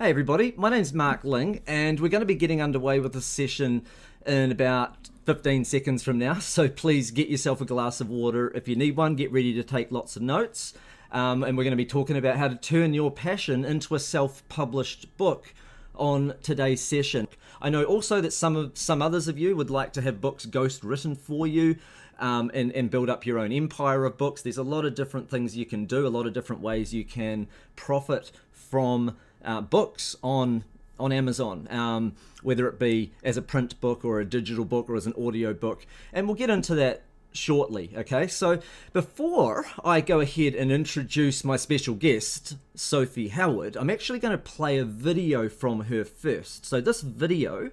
Hey everybody, my name's Mark Ling and we're going to be getting underway with this session in about 15 seconds from now, so please get yourself a glass of water if you need one. Get ready to take lots of notes, and we're going to be talking about how to turn your passion into a self-published book on today's session. I know also that some others of you would like to have books ghost written for you, and build up your own empire of books. There's a lot of different things you can do, a lot of different ways you can profit from books on Amazon, whether it be as a print book or a digital book or as an audio book, and we'll get into that shortly. Okay, so before I go ahead and introduce my special guest, Sophie Howard, I'm actually going to play a video from her first. So in this video,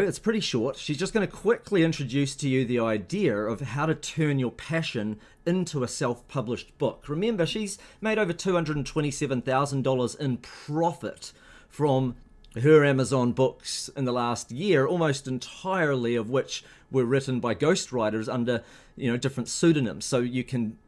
it's pretty short. She's just going to quickly introduce to you the idea of how to turn your passion into a self-published book. Remember, she's made over $227,000 in profit from her Amazon books in the last year, almost entirely of which were written by ghostwriters under, different pseudonyms. So you can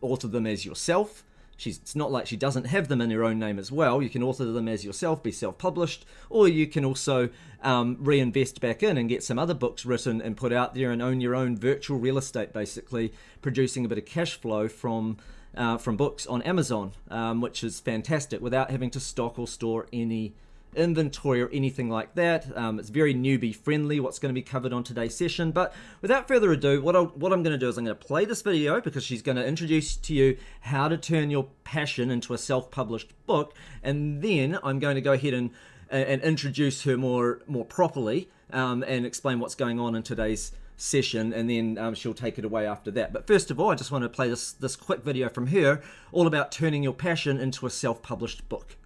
author them as yourself. It's not like she doesn't have them in her own name as well. You can author them as yourself, be self-published, or you can also reinvest back in and get some other books written and put out there and own your own virtual real estate, basically producing a bit of cash flow from books on Amazon, which is fantastic without having to stock or store any inventory or anything like that. It's very newbie friendly, what's going to be covered on today's session. But without further ado, what I'm going to do is I'm going to play this video because she's going to introduce to you how to turn your passion into a self-published book, and then I'm going to go ahead and introduce her more properly, and explain what's going on in today's session, and then she'll take it away after that. But first of all, I just want to play this quick video from her all about turning your passion into a self-published book.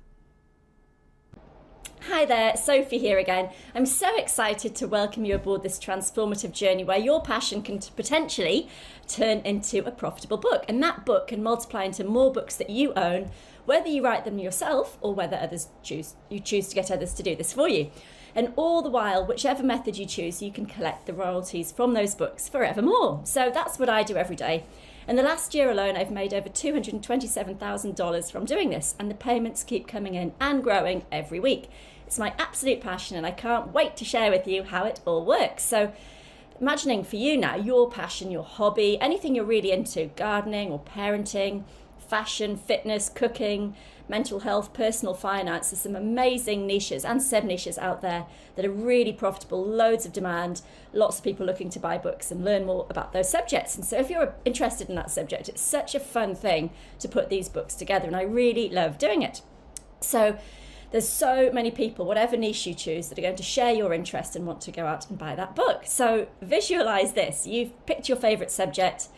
Hi there, Sophie here again. I'm so excited to welcome you aboard this transformative journey where your passion can potentially turn into a profitable book, and that book can multiply into more books that you own, whether you write them yourself or whether you choose to get others to do this for you. And all the while, whichever method you choose, you can collect the royalties from those books forevermore. So that's what I do every day. In the last year alone, I've made over $227,000 from doing this, and the payments keep coming in and growing every week. It's my absolute passion, and I can't wait to share with you how it all works. So imagining for you now, your passion, your hobby, anything you're really into, gardening or parenting, fashion, fitness, cooking, mental health, personal finance. There's some amazing niches and sub-niches out there that are really profitable, loads of demand, lots of people looking to buy books and learn more about those subjects. And so if you're interested in that subject, it's such a fun thing to put these books together, and I really love doing it. So there's so many people, whatever niche you choose, that are going to share your interest and want to go out and buy that book. So visualize this. You've picked your favorite subject.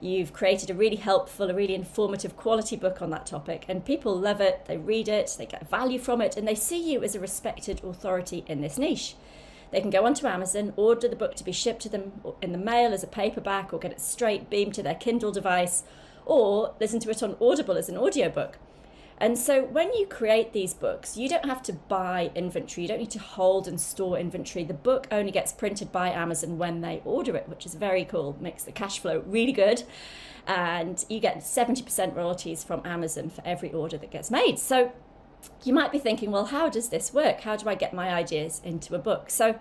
You've created a really helpful, a really informative quality book on that topic, and people love it, they read it, they get value from it, and they see you as a respected authority in this niche. They can go onto Amazon, order the book to be shipped to them in the mail as a paperback, or get it straight beamed to their Kindle device, or listen to it on Audible as an audiobook. And so when you create these books, you don't have to buy inventory. You don't need to hold and store inventory. The book only gets printed by Amazon when they order it, which is very cool. Makes the cash flow really good. And you get 70% royalties from Amazon for every order that gets made. So you might be thinking, well, how does this work? How do I get my ideas into a book? So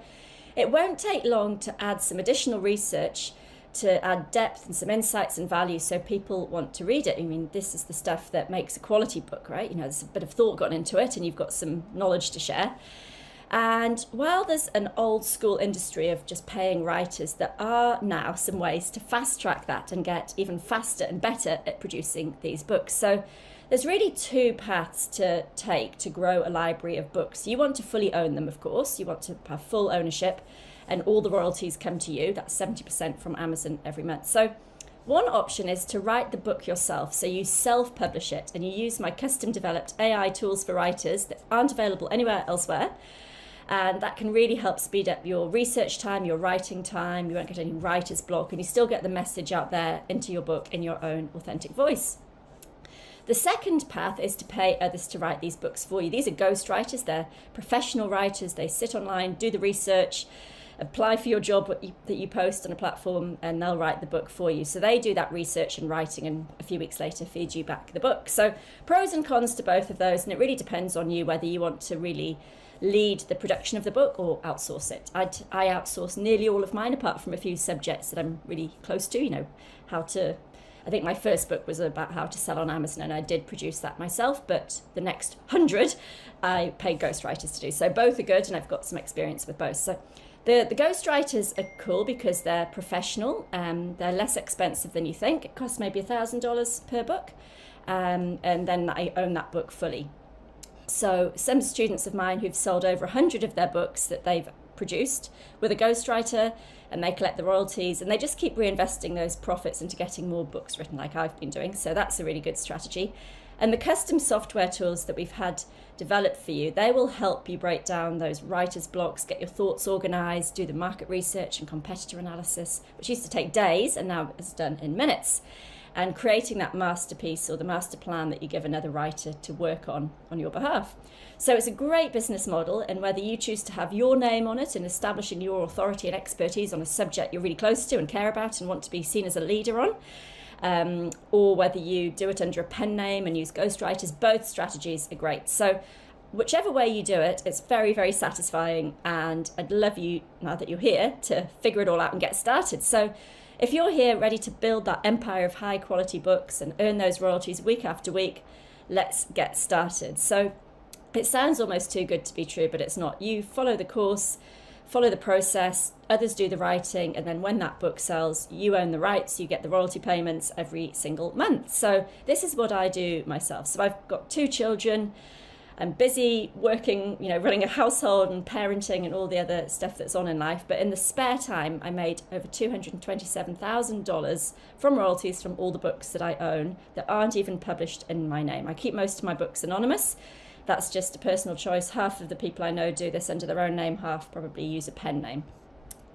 it won't take long to add some additional research, to add depth and some insights and value so people want to read it. I mean, this is the stuff that makes a quality book, right? There's a bit of thought gone into it, and you've got some knowledge to share. And while there's an old school industry of just paying writers, there are now some ways to fast track that and get even faster and better at producing these books. So there's really two paths to take to grow a library of books. You want to fully own them, of course. You want to have full ownership, and all the royalties come to you. That's 70% from Amazon every month. So one option is to write the book yourself. So you self-publish it, and you use my custom developed AI tools for writers that aren't available anywhere elsewhere. And that can really help speed up your research time, your writing time. You won't get any writer's block, and you still get the message out there into your book in your own authentic voice. The second path is to pay others to write these books for you. These are ghost writers. They're professional writers. They sit online, do the research, apply for your job that you post on a platform, and they'll write the book for you. So they do that research and writing, and a few weeks later feed you back the book. So pros and cons to both of those, and it really depends on you whether you want to really lead the production of the book or outsource it. I outsource nearly all of mine, apart from a few subjects that I'm really close to, I think my first book was about how to sell on Amazon, and I did produce that myself, but the next 100 I paid ghostwriters to do. So both are good, and I've got some experience with both. So the ghostwriters are cool because they're professional, they're less expensive than you think. It costs maybe $1,000 per book, and then I own that book fully. So some students of mine who've sold over 100 of their books that they've produced with a ghostwriter, and they collect the royalties, and they just keep reinvesting those profits into getting more books written like I've been doing. So that's a really good strategy. And the custom software tools that we've had developed for you, they will help you break down those writer's blocks, get your thoughts organized, do the market research and competitor analysis, which used to take days and now is done in minutes, and creating that masterpiece or the master plan that you give another writer to work on your behalf. So it's a great business model, and whether you choose to have your name on it and establishing your authority and expertise on a subject you're really close to and care about and want to be seen as a leader on, or whether you do it under a pen name and use ghostwriters, both strategies are great. So whichever way you do it, it's very, very satisfying, and I'd love you, now that you're here, to figure it all out and get started. So if you're here ready to build that empire of high quality books and earn those royalties week after week, let's get started. So it sounds almost too good to be true, but it's not. You follow the course, follow the process, others do the writing, and then when that book sells, you own the rights, you get the royalty payments every single month. So this is what I do myself. So I've got 2 children. I'm busy working, running a household and parenting and all the other stuff that's on in life. But in the spare time, I made over $227,000 from royalties from all the books that I own that aren't even published in my name. I keep most of my books anonymous. That's just a personal choice. Half of the people I know do this under their own name, half probably use a pen name.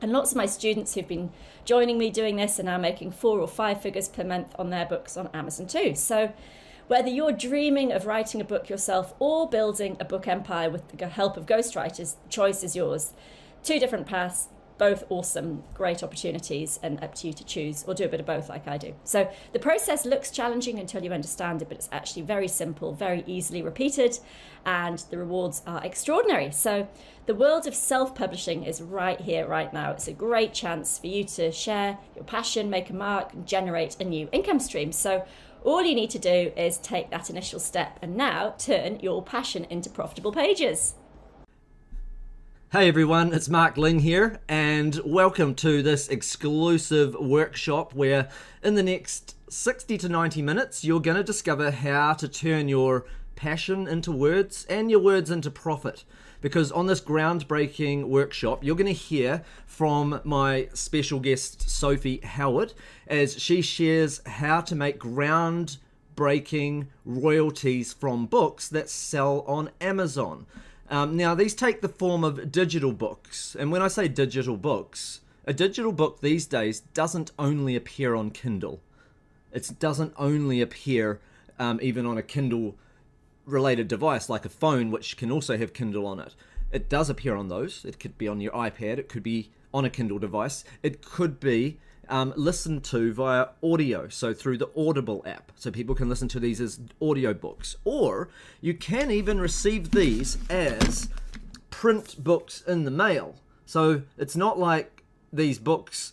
And lots of my students who've been joining me doing this are now making 4 or 5 figures per month on their books on Amazon too. So whether you're dreaming of writing a book yourself or building a book empire with the help of ghostwriters, the choice is yours. 2 different paths, both awesome, great opportunities, and up to you to choose, or do a bit of both like I do. So the process looks challenging until you understand it, but it's actually very simple, very easily repeated, and the rewards are extraordinary. So the world of self-publishing is right here, right now. It's a great chance for you to share your passion, make a mark, and generate a new income stream. So all you need to do is take that initial step and now turn your passion into profitable pages. Hey everyone, it's Mark Ling here, and welcome to this exclusive workshop where in the next 60 to 90 minutes you're going to discover how to turn your passion into words and your words into profit. Because on this groundbreaking workshop, you're going to hear from my special guest, Sophie Howard, as she shares how to make groundbreaking royalties from books that sell on Amazon. Now, these take the form of digital books. And when I say digital books, a digital book these days doesn't only appear on Kindle. It doesn't only appear even on a Kindle related device like a phone, which can also have Kindle on it. It does appear on those. It could be on your iPad. It could be on a Kindle device. It could be listened to via audio, so through the Audible app. So people can listen to these as audio books. Or you can even receive these as print books in the mail. So it's not like these books,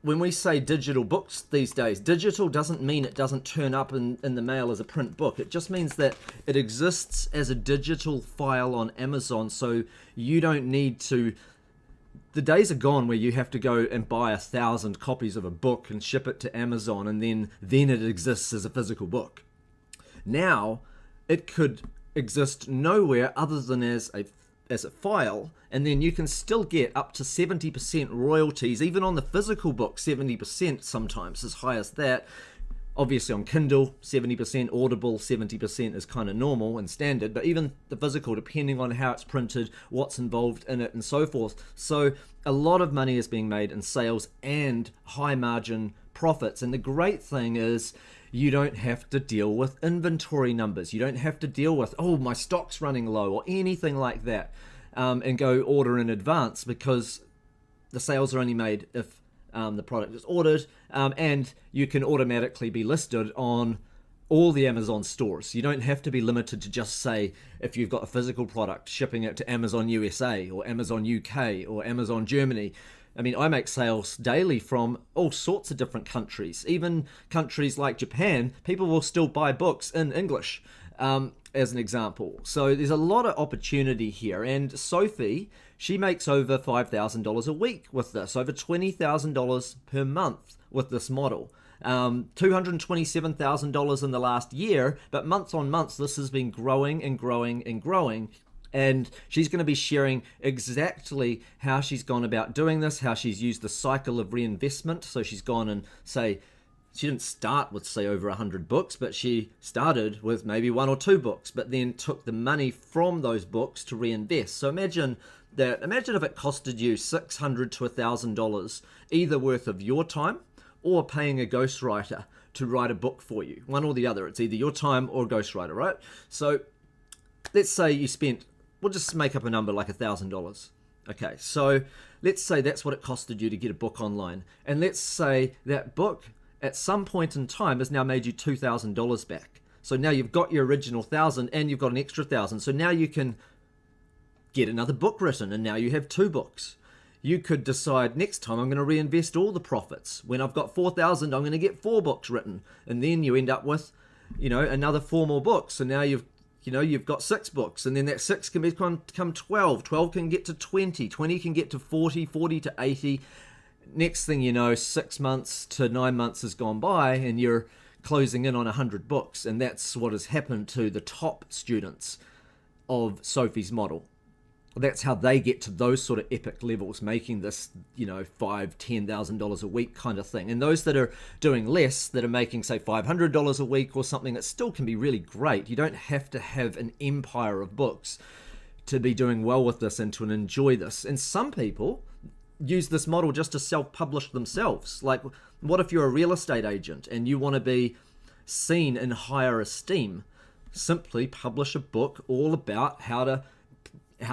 when we say digital books these days, digital doesn't mean it doesn't turn up in the mail as a print book. It just means that it exists as a digital file on Amazon, so you don't need to... The days are gone where you have to go and buy 1,000 copies of a book and ship it to Amazon, and then it exists as a physical book. Now, it could exist nowhere other than as a file, and then you can still get up to 70% royalties, even on the physical book, 70% sometimes, as high as that. Obviously on Kindle, 70%, Audible, 70% is kind of normal and standard, but even the physical, depending on how it's printed, what's involved in it, and so forth. So a lot of money is being made in sales and high margin profits. And the great thing is you don't have to deal with inventory numbers. You don't have to deal with, oh, my stock's running low or anything like that, and go order in advance, because the sales are only made if the product is ordered, and you can automatically be listed on all the Amazon stores. You don't have to be limited to just say if you've got a physical product, shipping it to Amazon USA or Amazon UK or Amazon Germany. I mean, I make sales daily from all sorts of different countries. Even countries like Japan, people will still buy books in English, as an example. So there's a lot of opportunity here. And Sophie, she makes over $5,000 a week with this, over $20,000 per month with this model. $227,000 in the last year, but month on month, this has been growing and growing and growing. And she's going to be sharing exactly how she's gone about doing this, how she's used the cycle of reinvestment. So she's gone and she didn't start with, say, over 100 books, but she started with maybe 1 or 2 books, but then took the money from those books to reinvest. So imagine if it costed you $600 to $1,000, either worth of your time or paying a ghostwriter to write a book for you. One or the other. It's either your time or a ghostwriter, right? So let's say you spent, we'll just make up a number like $1,000. Okay, so let's say that's what it costed you to get a book online. And let's say that book at some point in time has now made you $2,000 back. So now you've got your original 1,000 and you've got an extra 1,000. So now you can get another book written and now you have 2 books. You could decide next time I'm going to reinvest all the profits. When I've got 4,000, I'm going to get 4 books written. And then you end up with, another 4 more books. So now you've got 6 books, and then that 6 can become 12. 12 can get to 20. 20 can get to 40, 40 to 80. Next thing you know, 6 months to 9 months has gone by, and you're closing in on 100 books. And that's what has happened to the top students of Sophie's model. That's how they get to those sort of epic levels, making this, $5,000-$10,000 a week kind of thing. And those that are doing less, that are making, say, $500 a week or something, that still can be really great. You don't have to have an empire of books to be doing well with this and to enjoy this. And some people use this model just to self-publish themselves. Like, what if you're a real estate agent and you want to be seen in higher esteem? Simply publish a book all about how to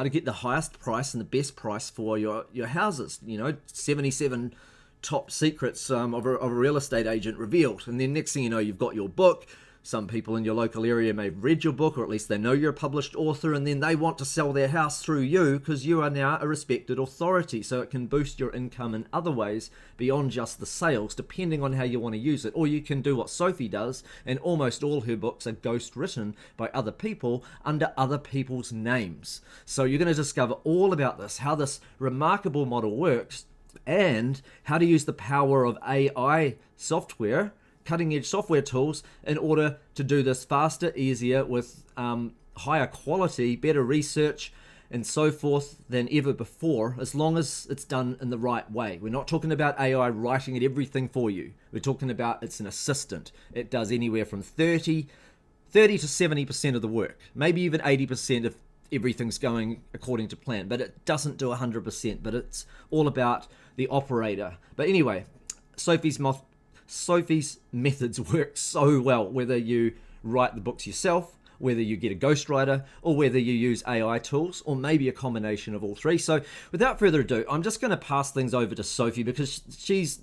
get the highest price and the best price for your houses. 77 top secrets of a real estate agent revealed. And then next thing you know, you've got your book. Some people in your local area may have read your book, or at least they know you're a published author, and then they want to sell their house through you because you are now a respected authority. So it can boost your income in other ways beyond just the sales, depending on how you want to use it. Or you can do what Sophie does, and almost all her books are ghost written by other people under other people's names. So you're going to discover all about this, how this remarkable model works, and how to use the power of AI software, cutting-edge software tools, in order to do this faster, easier, with higher quality, better research, and so forth than ever before, as long as it's done in the right way. We're not talking about AI writing everything for you. We're talking about it's an assistant. It does anywhere from 30 to 70% of the work, maybe even 80% if everything's going according to plan, but it doesn't do 100%, but it's all about the operator. But anyway, Sophie's methods work so well, whether you write the books yourself, whether you get a ghostwriter, or whether you use AI tools, or maybe a combination of all three. So without further ado, I'm just going to pass things over to Sophie because she's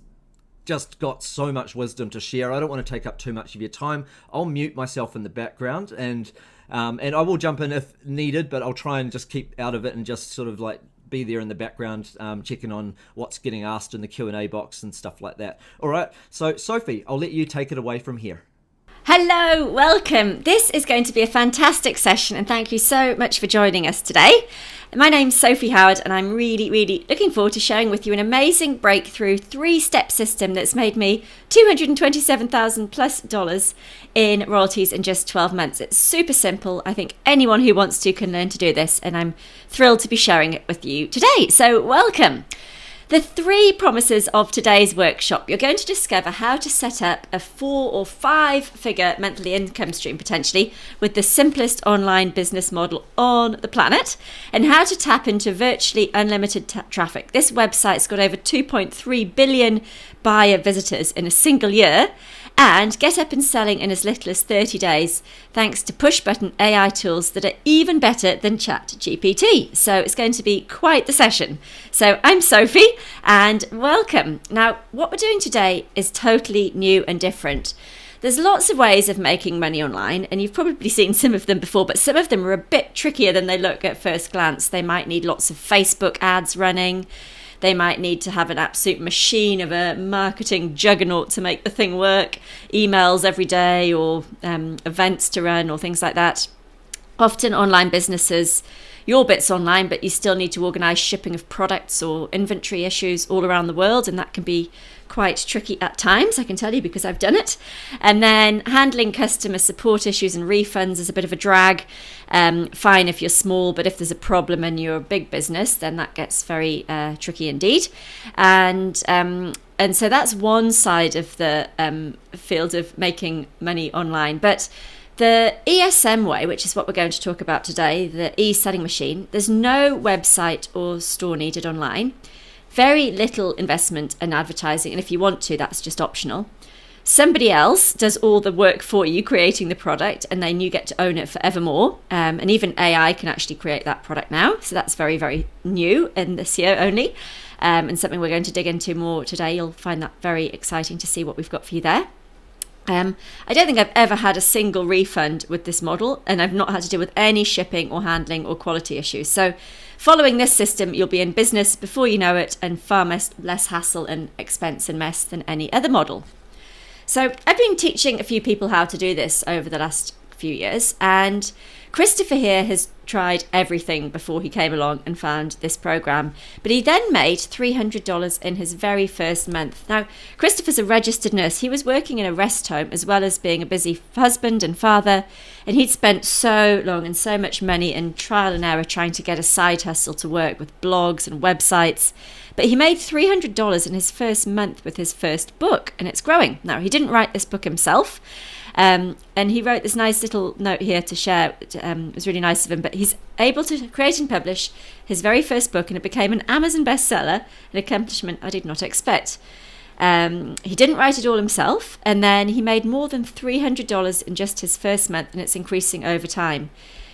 just got so much wisdom to share. I don't want to take up too much of your time. I'll mute myself in the background and I will jump in if needed, but I'll try and just keep out of it and just sort of like be there in the background, checking on what's getting asked in the Q&A box and stuff like that. All right, so Sophie, I'll let you take it away from here. Hello, welcome. This is going to be a fantastic session, and thank you so much for joining us today. My name's Sophie Howard, and I'm really looking forward to sharing with you an amazing breakthrough 3-step system that's made me $227,000+ in royalties in just 12 months. It's super simple. I think anyone who wants to can learn to do this, and I'm thrilled to be sharing it with you today. So welcome. The 3 promises of today's workshop: you're going to discover how to set up a 4 or 5-figure monthly income stream, potentially, with the simplest online business model on the planet, and how to tap into virtually unlimited traffic. This website's got over 2.3 billion buyer visitors in a single year, and get up and selling in as little as 30 days thanks to push-button AI tools that are even better than ChatGPT. So it's going to be quite the session. So I'm Sophie and welcome. Now, what we're doing today is totally new and different. There's lots of ways of making money online, and you've probably seen some of them before, but some of them are a bit trickier than they look at first glance. They might need lots of Facebook ads running. They might need to have an absolute machine of a marketing juggernaut to make the thing work, emails every day or events to run or things like that. Often online businesses, your bit's online, but you still need to organise shipping of products or inventory issues all around the world, and that can be quite tricky at times, I can tell you, because I've done it. And then handling customer support issues and refunds is a bit of a drag. Fine if you're small, but if there's a problem and you're a big business, then that gets very tricky indeed. And so that's one side of the field of making money online. But the ESM way, which is what we're going to talk about today, the e-selling machine, there's no website or store needed online. Very little investment in advertising, and if you want to, that's just optional. Somebody else does all the work for you, creating the product, and then you get to own it forevermore. And even AI can actually create that product now. So that's very, very new in this year only, and something we're going to dig into more today. You'll find that very exciting to see what we've got for you there. I don't think I've ever had a single refund with this model, and I've not had to deal with any shipping or handling or quality issues. So following this system, you'll be in business before you know it, and far less hassle and expense and mess than any other model. So I've been teaching a few people how to do this over the last few years, and Christopher here has tried everything before he came along and found this program, but he then made $300 in his very first month. Now, Christopher's a registered nurse. He was working in a rest home as well as being a busy husband and father, and he'd spent so long and so much money in trial and error trying to get a side hustle to work with blogs and websites. But he made $300 in his first month with his first book, and it's growing. Now, he didn't write this book himself. And he wrote this nice little note here to share. It was really nice of him, but he's able to create and publish his very first book, and it became an Amazon bestseller, an accomplishment I did not expect. He didn't write it all himself, and then he made more than $300 in just his first month, and it's increasing over time.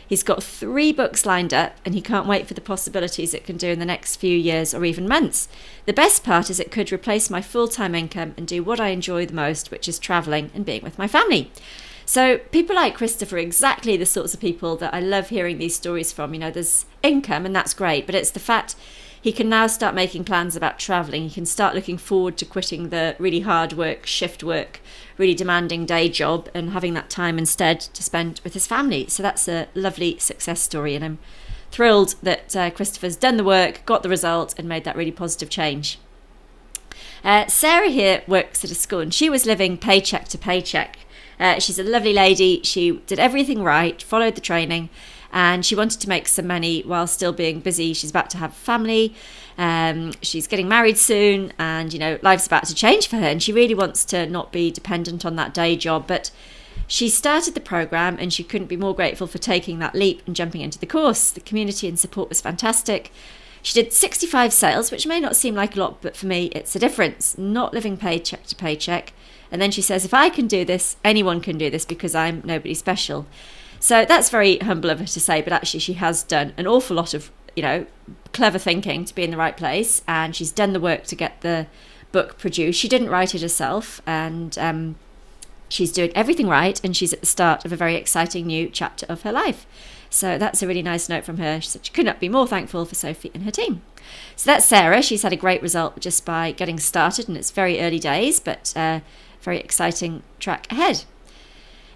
He's got 3 books lined up, and he can't wait for the possibilities it can do in the next few years or even months. The best part is it could replace my full-time income and do what I enjoy the most, which is travelling and being with my family. So people like Christopher are exactly the sorts of people that I love hearing these stories from. You know, there's income, and that's great, but it's the fact he can now start making plans about travelling. He can start looking forward to quitting the really hard work, shift work, really demanding day job, and having that time instead to spend with his family. So that's a lovely success story, and I'm thrilled that Christopher's done the work, got the result, and made that really positive change. Sarah here works at a school, and she was living paycheck to paycheck. She's a lovely lady. She did everything right, followed the training, and she wanted to make some money while still being busy. She's about to have a family. She's getting married soon, and, you know, life's about to change for her, and she really wants to not be dependent on that day job. But she started the program, and she couldn't be more grateful for taking that leap and jumping into the course. The community and support was fantastic. She did 65 sales, which may not seem like a lot, but for me, it's a difference. Not living paycheck to paycheck. And then she says, if I can do this, anyone can do this, because I'm nobody special. So that's very humble of her to say, but actually she has done an awful lot of, you know, clever thinking to be in the right place, and she's done the work to get the book produced. She didn't write it herself, and she's doing everything right, and she's at the start of a very exciting new chapter of her life. So that's a really nice note from her. She said she could not be more thankful for Sophie and her team. So that's Sarah. She's had a great result just by getting started, and it's very early days, but very exciting track ahead.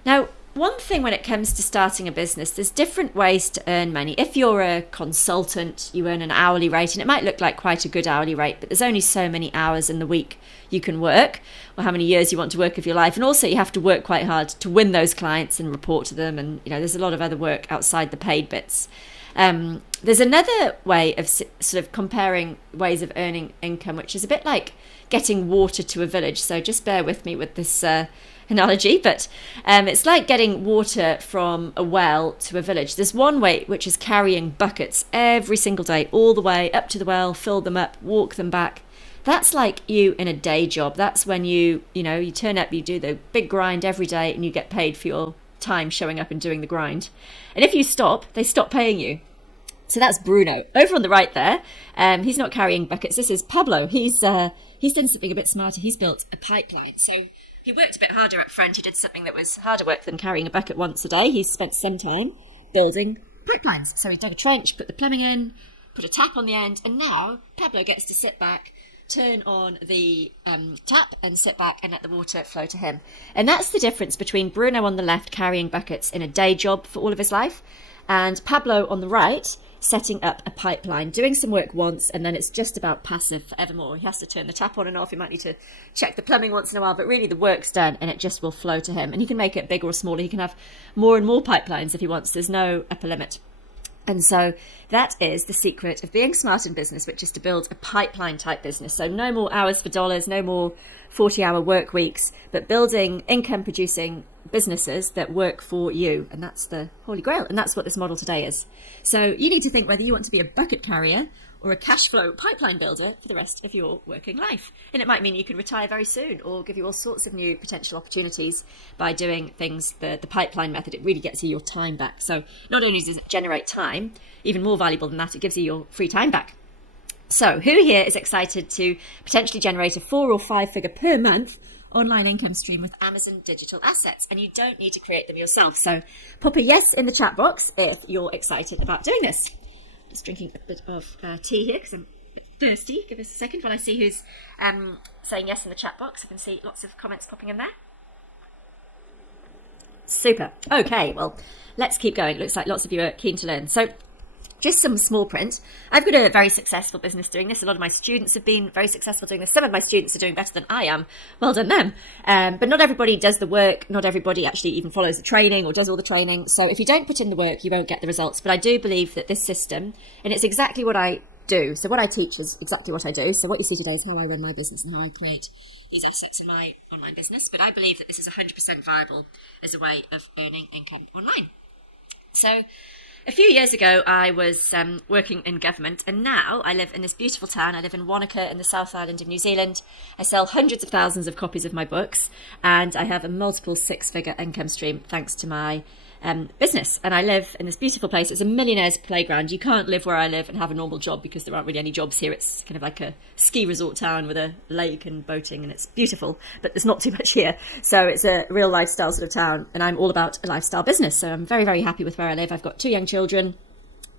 Now, one thing when it comes to starting a business, there's different ways to earn money. If you're a consultant, you earn an hourly rate, and it might look like quite a good hourly rate, but there's only so many hours in the week you can work, or how many years you want to work of your life. And also you have to work quite hard to win those clients and report to them. And, you know, there's a lot of other work outside the paid bits. There's another way of sort of comparing ways of earning income, which is a bit like getting water to a village. So just bear with me with this analogy, but it's like getting water from a well to a village. There's one way, which is carrying buckets every single day, all the way up to the well, fill them up, walk them back. That's like you in a day job. That's when you turn up, you do the big grind every day, and you get paid for your time showing up and doing the grind. And if you stop, they stop paying you. So that's Bruno. Over on the right there, he's not carrying buckets. This is Pablo. He's done something a bit smarter. He's built a pipeline. So he worked a bit harder up front. He did something that was harder work than carrying a bucket once a day. He's spent some time building pipelines. So he dug a trench, put the plumbing in, put a tap on the end, and now Pablo gets to sit back, turn on the tap and sit back and let the water flow to him. And that's the difference between Bruno on the left carrying buckets in a day job for all of his life, and Pablo on the right setting up a pipeline, doing some work once, and then it's just about passive forevermore. He has to turn the tap on and off. He might need to check the plumbing once in a while, but really the work's done and it just will flow to him. And he can make it bigger or smaller. He can have more and more pipelines if he wants. There's no upper limit. And so that is the secret of being smart in business, which is to build a pipeline type business. So no more hours for dollars, no more 40-hour work weeks, but building income producing businesses that work for you. And that's the holy grail. And that's what this model today is. So you need to think whether you want to be a bucket carrier or a cash flow pipeline builder for the rest of your working life. And it might mean you can retire very soon or give you all sorts of new potential opportunities by doing things the pipeline method. It really gets you your time back. So not only does it generate time, even more valuable than that, it gives you your free time back. So who here is excited to potentially generate a 4 or 5 figure per month online income stream with Amazon digital assets? And you don't need to create them yourself. So pop a yes in the chat box if you're excited about doing this. Just drinking a bit of tea here because I'm a bit thirsty. Give us a second while I see who's saying yes in the chat box. I can see lots of comments popping in there. Super. Okay, well, let's keep going. It looks like lots of you are keen to learn. So just some small print. I've got a very successful business doing this. A lot of my students have been very successful doing this. Some of my students are doing better than I am. Well done them. But not everybody does the work. Not everybody actually even follows the training or does all the training. So if you don't put in the work, you won't get the results. But I do believe that this system, and it's exactly what I do. So what I teach is exactly what I do. So what you see today is how I run my business and how I create these assets in my online business. But I believe that this is 100% viable as a way of earning income online. So a few years ago, I was working in government, and now I live in this beautiful town. I live in Wanaka in the South Island of New Zealand. I sell hundreds of thousands of copies of my books, and I have a multiple 6-figure income stream thanks to my business. And I live in this beautiful place. It's a millionaire's playground. You can't live where I live and have a normal job because there aren't really any jobs here. It's kind of like a ski resort town with a lake and boating, and it's beautiful, but there's not too much here. So it's a real lifestyle sort of town, and I'm all about a lifestyle business. So I'm very, very happy with where I live. I've got 2 young children.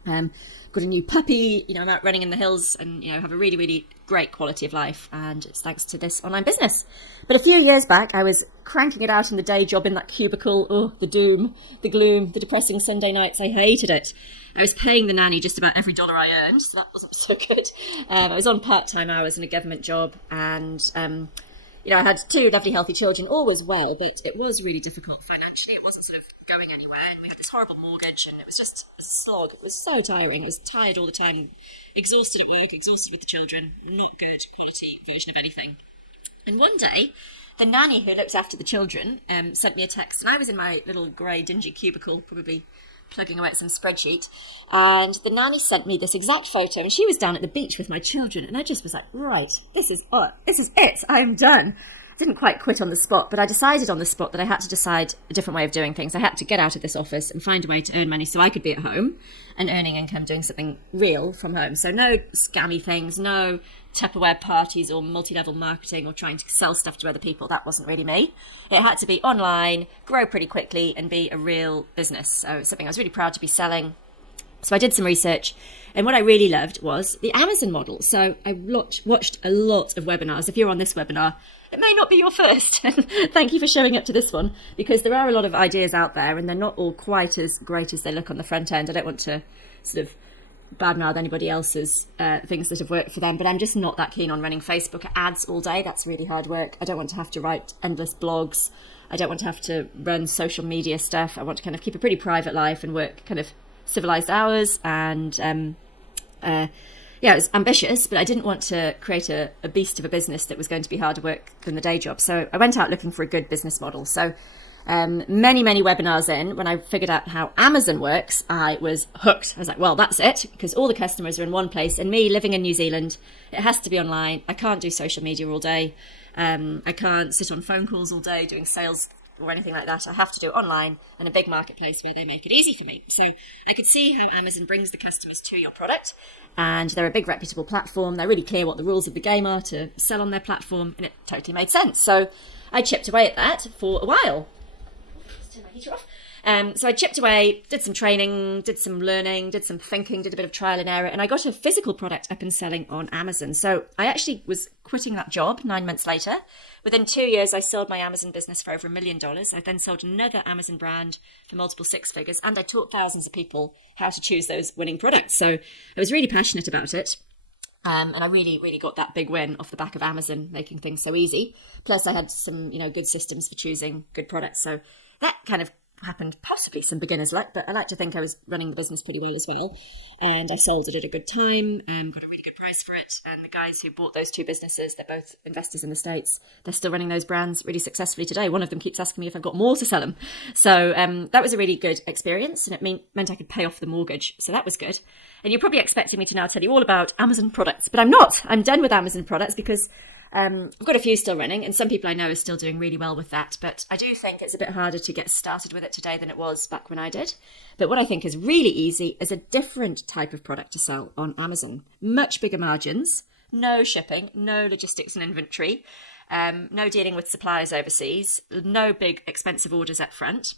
Got a new puppy, I'm out running in the hills and, have a really, really great quality of life. And it's thanks to this online business. But a few years back, I was cranking it out in the day job in that cubicle. Oh, the doom, the gloom, the depressing Sunday nights. I hated it. I was paying the nanny just about every dollar I earned. So that wasn't so good. I was on part-time hours in a government job, and I had 2 lovely, healthy children, all was well, but it was really difficult financially. It wasn't sort of going anywhere, and we had this horrible mortgage, and it was just a slog. It was so tiring. I was tired all the time, exhausted at work, exhausted with the children, not good quality version of anything. And one day, the nanny who looked after the children sent me a text, and I was in my little grey, dingy cubicle, probably plugging away at some spreadsheet, and the nanny sent me this exact photo, and she was down at the beach with my children, and I just was like, right, this is it, I'm done. I didn't quite quit on the spot, but I decided on the spot that I had to decide a different way of doing things. I had to get out of this office and find a way to earn money so I could be at home and earning income doing something real from home. So no scammy things, no Tupperware parties or multi-level marketing or trying to sell stuff to other people. That wasn't really me. It had to be online, grow pretty quickly, and be a real business. So it's something I was really proud to be selling. So I did some research, and what I really loved was the Amazon model. So I watched a lot of webinars. If you're on this webinar, it may not be your first. Thank you for showing up to this one, because there are a lot of ideas out there, and they're not all quite as great as they look on the front end. I don't want to sort of badmouth anybody else's things that have worked for them, but I'm just not that keen on running Facebook ads all day. That's really hard work. I don't want to have to write endless blogs. I don't want to have to run social media stuff. I want to kind of keep a pretty private life and work kind of civilized hours. And it was ambitious, but I didn't want to create a beast of a business that was going to be harder work than the day job. So I went out looking for a good business model. So Many webinars in, when I figured out how Amazon works, I was hooked. I was like, well, that's it, because all the customers are in one place, and me living in New Zealand, it has to be online. I can't do social media all day. I can't sit on phone calls all day doing sales or anything like that. I have to do it online in a big marketplace where they make it easy for me. So I could see how Amazon brings the customers to your product, and they're a big reputable platform. They're really clear what the rules of the game are to sell on their platform, and it totally made sense. So I chipped away at that for a while. Let's turn my heater off. So I chipped away, did some training, did some learning, did some thinking, did a bit of trial and error, and I got a physical product up and selling on Amazon. So I actually was quitting that job 9 months later. Within 2 years, I sold my Amazon business for over $1 million. I then sold another Amazon brand for multiple six figures, and I taught thousands of people how to choose those winning products. So I was really passionate about it. And I really got that big win off the back of Amazon making things so easy. Plus, I had some, good systems for choosing good products. So that kind of happened, possibly some beginner's luck, but I like to think I was running the business pretty well as well. And I sold it at a good time, got a really good price for it. And the guys who bought those two businesses, they're both investors in the States. They're still running those brands really successfully today. One of them keeps asking me if I've got more to sell them. So that was a really good experience, and it meant I could pay off the mortgage. So that was good. And you're probably expecting me to now tell you all about Amazon products, but I'm not. I'm done with Amazon products because I've got a few still running, and some people I know are still doing really well with that. But I do think it's a bit harder to get started with it today than it was back when I did. But what I think is really easy is a different type of product to sell on Amazon. Much bigger margins, no shipping, no logistics and inventory, no dealing with suppliers overseas, no big expensive orders up front.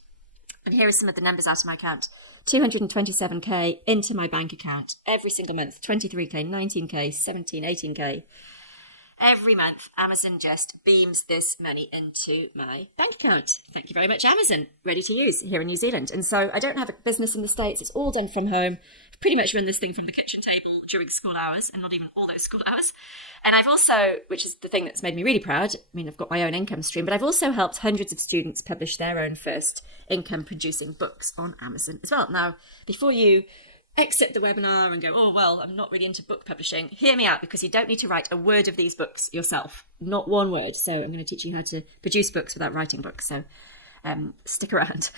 And here are some of the numbers out of my account. 227k into my bank account every single month. 23k, 19k, 17, 18k. Every month, Amazon just beams this money into my bank account. Thank you very much, Amazon. Ready to use here in New Zealand. And so I don't have a business in the States. It's all done from home. I've pretty much run this thing from the kitchen table during school hours, and not even all those school hours. And I've also, which is the thing that's made me really proud, I've got my own income stream, but I've also helped hundreds of students publish their own first income producing books on Amazon as well. Now, before you exit the webinar and go, oh, well, I'm not really into book publishing, hear me out, because you don't need to write a word of these books yourself. Not one word. So I'm going to teach you how to produce books without writing books. So stick around.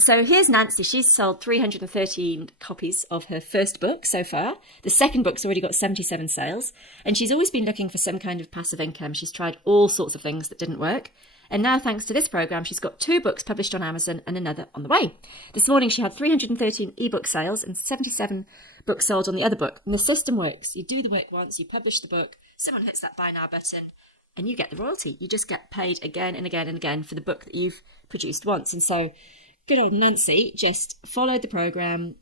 So here's Nancy. She's sold 313 copies of her first book so far. The second book's already got 77 sales. And she's always been looking for some kind of passive income. She's tried all sorts of things that didn't work. And now, thanks to this program, she's got 2 books published on Amazon and another on the way. This morning, she had 313 ebook sales and 77 books sold on the other book. And the system works. You do the work once, you publish the book, someone hits that buy now button, and you get the royalty. You just get paid again and again and again for the book that you've produced once. And so, good old Nancy just followed the program.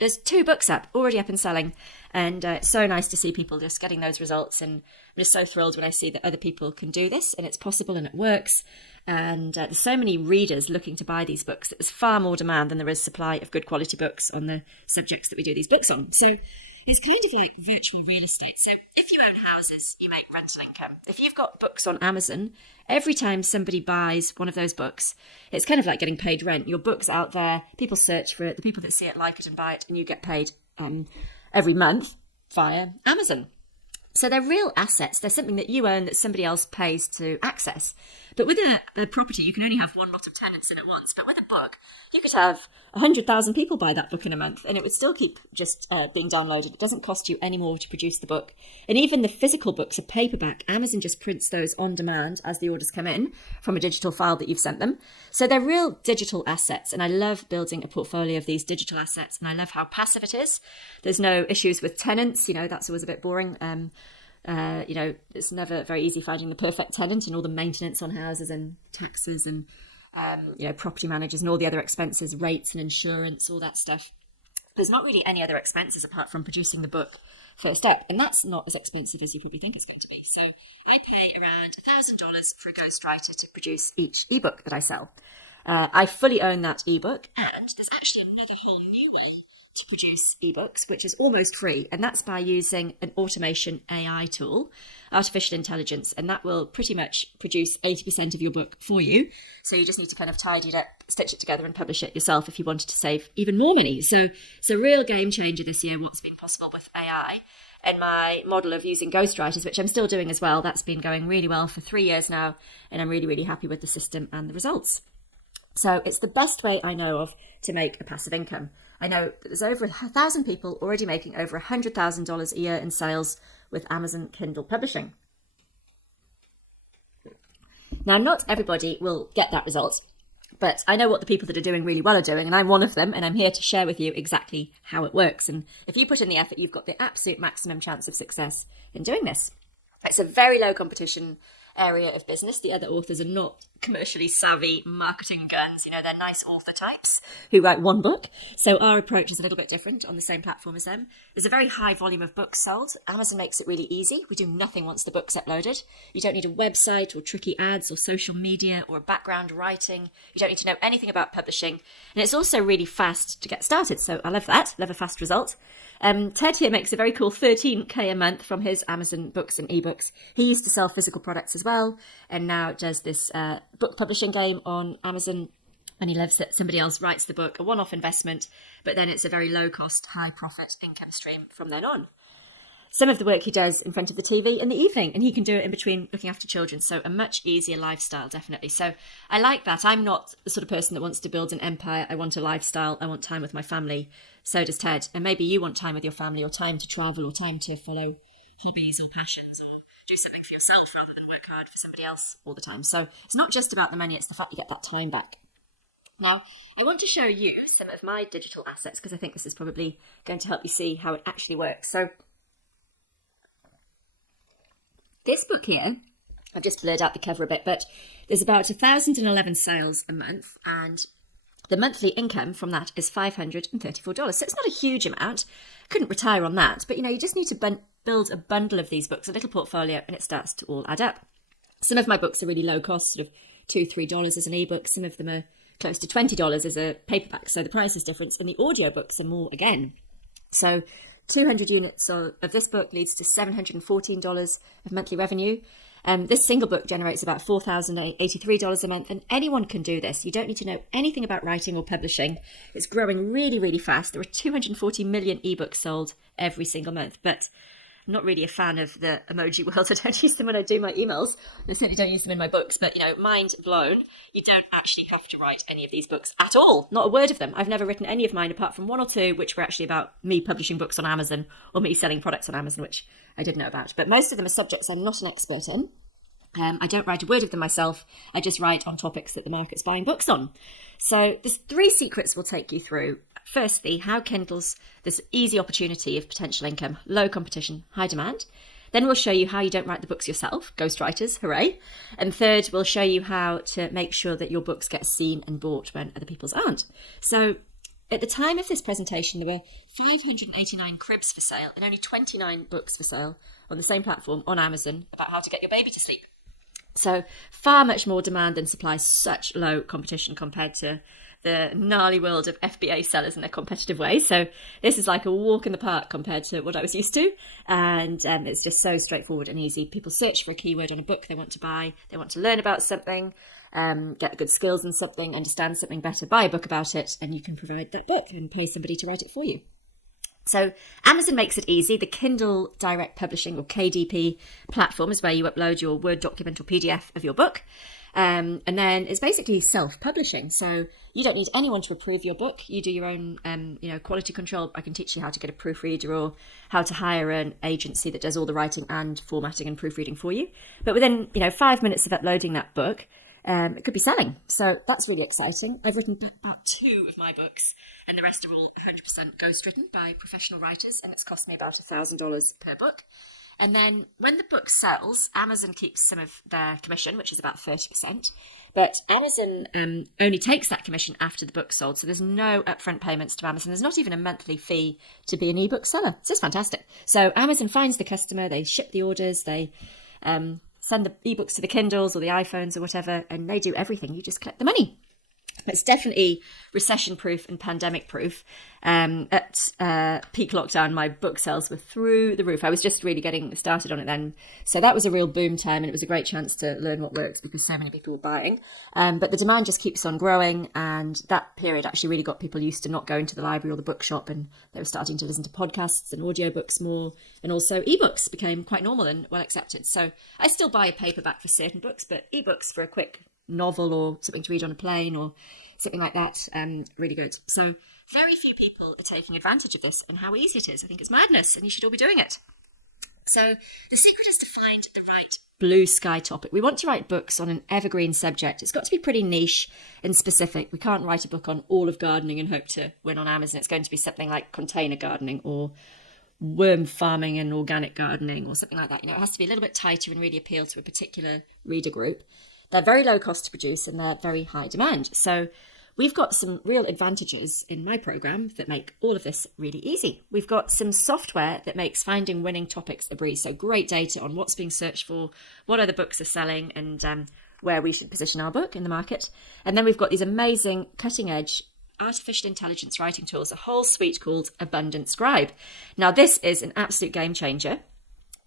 There's 2 books already up and selling. And it's so nice to see people just getting those results. And I'm just so thrilled when I see that other people can do this, and it's possible and it works. And there's so many readers looking to buy these books. There's far more demand than there is supply of good quality books on the subjects that we do these books on. So it's kind of like virtual real estate. So if you own houses, you make rental income. If you've got books on Amazon, every time somebody buys one of those books, it's kind of like getting paid rent. Your book's out there, people search for it, the people that see it like it and buy it, and you get paid every month via Amazon. So they're real assets. They're something that you own that somebody else pays to access. But with a property, you can only have one lot of tenants in at once. But with a book, you could have 100,000 people buy that book in a month, and it would still keep just being downloaded. It doesn't cost you any more to produce the book. And even the physical books are paperback. Amazon just prints those on demand as the orders come in from a digital file that you've sent them. So they're real digital assets. And I love building a portfolio of these digital assets. And I love how passive it is. There's no issues with tenants. That's always a bit boring. It's never very easy finding the perfect tenant, and all the maintenance on houses and taxes and, property managers and all the other expenses, rates and insurance, all that stuff. There's not really any other expenses apart from producing the book first up. And that's not as expensive as you probably think it's going to be. So I pay around $1,000 for a ghostwriter to produce each ebook that I sell. I fully own that ebook, and there's actually another whole new way to produce ebooks, which is almost free, and that's by using an automation AI tool, artificial intelligence, and that will pretty much produce 80% of your book for you. So you just need to kind of tidy it up, stitch it together, and publish it yourself if you wanted to save even more money. So it's a real game changer this year, what's been possible with AI. And my model of using ghostwriters, which I'm still doing as well, that's been going really well for 3 years now, and I'm really, really happy with the system and the results. So it's the best way I know of to make a passive income. I know that there's over 1,000 people already making over $100,000 a year in sales with Amazon Kindle publishing. Now, not everybody will get that result, but I know what the people that are doing really well are doing, and I'm one of them, and I'm here to share with you exactly how it works. And if you put in the effort, you've got the absolute maximum chance of success in doing this. It's a very low competition area of business. The other authors are not commercially savvy marketing guns. They're nice author types who write one book. So our approach is a little bit different on the same platform as them. There's a very high volume of books sold. Amazon makes it really easy. We do nothing once the book's uploaded. You don't need a website or tricky ads or social media or a background writing. You don't need to know anything about publishing. And it's also really fast to get started. So I love that. Love a fast result. Ted here makes a very cool $13K a month from his Amazon books and ebooks. He used to sell physical products as well, and now does this book publishing game on Amazon. And he loves that somebody else writes the book, a one-off investment, but then it's a very low-cost, high-profit income stream from then on. Some of the work he does in front of the TV in the evening, and he can do it in between looking after children. So a much easier lifestyle, definitely. So I like that. I'm not the sort of person that wants to build an empire. I want a lifestyle. I want time with my family. So does Ted. And maybe you want time with your family, or time to travel, or time to follow hobbies or passions, or do something for yourself rather than work hard for somebody else all the time. So it's not just about the money. It's the fact you get that time back. Now, I want to show you some of my digital assets, because I think this is probably going to help you see how it actually works. So this book here, I've just blurred out the cover a bit, but there's about 1,011 sales a month, and the monthly income from that is $534. So it's not a huge amount. Couldn't retire on that, but you just need to build a bundle of these books, a little portfolio, and it starts to all add up. Some of my books are really low cost, sort of $2-3 as an ebook. Some of them are close to $20 as a paperback, so the price is different, and the audiobooks are more again. So 200 units of this book leads to $714 of monthly revenue. This single book generates about $4,083 a month, and anyone can do this. You don't need to know anything about writing or publishing. It's growing really, really fast. There are 240 million ebooks sold every single month, but I'm not really a fan of the emoji world. I don't use them when I do my emails. I certainly don't use them in my books, but mind blown. You don't actually have to write any of these books at all. Not a word of them. I've never written any of mine apart from one or two, which were actually about me publishing books on Amazon or me selling products on Amazon, which I did know about. But most of them are subjects I'm not an expert in. I don't write a word of them myself. I just write on topics that the market's buying books on. So there's 3 secrets we'll take you through. Firstly, how Kindle's this easy opportunity of potential income, low competition, high demand. Then we'll show you how you don't write the books yourself, ghostwriters, hooray. And third, we'll show you how to make sure that your books get seen and bought when other people's aren't. So at the time of this presentation, there were 589 cribs for sale and only 29 books for sale on the same platform on Amazon about how to get your baby to sleep. So far much more demand than supply, such low competition compared to the gnarly world of FBA sellers and their competitive ways. So this is like a walk in the park compared to what I was used to. And it's just so straightforward and easy. People search for a keyword on a book they want to buy. They want to learn about something, get good skills in something, understand something better, buy a book about it, and you can provide that book and pay somebody to write it for you. So Amazon makes it easy. The Kindle Direct Publishing, or KDP platform, is where you upload your Word document or PDF of your book. And then it's basically self-publishing. So you don't need anyone to approve your book. You do your own, quality control. I can teach you how to get a proofreader or how to hire an agency that does all the writing and formatting and proofreading for you. But within, 5 minutes of uploading that book, it could be selling. So that's really exciting. I've written about 2 of my books, and the rest are all 100% ghostwritten by professional writers, and it's cost me about $1,000 per book. And then when the book sells, Amazon keeps some of their commission, which is about 30%. But Amazon only takes that commission after the book's sold. So there's no upfront payments to Amazon. There's not even a monthly fee to be an ebook seller. It's just fantastic. So Amazon finds the customer, they ship the orders, they send the ebooks to the Kindles or the iPhones or whatever, and they do everything. You just collect the money. It's definitely recession-proof and pandemic-proof. At peak lockdown, my book sales were through the roof. I was just really getting started on it then. So that was a real boom time, and it was a great chance to learn what works because so many people were buying. But the demand just keeps on growing, and that period actually really got people used to not going to the library or the bookshop, and they were starting to listen to podcasts and audiobooks more, and also ebooks became quite normal and well accepted. So I still buy a paperback for certain books, but ebooks for a quick novel or something to read on a plane or something like that. Really good. So very few people are taking advantage of this, and how easy it is. I think it's madness, and you should all be doing it. So the secret is to find the right blue sky topic. We want to write books on an evergreen subject. It's got to be pretty niche and specific. We can't write a book on all of gardening and hope to win on Amazon. It's going to be something like container gardening or worm farming and organic gardening or something like that. It has to be a little bit tighter and really appeal to a particular reader group. They're very low cost to produce and they're very high demand. So we've got some real advantages in my program that make all of this really easy. We've got some software that makes finding winning topics a breeze. So great data on what's being searched for, what other books are selling, and where we should position our book in the market. And then we've got these amazing cutting edge artificial intelligence writing tools, a whole suite called Abundant Scribe. Now, this is an absolute game changer.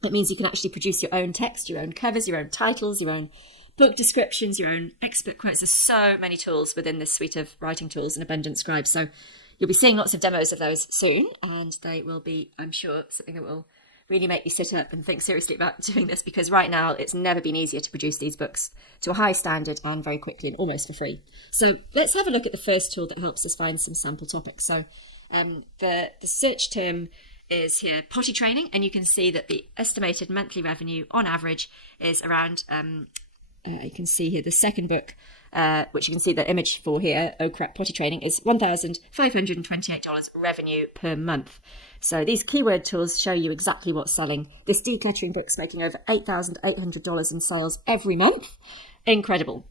It means you can actually produce your own text, your own covers, your own titles, your own book descriptions, your own expert quotes. There's so many tools within this suite of writing tools in Abundant Scribe. So you'll be seeing lots of demos of those soon, and they will be, I'm sure, something that will really make you sit up and think seriously about doing this, because right now it's never been easier to produce these books to a high standard and very quickly and almost for free. So let's have a look at the first tool that helps us find some sample topics. So the search term is here potty training, and you can see that the estimated monthly revenue on average is around you can see here the second book, which you can see the image for here, Oh Crap Potty Training, is $1,528 revenue per month. So these keyword tools show you exactly what's selling. This decluttering book's making over $8,800 in sales every month. Incredible.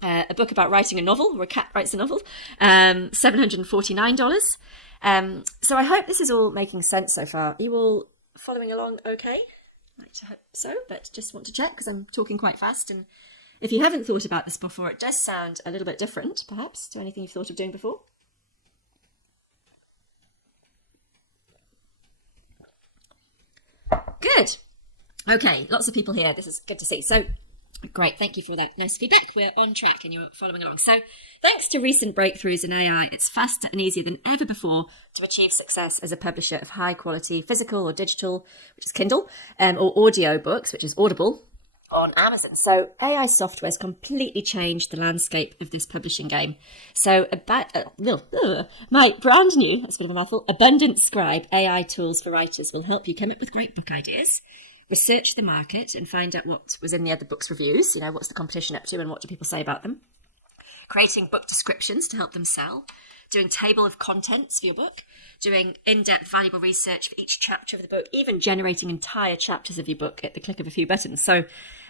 A book about writing a novel, or a cat writes a novel, $749. So I hope this is all making sense so far. Are you all following along okay? I hope so, but just want to check because I'm talking quite fast, and if you haven't thought about this before, it does sound a little bit different, perhaps, to anything you've thought of doing before. Good. Okay, lots of people here. This is good to see. So, great. Thank you for that nice feedback. We're on track and you're following along. So, thanks to recent breakthroughs in AI, it's faster and easier than ever before to achieve success as a publisher of high quality physical or digital, which is Kindle, or audio books, which is Audible, on Amazon. So AI software has completely changed the landscape of this publishing game. So my brand new, that's a bit of a mouthful, Abundant Scribe AI tools for writers will help you come up with great book ideas, research the market and find out what was in the other books' reviews, what's the competition up to and what do people say about them, creating book descriptions to help them sell, doing table of contents for your book, doing in-depth valuable research for each chapter of the book, even generating entire chapters of your book at the click of a few buttons. So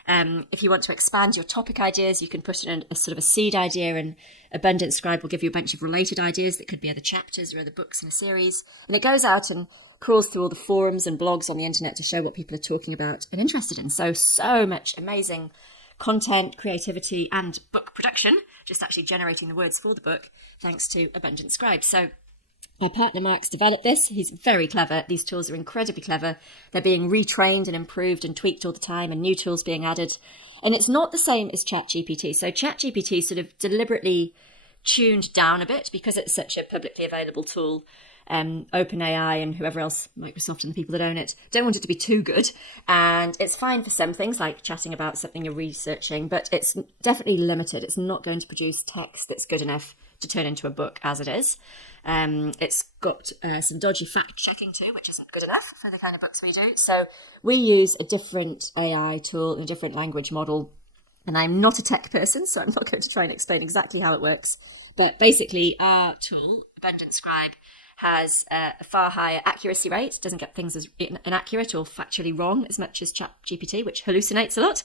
if you want to expand your topic ideas, you can put in a sort of a seed idea, and Abundant Scribe will give you a bunch of related ideas that could be other chapters or other books in a series. And it goes out and crawls through all the forums and blogs on the internet to show what people are talking about and interested in. So much amazing content, creativity, and book production, just actually generating the words for the book, thanks to Abundant Scribe. So my partner Mark's developed this. He's very clever. These tools are incredibly clever. They're being retrained and improved and tweaked all the time, and new tools being added. And it's not the same as ChatGPT. So ChatGPT sort of deliberately tuned down a bit because it's such a publicly available tool. OpenAI and whoever else, Microsoft and the people that own it, don't want it to be too good. And it's fine for some things like chatting about something you're researching, but it's definitely limited. It's not going to produce text that's good enough to turn into a book as it is. It's got some dodgy fact checking too, which isn't good enough for the kind of books we do. So we use a different AI tool and a different language model. And I'm not a tech person, so I'm not going to try and explain exactly how it works. But basically our tool, Abundant Scribe, has a far higher accuracy rate, doesn't get things as inaccurate or factually wrong as much as ChatGPT, which hallucinates a lot.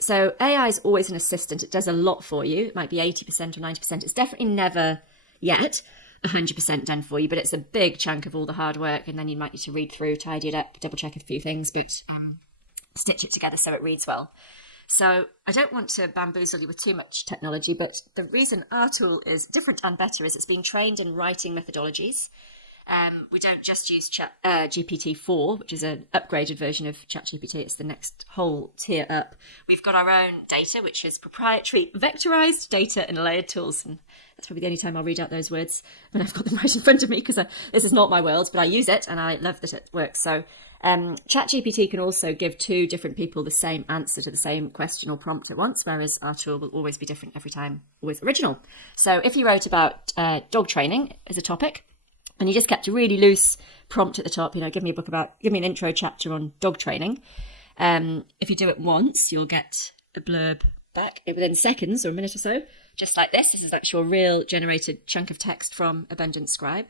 So AI is always an assistant. It does a lot for you. It might be 80% or 90%. It's definitely never yet 100% done for you, but it's a big chunk of all the hard work. And then you might need to read through, tidy it up, double check a few things, but stitch it together so it reads well. So I don't want to bamboozle you with too much technology, but the reason our tool is different and better is it's been trained in writing methodologies. We don't just use GPT-4, which is an upgraded version of ChatGPT. It's the next whole tier up. We've got our own data, which is proprietary vectorized data and layered tools. And that's probably the only time I'll read out those words when I've got them right in front of me, because this is not my world, but I use it and I love that it works. So ChatGPT can also give two different people the same answer to the same question or prompt at once, whereas our tool will always be different every time, always original. So if you wrote about dog training as a topic, and you just kept a really loose prompt at the top, give me an intro chapter on dog training. If you do it once, you'll get a blurb back within seconds or a minute or so, just like this. This is actually a real generated chunk of text from Abundant Scribe.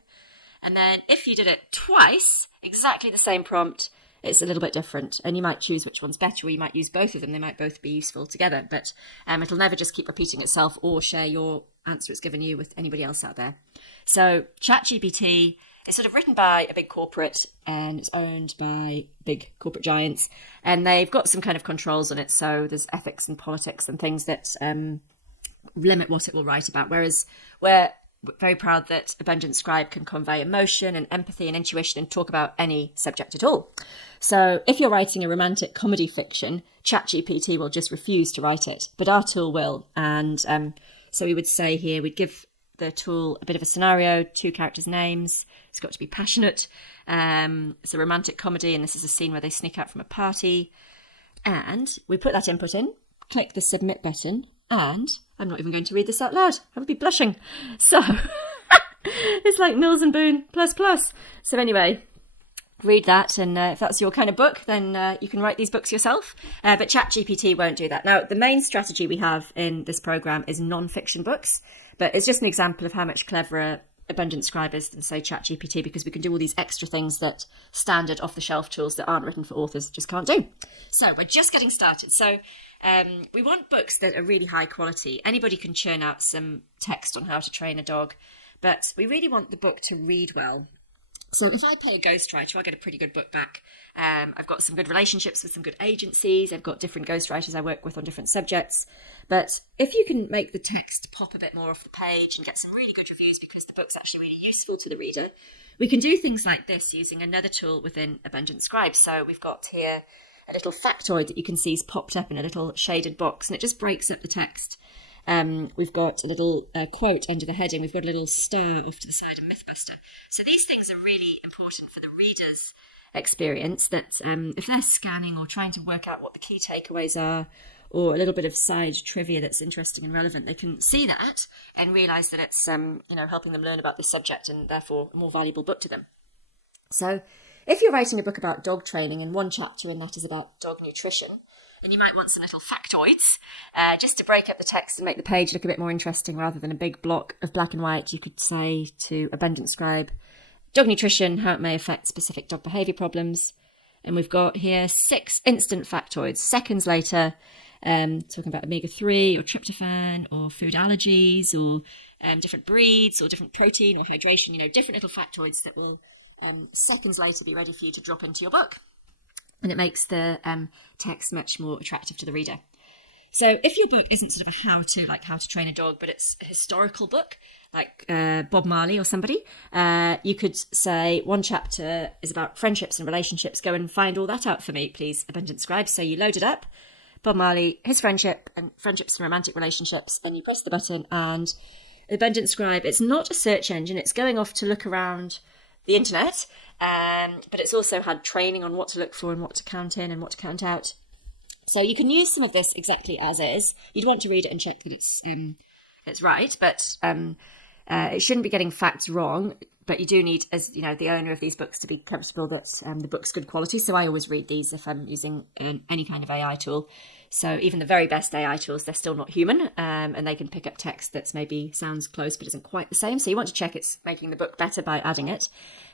And then if you did it twice, exactly the same prompt, it's a little bit different. And you might choose which one's better, or you might use both of them. They might both be useful together. But it'll never just keep repeating itself or share your answer it's given you with anybody else out there. So ChatGPT is sort of written by a big corporate, and it's owned by big corporate giants. And they've got some kind of controls on it. So there's ethics and politics and things that limit what it will write about. Whereas we're very proud that Abundant Scribe can convey emotion and empathy and intuition and talk about any subject at all. So if you're writing a romantic comedy fiction, ChatGPT will just refuse to write it, but our tool will. And so we would say here, we'd give the tool a bit of a scenario, 2 characters' names. It's got to be passionate. It's a romantic comedy, and this is a scene where they sneak out from a party. And we put that input in, click the submit button, and I'm not even going to read this out loud. I would be blushing. So it's like Mills and Boon plus plus. So anyway, read that, and if that's your kind of book, then you can write these books yourself. But ChatGPT won't do that. Now, the main strategy we have in this program is non-fiction books, but it's just an example of how much cleverer Abundant Scribe is than, say, ChatGPT, because we can do all these extra things that standard off-the-shelf tools that aren't written for authors just can't do. So we're just getting started. So we want books that are really high quality. Anybody can churn out some text on how to train a dog, but we really want the book to read well. So if I pay a ghostwriter, I'll get a pretty good book back. I've got some good relationships with some good agencies. I've got different ghostwriters I work with on different subjects. But if you can make the text pop a bit more off the page and get some really good reviews because the book's actually really useful to the reader, we can do things like this using another tool within Abundant Scribe. So we've got here a little factoid that you can see is popped up in a little shaded box, and it just breaks up the text. We've got a little quote under the heading. We've got a little star off to the side of Mythbuster. So these things are really important for the reader's experience, that if they're scanning or trying to work out what the key takeaways are, or a little bit of side trivia that's interesting and relevant, they can see that and realise that it's helping them learn about this subject, and therefore a more valuable book to them. So if you're writing a book about dog training and one chapter in that is about dog nutrition, and you might want some little factoids, just to break up the text and make the page look a bit more interesting rather than a big block of black and white, you could say to Abundant Scribe, dog nutrition, how it may affect specific dog behaviour problems. And we've got here 6 instant factoids, seconds later, talking about omega-3 or tryptophan or food allergies or different breeds or different protein or hydration, different little factoids that will seconds later be ready for you to drop into your book. And it makes the text much more attractive to the reader. So if your book isn't sort of a how-to, like how to train a dog, but it's a historical book, like Bob Marley or somebody, you could say one chapter is about friendships and relationships. Go and find all that out for me, please, Abundant Scribe. So you load it up, Bob Marley, his friendships and romantic relationships, and you press the button, and Abundant Scribe, it's not a search engine. It's going off to look around the internet, but it's also had training on what to look for and what to count in and what to count out. So you can use some of this exactly as is. You'd want to read it and check that it's right, but it shouldn't be getting facts wrong. But you do need, as the owner of these books, to be comfortable that the book's good quality. So I always read these if I'm using any kind of AI tool. So even the very best AI tools, they're still not human, and they can pick up text that's maybe sounds close but isn't quite the same. So you want to check it's making the book better by adding it.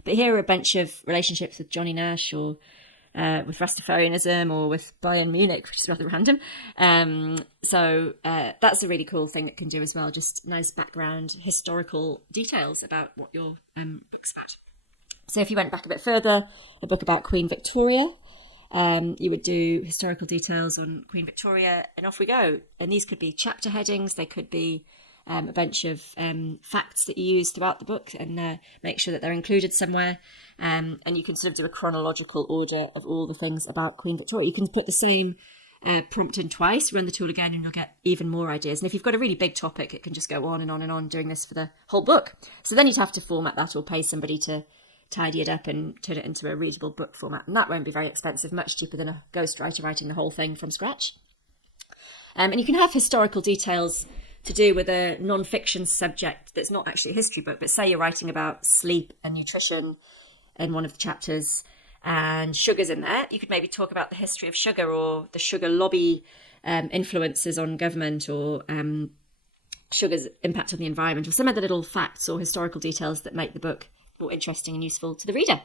But here are a bunch of relationships with Johnny Nash, or with Rastafarianism, or with Bayern Munich, which is rather random. So that's a really cool thing it can do as well. Just nice background, historical details about what your book's about. So if you went back a bit further, a book about Queen Victoria, you would do historical details on Queen Victoria, and off we go. And these could be chapter headings, they could be a bunch of facts that you use throughout the book, and make sure that they're included somewhere. And you can sort of do a chronological order of all the things about Queen Victoria. You can put the same prompt in twice, run the tool again, and you'll get even more ideas. And if you've got a really big topic, it can just go on and on and on doing this for the whole book. So then you'd have to format that or pay somebody to tidy it up and turn it into a readable book format. And that won't be very expensive, much cheaper than a ghostwriter writing the whole thing from scratch. And you can have historical details to do with a non-fiction subject that's not actually a history book, but say you're writing about sleep and nutrition in one of the chapters, and sugar's in there. You could maybe talk about the history of sugar or the sugar lobby influences on government, or sugar's impact on the environment, or some of the little facts or historical details that make the book more interesting and useful to the reader.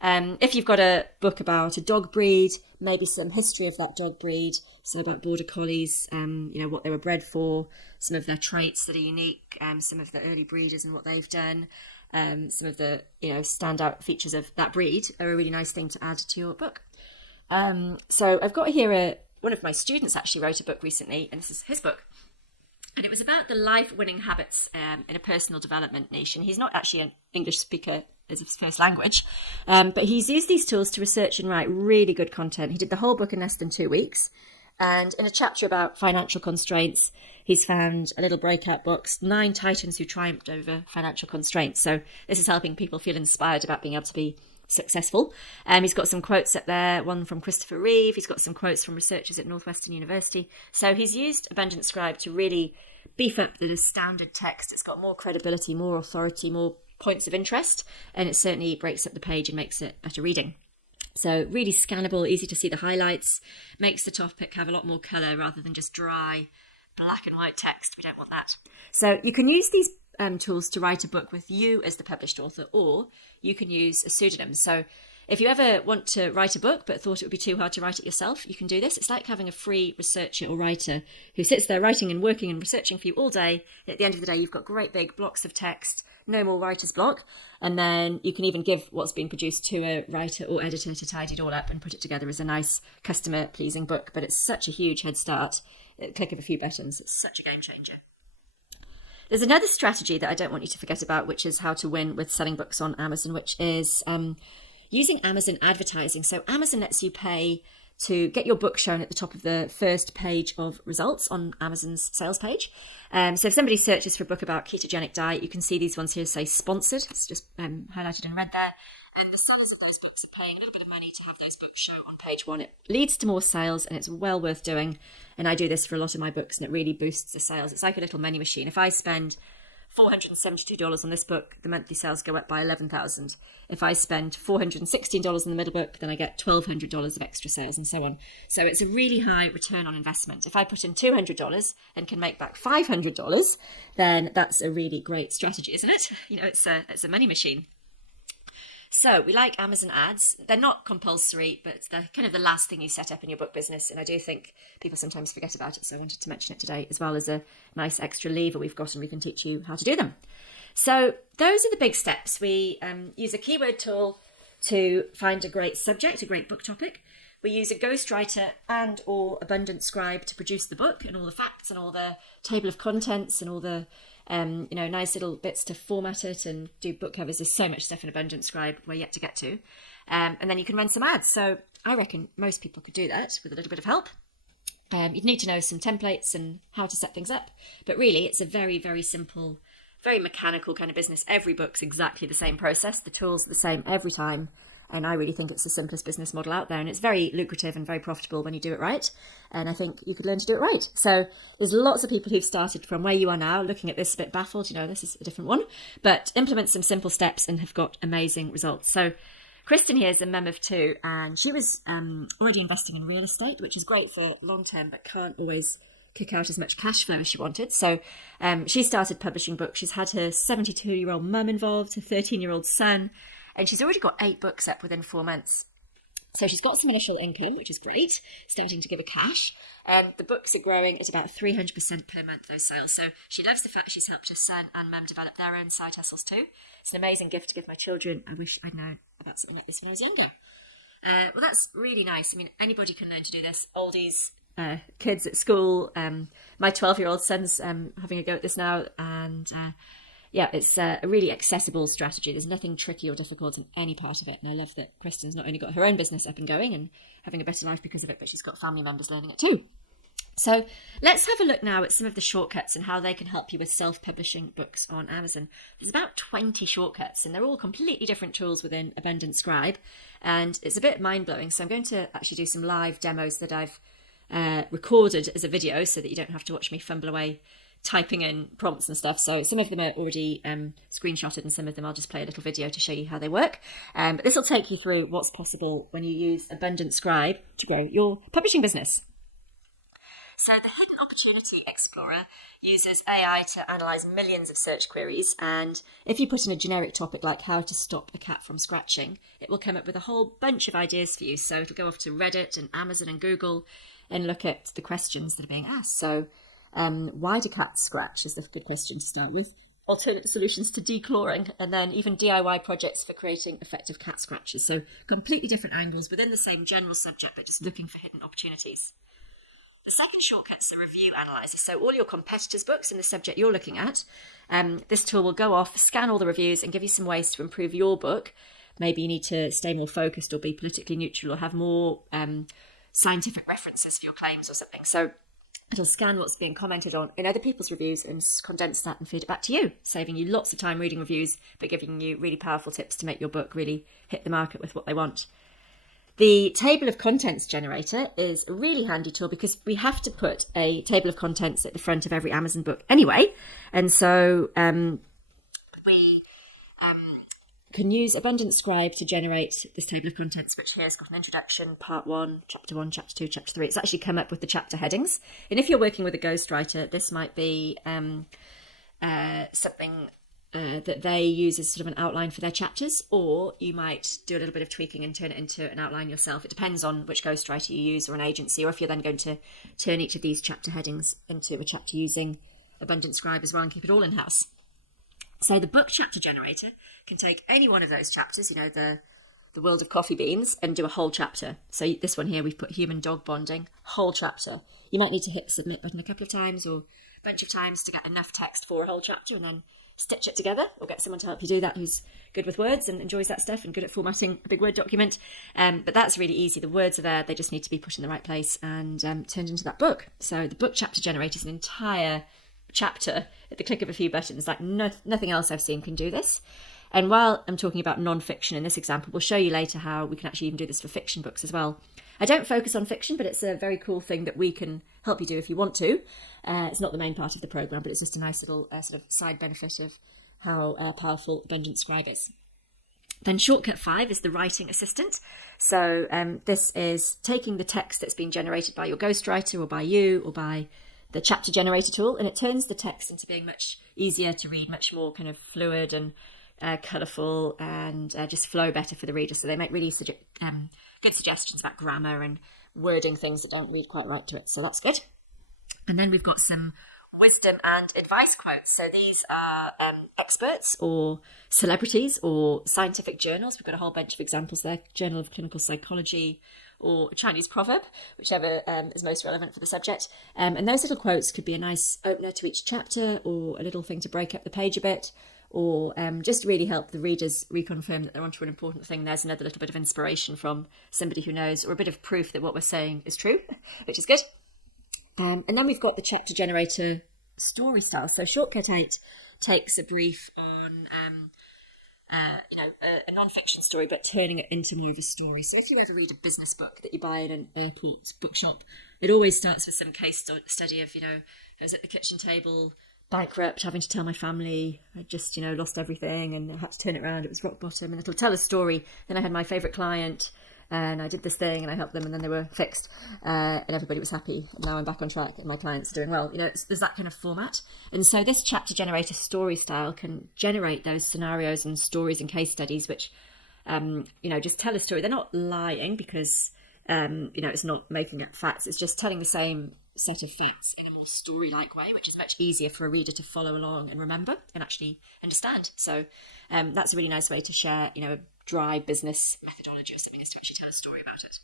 If you've got a book about a dog breed, maybe some history of that dog breed, so about border collies, what they were bred for, some of their traits that are unique, some of the early breeders and what they've done, some of the standout features of that breed are a really nice thing to add to your book. So I've got here one of my students actually wrote a book recently, and this is his book. And it was about the life-winning habits in a personal development niche. And he's not actually an English speaker as his first language, but he's used these tools to research and write really good content. He did the whole book in less than 2 weeks. And in a chapter about financial constraints, he's found a little breakout box, 9 titans who triumphed over financial constraints. So this is helping people feel inspired about being able to be successful. He's got some quotes up there, one from Christopher Reeve. He's got some quotes from researchers at Northwestern University. So he's used Abundant Scribe to really beef up the standard text. It's got more credibility, more authority, more points of interest, and it certainly breaks up the page and makes it better reading. So really scannable, easy to see the highlights, makes the topic have a lot more colour rather than just dry black and white text. We don't want that. So you can use these tools to write a book with you as the published author, or you can use a pseudonym. So if you ever want to write a book but thought it would be too hard to write it yourself, you can do this. It's like having a free researcher or writer who sits there writing and working and researching for you all day. At the end of the day, you've got great big blocks of text, no more writer's block. And then you can even give what's been produced to a writer or editor to tidy it all up and put it together as a nice customer-pleasing book. But it's such a huge head start. At a click of a few buttons, it's such a game changer. There's another strategy that I don't want you to forget about, which is how to win with selling books on Amazon, which is using Amazon advertising. So Amazon lets you pay to get your book shown at the top of the first page of results on Amazon's sales page. So if somebody searches for a book about ketogenic diet, you can see these ones here say sponsored. It's just highlighted in red there. And the sellers of those books are paying a little bit of money to have those books show on page 1. It leads to more sales, and it's well worth doing. And I do this for a lot of my books, and it really boosts the sales. It's like a little money machine. If I spend $472 on this book, the monthly sales go up by $11,000. If I spend $416 in the middle book, then I get $1,200 of extra sales, and so on. So it's a really high return on investment. If I put in $200 and can make back $500, then that's a really great strategy, isn't it? It's a money machine. So we like Amazon ads. They're not compulsory, but they're kind of the last thing you set up in your book business. And I do think people sometimes forget about it. So I wanted to mention it today, as well as a nice extra lever we've got, and we can teach you how to do them. So those are the big steps. We use a keyword tool to find a great subject, a great book topic. We use a ghostwriter and or Abundant Scribe to produce the book and all the facts and all the table of contents and all the nice little bits to format it and do book covers. There's so much stuff in Abundant Scribe we're yet to get to. And then you can run some ads. So I reckon most people could do that with a little bit of help. You'd need to know some templates and how to set things up. But really, it's a very, very simple, very mechanical kind of business. Every book's exactly the same process. The tools are the same every time. And I really think it's the simplest business model out there. And it's very lucrative and very profitable when you do it right. And I think you could learn to do it right. So there's lots of people who've started from where you are now, looking at this a bit baffled. This is a different one. But implement some simple steps and have got amazing results. So Kristen here is a mum of 2. And she was already investing in real estate, which is great for long term, but can't always kick out as much cash flow as she wanted. So she started publishing books. She's had her 72-year-old mum involved, her 13-year-old son. And she's already got 8 books up within 4 months. So she's got some initial income, which is great, starting to give her cash. And the books are growing at about 300% per month, those sales. So she loves the fact she's helped her son and mum develop their own side hustles too. It's an amazing gift to give my children. I wish I'd known about something like this when I was younger. Well, that's really nice. I mean, anybody can learn to do this. Oldies, kids at school. My 12-year-old son's having a go at this now. And it's a really accessible strategy. There's nothing tricky or difficult in any part of it. And I love that Kristen's not only got her own business up and going and having a better life because of it, but she's got family members learning it too. So let's have a look now at some of the shortcuts and how they can help you with self-publishing books on Amazon. There's about 20 shortcuts, and they're all completely different tools within Abundant Scribe, and it's a bit mind-blowing. So I'm going to actually do some live demos that I've recorded as a video so that you don't have to watch me fumble away typing in prompts and stuff. So some of them are already screenshotted, and some of them I'll just play a little video to show you how they work. But this will take you through what's possible when you use Abundant Scribe to grow your publishing business. So the Hidden Opportunity Explorer uses AI to analyse millions of search queries, and if you put in a generic topic like how to stop a cat from scratching, it will come up with a whole bunch of ideas for you. So it'll go off to Reddit and Amazon and Google and look at the questions that are being asked. So why do cats scratch is a good question to start with. Alternate solutions to declawing, and then even DIY projects for creating effective cat scratches. So completely different angles within the same general subject, but just looking for hidden opportunities. The second shortcut is a review analyzer. So all your competitors' books in the subject you're looking at, this tool will go off, scan all the reviews and give you some ways to improve your book. Maybe you need to stay more focused or be politically neutral or have more scientific references for your claims or something. So it'll scan what's being commented on in other people's reviews and condense that and feed it back to you, saving you lots of time reading reviews, but giving you really powerful tips to make your book really hit the market with what they want. The table of contents generator is a really handy tool because we have to put a table of contents at the front of every Amazon book anyway. And so we can use Abundant Scribe to generate this table of contents, which here has got an introduction, part 1, chapter 1, chapter 2, chapter 3. It's actually come up with the chapter headings. And if you're working with a ghostwriter, this might be something that they use as sort of an outline for their chapters, or you might do a little bit of tweaking and turn it into an outline yourself. It depends on which ghostwriter you use or an agency, or if you're then going to turn each of these chapter headings into a chapter using Abundant Scribe as well and keep it all in-house. So the book chapter generator can take any one of those chapters, the world of coffee beans, and do a whole chapter. So this one here, we've put human dog bonding, whole chapter. You might need to hit the submit button a couple of times or a bunch of times to get enough text for a whole chapter, and then stitch it together, or get someone to help you do that who's good with words and enjoys that stuff and good at formatting a big Word document. But that's really easy. The words are there, they just need to be put in the right place and turned into that book. So the book chapter generator is an entire chapter at the click of a few buttons. Like nothing else I've seen can do this. And while I'm talking about non-fiction in this example, we'll show you later how we can actually even do this for fiction books as well. I don't focus on fiction, but it's a very cool thing that we can help you do if you want to. It's not the main part of the programme, but it's just a nice little sort of side benefit of how powerful Abundant Scribe is. Then shortcut 5 is the writing assistant. So this is taking the text that's been generated by your ghostwriter or by you or by the chapter generator tool, and it turns the text into being much easier to read, much more kind of fluid and colourful, and just flow better for the reader. So they make really good suggestions about grammar and wording things that don't read quite right to it. So that's good. And then we've got some wisdom and advice quotes. So these are experts or celebrities or scientific journals. We've got a whole bunch of examples there. Journal of Clinical Psychology or a Chinese proverb, whichever is most relevant for the subject. And those little quotes could be a nice opener to each chapter, or a little thing to break up the page a bit, or just really help the readers reconfirm that they're onto an important thing. There's another little bit of inspiration from somebody who knows, or a bit of proof that what we're saying is true, which is good. And then we've got the chapter generator story style. So shortcut 8 takes a brief on a non-fiction story, but turning it into more of a story. So if you ever read a business book that you buy in an airport bookshop, it always starts with some case study of, I was at the kitchen table, bankrupt, having to tell my family I just, lost everything and I had to turn it around. It was rock bottom, and it'll tell a story. Then I had my favourite client and I did this thing and I helped them, and then they were fixed and everybody was happy. Now I'm back on track and my clients are doing well. There's that kind of format. And so this chapter generator story style can generate those scenarios and stories and case studies which, just tell a story. They're not lying because, it's not making up facts. It's just telling the same set of facts in a more story-like way, which is much easier for a reader to follow along and remember and actually understand. So that's a really nice way to share, a dry business methodology or something, is to actually tell a story about it.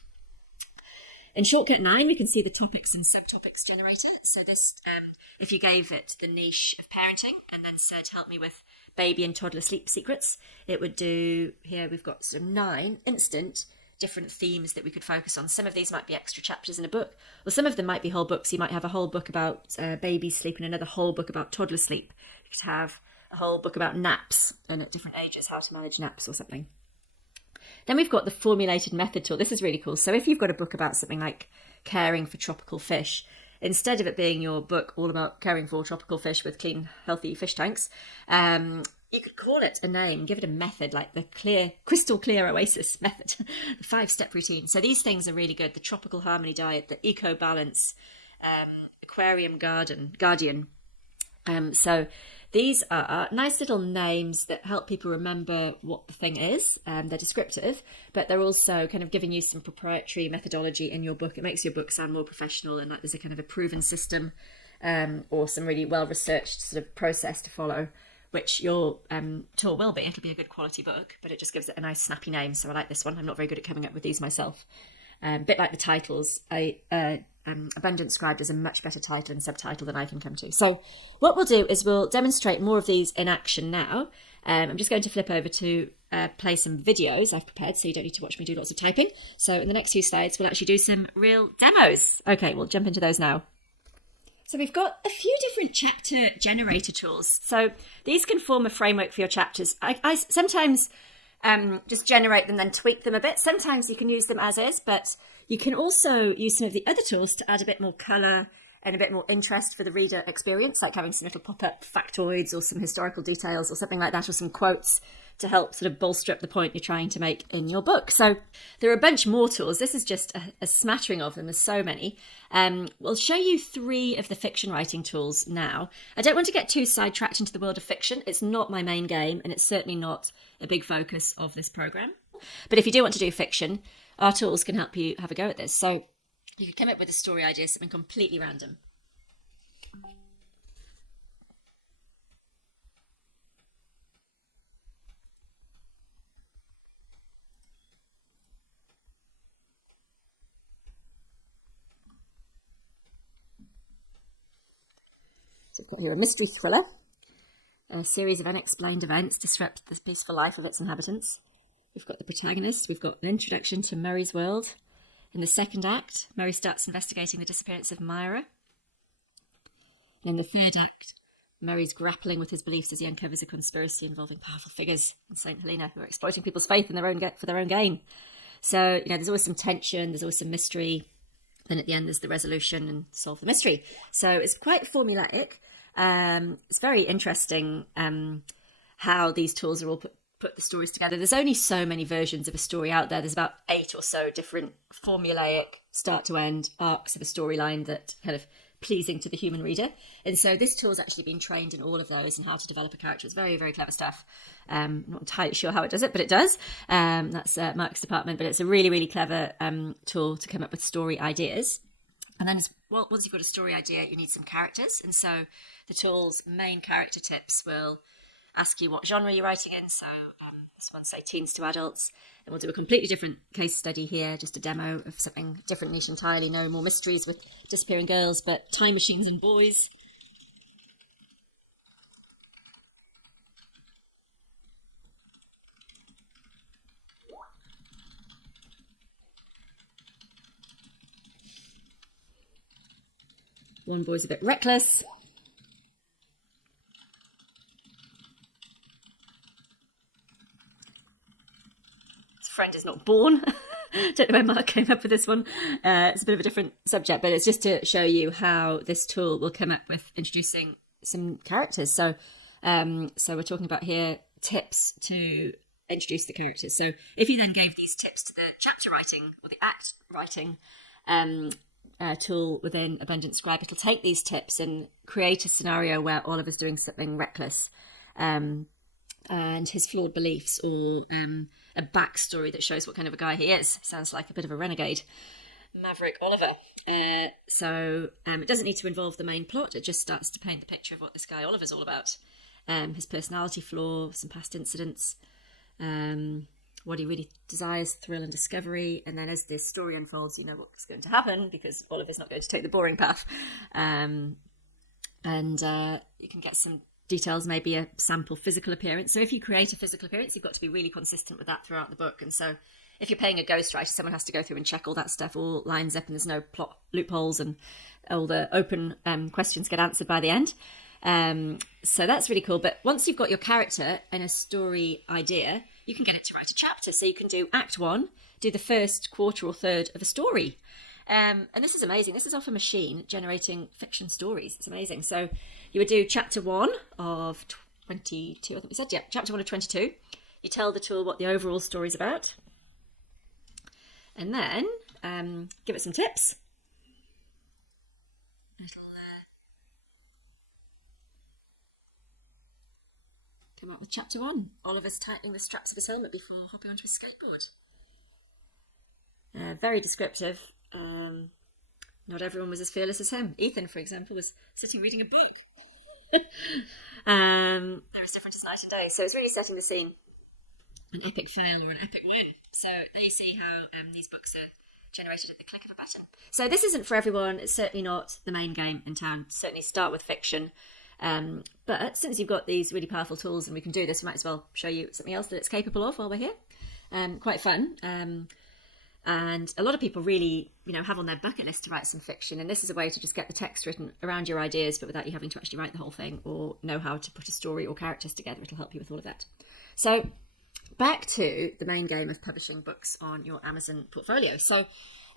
In shortcut 9, we can see the topics and subtopics generator. So this, if you gave it the niche of parenting and then said, help me with baby and toddler sleep secrets, it would do, here we've got sort of 9 instant different themes that we could focus on. Some of these might be extra chapters in a book, or some of them might be whole books. You might have a whole book about baby sleep and another whole book about toddler sleep. You could have a whole book about naps and at different ages how to manage naps or something. Then we've got the formulated method tool. This is really cool. So if you've got a book about something like caring for tropical fish, instead of it being your book all about caring for tropical fish with clean, healthy fish tanks, you could call it a name, give it a method, like the crystal clear oasis method, the 5-step routine. So these things are really good. The tropical harmony diet, the eco balance, aquarium guardian. So these are nice little names that help people remember what the thing is. They're descriptive, but they're also kind of giving you some proprietary methodology in your book. It makes your book sound more professional and like there's a kind of a proven system or some really well-researched sort of process to follow, which your tool will be. It'll be a good quality book, but it just gives it a nice snappy name. So I like this one. I'm not very good at coming up with these myself. A bit like the titles, Abundant Scribe does a much better title and subtitle than I can come to. So what we'll do is we'll demonstrate more of these in action now. I'm just going to flip over to play some videos I've prepared, so you don't need to watch me do lots of typing. So in the next few slides, we'll actually do some real demos. Okay, we'll jump into those now. So we've got a few different chapter generator tools. So these can form a framework for your chapters. I sometimes just generate them, then tweak them a bit. Sometimes you can use them as is, but you can also use some of the other tools to add a bit more colour and a bit more interest for the reader experience, like having some little pop-up factoids or some historical details or something like that, or some quotes to help sort of bolster up the point you're trying to make in your book. So there are a bunch more tools. This is just a smattering of them. There's so many. We'll show you 3 of the fiction writing tools now. I don't want to get too sidetracked into the world of fiction. It's not my main game, and it's certainly not a big focus of this program. But if you do want to do fiction, our tools can help you have a go at this. So you could come up with a story idea, something completely random. So we've got here a mystery thriller. A series of unexplained events disrupt the peaceful life of its inhabitants. We've got the protagonist. We've got an introduction to Murray's world. In the second act, Murray starts investigating the disappearance of Myra. And in the third act, Murray's grappling with his beliefs as he uncovers a conspiracy involving powerful figures in St. Helena who are exploiting people's faith in for their own gain. So, there's always some tension, there's always some mystery. Then at the end, there's the resolution and solve the mystery. So it's quite formulaic. It's very interesting how these tools are all put the stories together. There's only so many versions of a story out there. There's about 8 or so different formulaic start to end arcs of a storyline that kind of pleasing to the human reader. And so this tool's actually been trained in all of those and how to develop a character. It's very, very clever stuff. I'm not entirely sure how it does it, but it does. That's Mark's department, but it's a really, really clever tool to come up with story ideas. And then once you've got a story idea, you need some characters. And so the tool's main character tips will ask you what genre you're writing in. So this one, say teens to adults. And we'll do a completely different case study here, just a demo of something different niche entirely. No more mysteries with disappearing girls, but time machines and boys. One boy's a bit reckless. His friend is not born. Don't know where Mark came up with this one. It's a bit of a different subject, but it's just to show you how this tool will come up with introducing some characters. So we're talking about here tips to introduce the characters. So if you then gave these tips to the chapter writing or the act writing tool within Abundant Scribe, it'll take these tips and create a scenario where Oliver's doing something reckless and his flawed beliefs, or a backstory that shows what kind of a guy he is. Sounds like a bit of a renegade. Maverick Oliver. So it doesn't need to involve the main plot. It just starts to paint the picture of what this guy Oliver's all about. His personality flaw, some past incidents, what he really desires, thrill and discovery. And then as this story unfolds, you know what's going to happen because Oliver's not going to take the boring path. And you can get some details, maybe a sample physical appearance. So if you create a physical appearance, you've got to be really consistent with that throughout the book. And so if you're paying a ghostwriter, someone has to go through and check all that stuff all lines up and there's no plot loopholes and all the open questions get answered by the end. So that's really cool. But once you've got your character and a story idea, you can get it to write a chapter. So you can do Act 1, do the first quarter or third of a story. And this is amazing. This is off a machine generating fiction stories. It's amazing. So you would do chapter 1 of 22, I think we said. Yeah, chapter 1 of 22. You tell the tool what the overall story is about. And then give it some tips. It'll come up with chapter 1. Oliver's tightening the straps of his helmet before hopping onto his skateboard. Very descriptive. Not everyone was as fearless as him. Ethan, for example, was sitting reading a book. They're as different as night and day. So it's really setting the scene. An epic fail or an epic win. So there you see how these books are generated at the click of a button. So this isn't for everyone. It's certainly not the main game in town. Certainly start with fiction. But since you've got these really powerful tools and we can do this, we might as well show you something else that it's capable of while we're here. Quite fun. And a lot of people really, have on their bucket list to write some fiction. And this is a way to just get the text written around your ideas, but without you having to actually write the whole thing or know how to put a story or characters together. It'll help you with all of that. So back to the main game of publishing books on your Amazon portfolio. So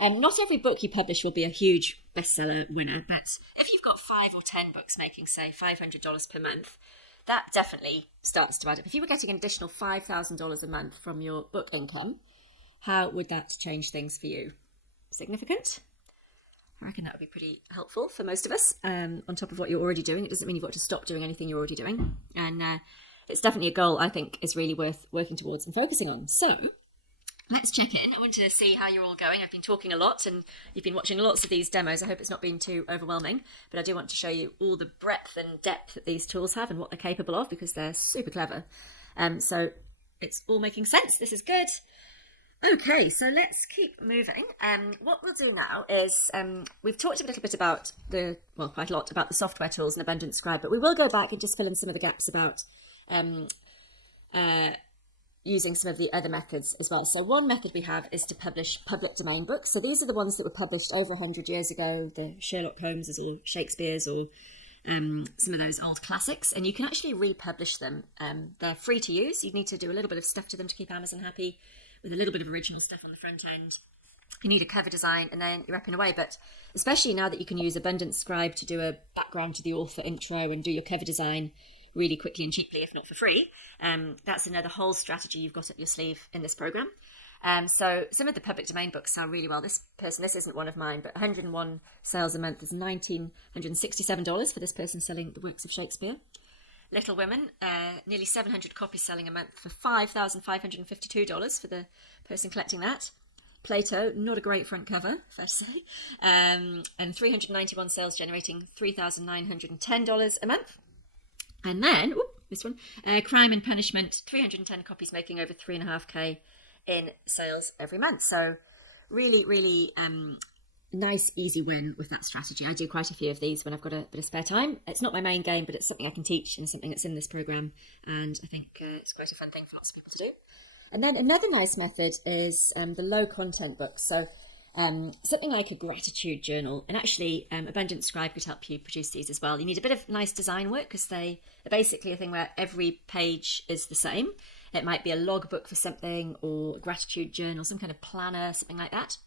not every book you publish will be a huge bestseller winner, but if you've got 5 or 10 books making, say, $500 per month, that definitely starts to add up. If you were getting an additional $5,000 a month from your book income, how would that change things for you? Significant? I reckon that would be pretty helpful for most of us, on top of what you're already doing. It doesn't mean you've got to stop doing anything you're already doing. And it's definitely a goal I think is really worth working towards and focusing on. So let's check in. I want to see how you're all going. I've been talking a lot and you've been watching lots of these demos. I hope it's not been too overwhelming, but I do want to show you all the breadth and depth that these tools have and what they're capable of because they're super clever. So it's all making sense. This is good. Okay, so let's keep moving. What we'll do now is we've talked a little bit about quite a lot about the software tools and Abundant Scribe, but we will go back and just fill in some of the gaps about using some of the other methods as well. So one method we have is to publish public domain books. So these are the ones that were published over 100 years ago, the Sherlock Holmeses or Shakespeare's or some of those old classics, and you can actually republish them. They're free to use. You need to do a little bit of stuff to them to keep Amazon happy, with a little bit of original stuff on the front end. You need a cover design and then you're up and away. But especially now that you can use Abundant Scribe to do a background to the author intro and do your cover design really quickly and cheaply, if not for free, that's another whole strategy you've got up your sleeve in this program. So some of the public domain books sell really well. This isn't one of mine, but 101 sales a month is $1,967 for this person selling the works of Shakespeare. Little Women, nearly 700 copies selling a month for $5,552 for the person collecting that. Plato, not a great front cover, fair to say, and 391 sales generating $3,910 a month. And then, this one, Crime and Punishment, 310 copies making over $3,500 in sales every month. So really, really nice, easy win with that strategy. I do quite a few of these when I've got a bit of spare time. It's not my main game, but it's something I can teach and something that's in this program. And I think it's quite a fun thing for lots of people to do. And then another nice method is the low content books. So something like a gratitude journal. And actually, Abundant Scribe could help you produce these as well. You need a bit of nice design work because they are basically a thing where every page is the same. It might be a logbook for something or a gratitude journal, some kind of planner, something like that.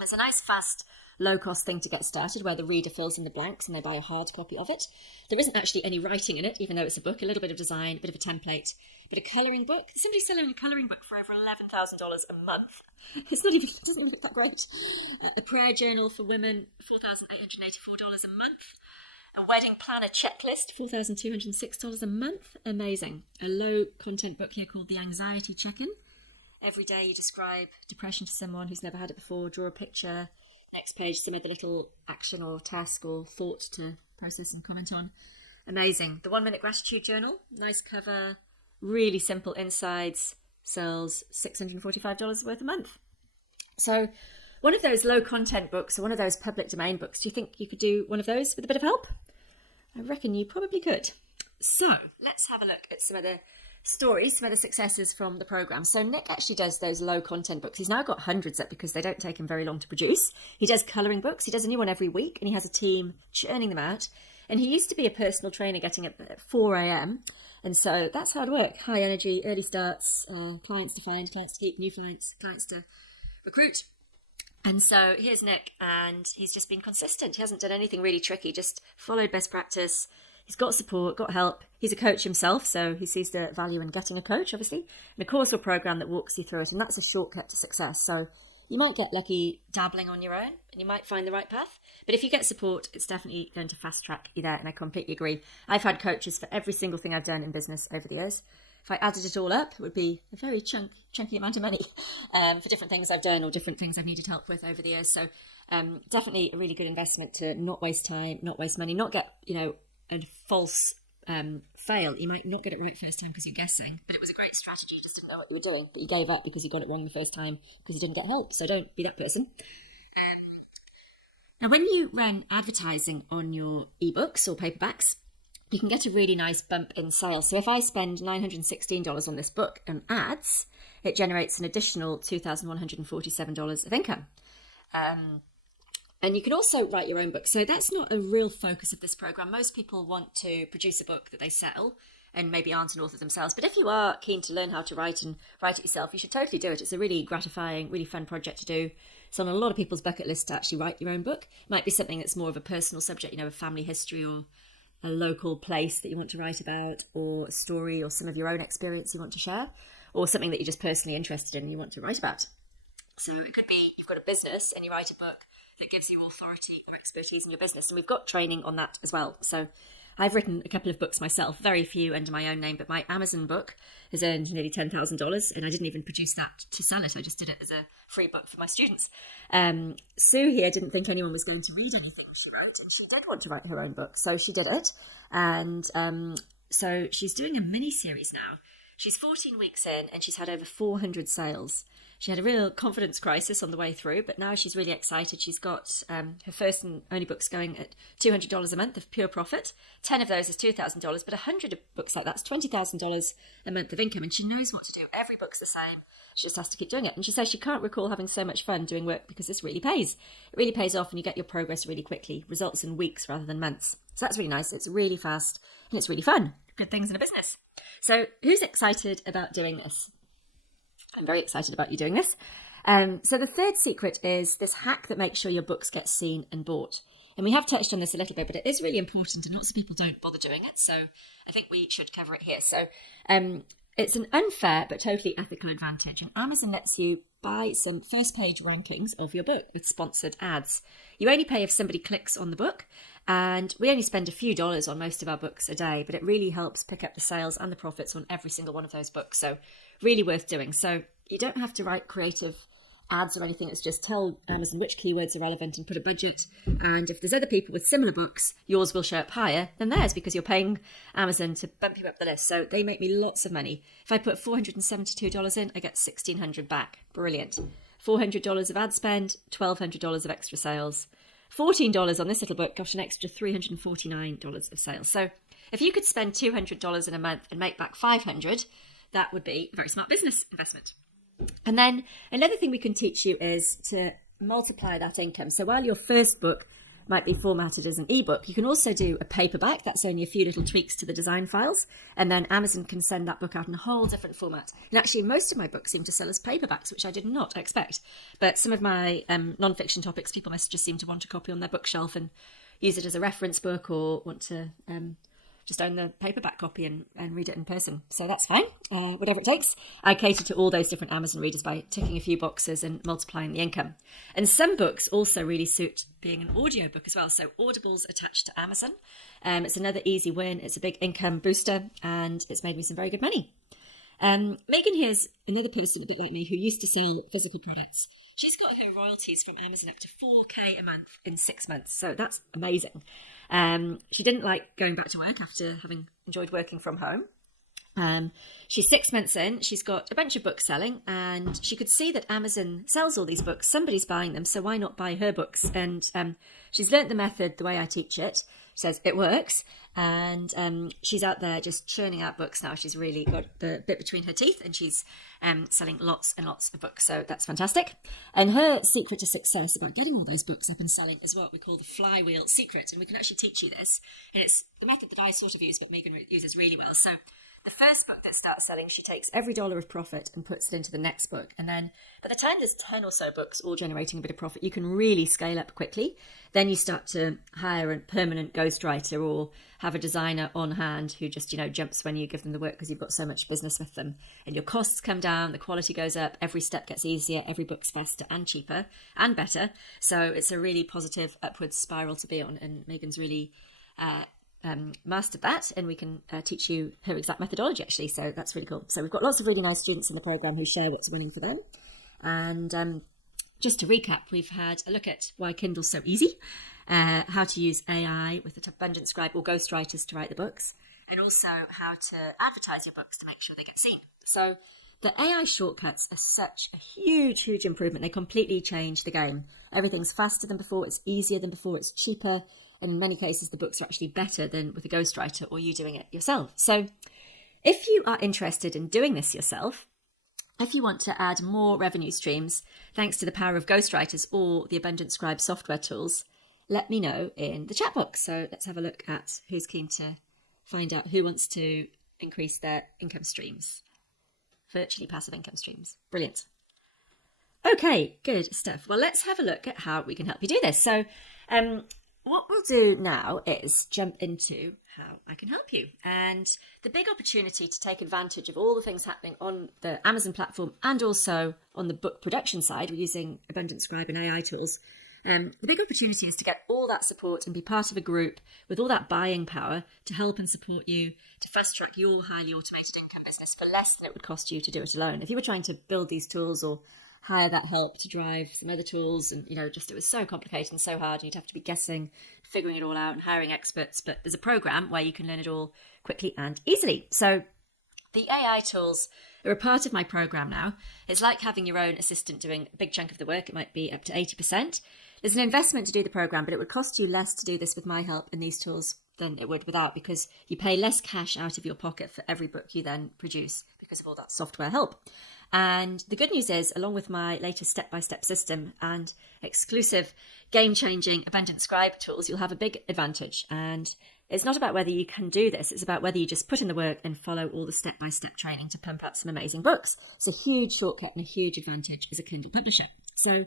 It's a nice, fast, low-cost thing to get started where the reader fills in the blanks and they buy a hard copy of it. There isn't actually any writing in it, even though it's a book, a little bit of design, a bit of a template, but a colouring book. There's somebody selling a colouring book for over $11,000 a month. It doesn't even look that great. A prayer journal for women, $4,884 a month. A wedding planner checklist, $4,206 a month. Amazing. A low-content book here called The Anxiety Check-In. Every day you describe depression to someone who's never had it before, draw a picture. Next page, some other little action or task or thought to process and comment on. Amazing. The 1 Minute Gratitude Journal, nice cover, really simple insides, sells $645 worth a month. So one of those low content books or one of those public domain books, do you think you could do one of those with a bit of help? I reckon you probably could. So let's have a look at some of the stories, some of the successes from the program. So Nick actually does those low content books. He's now got hundreds up because they don't take him very long to produce. He does colouring books. He does a new one every week, and he has a team churning them out. And he used to be a personal trainer getting up at 4 a.m. And so that's hard work. High energy, early starts, clients to find, clients to keep, new clients to recruit. And so here's Nick, and he's just been consistent. He hasn't done anything really tricky, just followed best practice. He's got support, got help. He's a coach himself, so he sees the value in getting a coach, obviously, and a course or program that walks you through it, and that's a shortcut to success. So you might get lucky dabbling on your own, and you might find the right path. But if you get support, it's definitely going to fast track you there, and I completely agree. I've had coaches for every single thing I've done in business over the years. If I added it all up, it would be a very chunky amount of money for different things I've done or different things I've needed help with over the years. So definitely a really good investment to not waste time, not waste money, not get, a false fail. You might not get it right first time because you're guessing, but it was a great strategy. You just didn't know what you were doing, but you gave up because you got it wrong the first time because you didn't get help. So don't be that person. Now, when you run advertising on your ebooks or paperbacks, you can get a really nice bump in sales. So if I spend $916 on this book and ads, it generates an additional $2,147 of income. And you can also write your own book. So that's not a real focus of this program. Most people want to produce a book that they sell and maybe aren't an author themselves. But if you are keen to learn how to write and write it yourself, you should totally do it. It's a really gratifying, really fun project to do. It's on a lot of people's bucket list to actually write your own book. It might be something that's more of a personal subject, a family history or a local place that you want to write about, or a story or some of your own experience you want to share, or something that you're just personally interested in and you want to write about. So it could be you've got a business and you write a book that gives you authority or expertise in your business. And we've got training on that as well. So I've written a couple of books myself, very few under my own name, but my Amazon book has earned nearly $10,000, and I didn't even produce that to sell it. I just did it as a free book for my students. Sue here didn't think anyone was going to read anything she wrote, and she did want to write her own book, so she did it. And so she's doing a mini-series now. She's 14 weeks in, and she's had over 400 sales. She had a real confidence crisis on the way through, but now she's really excited. She's got her first and only books going at $200 a month of pure profit. 10 of those is $2,000, but 100 books like that's $20,000 a month of income, and she knows what to do. Every book's the same. She just has to keep doing it. And she says she can't recall having so much fun doing work because this really pays. It really pays off, and you get your progress really quickly. Results in weeks rather than months. So that's really nice. It's really fast, and it's really fun. Good things in a business. So who's excited about doing this? I'm very excited about you doing this. So the third secret is this hack that makes sure your books get seen and bought. And we have touched on this a little bit, but it is really important and lots of people don't bother doing it. So I think we should cover it here. So it's an unfair but totally ethical advantage. And Amazon lets you buy some first page rankings of your book with sponsored ads. You only pay if somebody clicks on the book. And we only spend a few dollars on most of our books a day, but it really helps pick up the sales and the profits on every single one of those books. So really worth doing. So you don't have to write creative ads or anything. It's just tell Amazon which keywords are relevant and put a budget. And if there's other people with similar books, yours will show up higher than theirs because you're paying Amazon to bump you up the list. So they make me lots of money. If I put $472 in, I get $1,600 back. Brilliant. $400 of ad spend, $1,200 of extra sales. $14 on this little book, gosh, an extra $349 of sales. So if you could spend $200 in a month and make back $500, that would be a very smart business investment. And then another thing we can teach you is to multiply that income. So while your first book might be formatted as an ebook, you can also do a paperback. That's only a few little tweaks to the design files. And then Amazon can send that book out in a whole different format. And actually, most of my books seem to sell as paperbacks, which I did not expect. But some of my non-fiction topics, people must just seem to want a copy on their bookshelf and use it as a reference book, or want to just own the paperback copy and read it in person. So that's fine, whatever it takes. I cater to all those different Amazon readers by ticking a few boxes and multiplying the income. And some books also really suit being an audio book as well. So Audible's attached to Amazon. It's another easy win. It's a big income booster, and it's made me some very good money. Megan here's another person a bit like me who used to sell physical products. She's got her royalties from Amazon up to $4,000 a month in 6 months. So that's amazing. She didn't like going back to work after having enjoyed working from home. She's 6 months in. She's got a bunch of books selling, and she could see that Amazon sells all these books. Somebody's buying them, so why not buy her books? And she's learnt the method the way I teach it. says it works. And she's out there just churning out books now. She's really got the bit between her teeth, and she's selling lots and lots of books. So that's fantastic. And her secret to success about getting all those books up and selling is what we call the flywheel secret. And we can actually teach you this. And it's the method that I sort of use, but Megan uses really well. So the first book that starts selling, she takes every dollar of profit and puts it into the next book. And then by the time there's 10 or so books all generating a bit of profit, you can really scale up quickly. Then you start to hire a permanent ghostwriter or have a designer on hand who just, jumps when you give them the work because you've got so much business with them. And your costs come down, the quality goes up, every step gets easier, every book's faster and cheaper and better. So it's a really positive upwards spiral to be on. And Megan's really mastered that, and we can teach you her exact methodology actually, so that's really cool. So we've got lots of really nice students in the program who share what's winning for them. And just to recap, we've had a look at why Kindle's so easy, how to use AI with the abundant Scribe or ghostwriters to write the books, and also how to advertise your books to make sure they get seen. So the AI shortcuts are such a huge improvement. They completely change the game. Everything's faster than before, it's easier than before, it's cheaper. And in many cases, the books are actually better than with a ghostwriter or you doing it yourself. So if you are interested in doing this yourself, if you want to add more revenue streams, thanks to the power of ghostwriters or the Abundant Scribe software tools, let me know in the chat box. So let's have a look at who's keen to find out who wants to increase their income streams, virtually passive income streams. Brilliant. Okay, good stuff. Well, let's have a look at how we can help you do this. So, what we'll do now is jump into how I can help you. And the big opportunity to take advantage of all the things happening on the Amazon platform and also on the book production side, we're using Abundant Scribe and AI tools. The big opportunity is to get all that support and be part of a group with all that buying power to help and support you to fast track your highly automated income business for less than it would cost you to do it alone. If you were trying to build these tools or hire that help to drive some other tools, and it was so complicated and so hard, and you'd have to be guessing, figuring it all out and hiring experts. But there's a program where you can learn it all quickly and easily. So the AI tools are a part of my program now. It's like having your own assistant doing a big chunk of the work. It might be up to 80%. There's an investment to do the program, but it would cost you less to do this with my help and these tools than it would without, because you pay less cash out of your pocket for every book you then produce because of all that software help. And the good news is, along with my latest step-by-step system and exclusive game-changing Abundant Scribe tools, you'll have a big advantage. And it's not about whether you can do this, it's about whether you just put in the work and follow all the step-by-step training to pump out some amazing books. It's a huge shortcut and a huge advantage as a Kindle publisher. So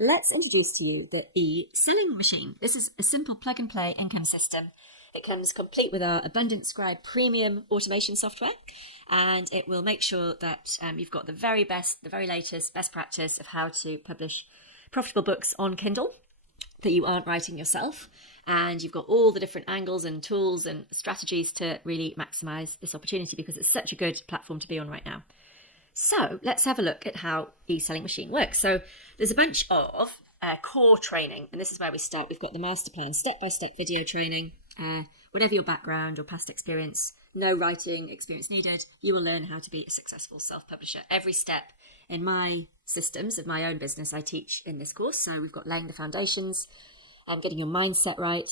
let's introduce to you the eSelling machine. This is a simple plug-and-play income system. It comes complete with our Abundant Scribe premium automation software, and it will make sure that you've got the very best, the very latest best practice of how to publish profitable books on Kindle that you aren't writing yourself. And you've got all the different angles and tools and strategies to really maximize this opportunity, because it's such a good platform to be on right now. So let's have a look at how eSelling machine works. So there's a bunch of core training, and this is where we start. We've got the master plan, step-by-step video training. Whatever your background or past experience, no writing experience needed, you will learn how to be a successful self-publisher. Every step in my systems of my own business I teach in this course. So we've got laying the foundations, getting your mindset right.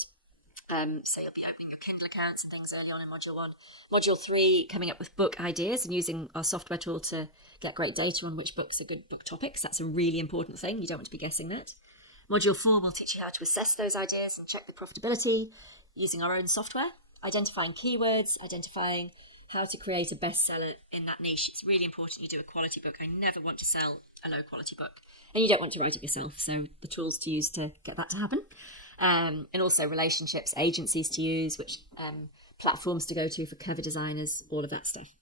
So you'll be opening your Kindle accounts and things early on in Module 1. Module 3, coming up with book ideas and using our software tool to get great data on which books are good book topics. That's a really important thing. You don't want to be guessing that. Module 4 will teach you how to assess those ideas and check the profitability using our own software, identifying keywords, identifying how to create a bestseller in that niche. It's really important you do a quality book. I never want to sell a low quality book, and you don't want to write it yourself. So the tools to use to get that to happen. And also relationships, agencies to use, which platforms to go to for cover designers, all of that stuff.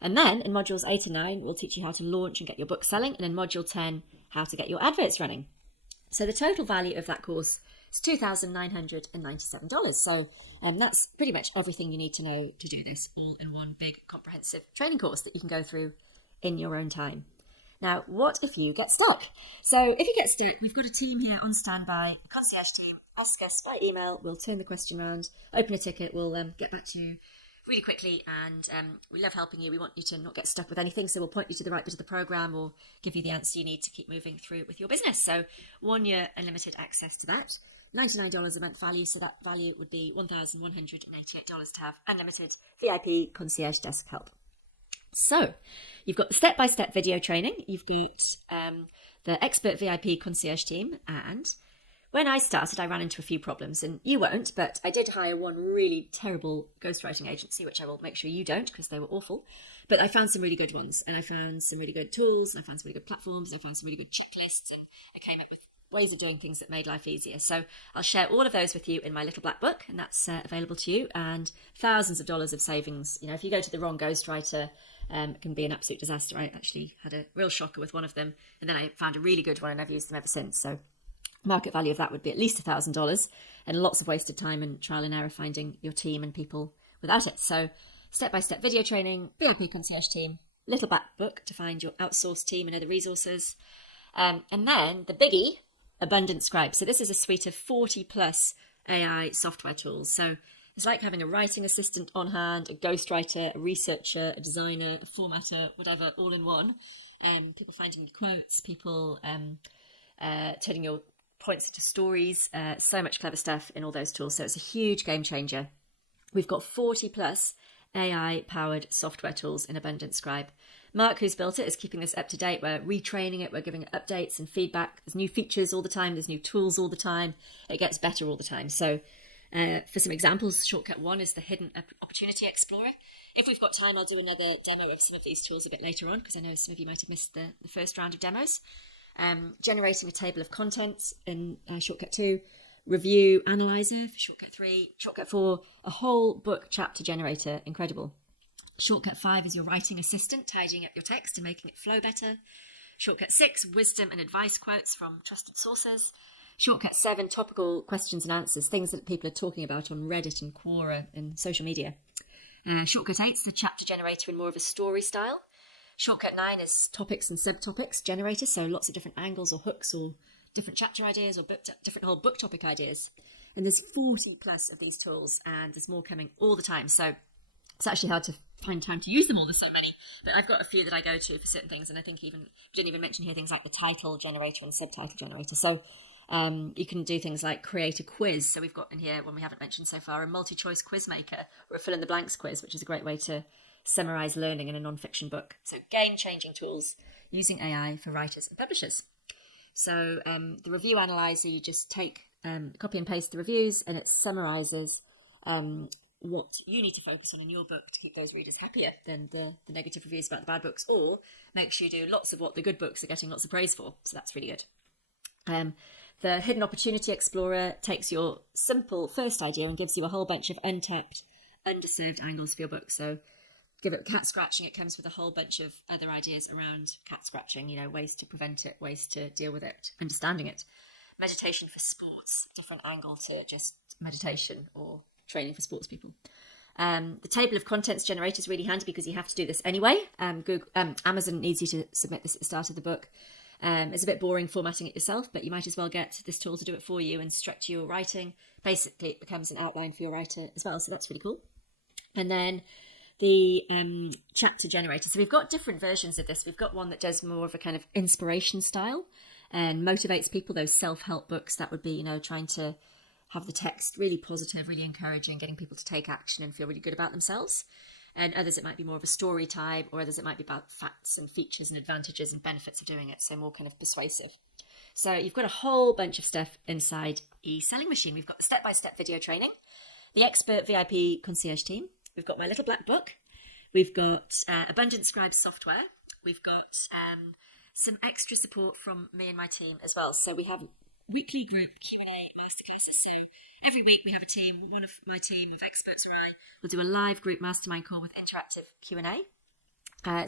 And then in modules 8 and 9, we'll teach you how to launch and get your book selling. And in module 10, how to get your adverts running. So the total value of that course is $2,997. So that's pretty much everything you need to know to do this, all in one big comprehensive training course that you can go through in your own time. Now, what if you get stuck? So if you get stuck, we've got a team here on standby, a concierge team. Ask us by email, we'll turn the question around, open a ticket, we'll get back to you really quickly, and we love helping you. We want you to not get stuck with anything, so we'll point you to the right bit of the program or give you the answer you need to keep moving through with your business. So 1 year unlimited access to that. $99 a month value, so that value would be $1,188 to have unlimited VIP concierge desk help. So you've got the step-by-step video training, you've got the expert VIP concierge team, and when I started, I ran into a few problems, and you won't, but I did hire one really terrible ghostwriting agency, which I will make sure you don't, because they were awful. But I found some really good ones, and I found some really good tools, and I found some really good platforms, and I found some really good checklists, and I came up with ways of doing things that made life easier. So I'll share all of those with you in my little black book, and that's available to you, and thousands of dollars of savings. You know, if you go to the wrong ghostwriter, it can be an absolute disaster. I actually had a real shocker with one of them, and then I found a really good one, and I've used them ever since. So market value of that would be at least $1,000, and lots of wasted time and trial and error finding your team and people without it. So step-by-step video training, VIP concierge team, little black book to find your outsourced team and other resources. And then the biggie, Abundant Scribe. So this is a suite of 40 plus AI software tools. So it's like having a writing assistant on hand, a ghostwriter, a researcher, a designer, a formatter, whatever, all in one. People finding quotes, people turning your points into stories, so much clever stuff in all those tools. So it's a huge game changer. We've got 40 plus AI powered software tools in Abundant Scribe. Mark, who's built it, is keeping this up to date. We're retraining it. We're giving it updates and feedback. There's new features all the time. There's new tools all the time. It gets better all the time. So for some examples, shortcut 1 is the Hidden Opportunity Explorer. If we've got time, I'll do another demo of some of these tools a bit later on, because I know some of you might have missed the first round of demos. Generating a table of contents in shortcut 2, review analyzer for shortcut 3, shortcut 4, a whole book chapter generator, incredible. Shortcut 5 is your writing assistant, tidying up your text and making it flow better. Shortcut 6, wisdom and advice quotes from trusted sources. Shortcut 7, topical questions and answers, things that people are talking about on Reddit and Quora and social media. Shortcut 8 is the chapter generator in more of a story style. Shortcut 9 is topics and subtopics generator, so lots of different angles or hooks or different chapter ideas or different whole book topic ideas. And there's 40 plus of these tools, and there's more coming all the time. So it's actually hard to find time to use them all. There's so many, but I've got a few that I go to for certain things. And I think we didn't even mention here things like the title generator and subtitle generator. So you can do things like create a quiz. So we've got in here, one we haven't mentioned so far, a multi-choice quiz maker or a fill in the blanks quiz, which is a great way to summarize learning in a non-fiction book. So game-changing tools using AI for writers and publishers. So the review analyzer, you just take, copy and paste the reviews, and it summarizes what you need to focus on in your book to keep those readers happier than the negative reviews about the bad books, or makes you do lots of what the good books are getting lots of praise for. So that's really good. The Hidden Opportunity Explorer takes your simple first idea and gives you a whole bunch of untapped, underserved angles for your book. So give it cat scratching, it comes with a whole bunch of other ideas around cat scratching, you know, ways to prevent it, ways to deal with it, understanding it. Meditation for sports, different angle to just meditation or training for sports people. The table of contents generator is really handy because you have to do this anyway. Amazon needs you to submit this at the start of the book. It's a bit boring formatting it yourself, but you might as well get this tool to do it for you and structure your writing. Basically, it becomes an outline for your writer as well, so that's really cool. And then the chapter generator. So we've got different versions of this. We've got one that does more of a kind of inspiration style and motivates people, those self-help books that would be, you know, trying to have the text really positive, really encouraging, getting people to take action and feel really good about themselves. And others, it might be more of a story type, or others, it might be about facts and features and advantages and benefits of doing it. So more kind of persuasive. So you've got a whole bunch of stuff inside eSelling Machine. We've got the step-by-step video training, the expert VIP concierge team. We've got my little black book. We've got Abundant Scribe software. We've got some extra support from me and my team as well. So we have weekly group Q&A masterclasses. So every week we have a team, one of my team of experts or I will do a live group mastermind call with interactive Q&A.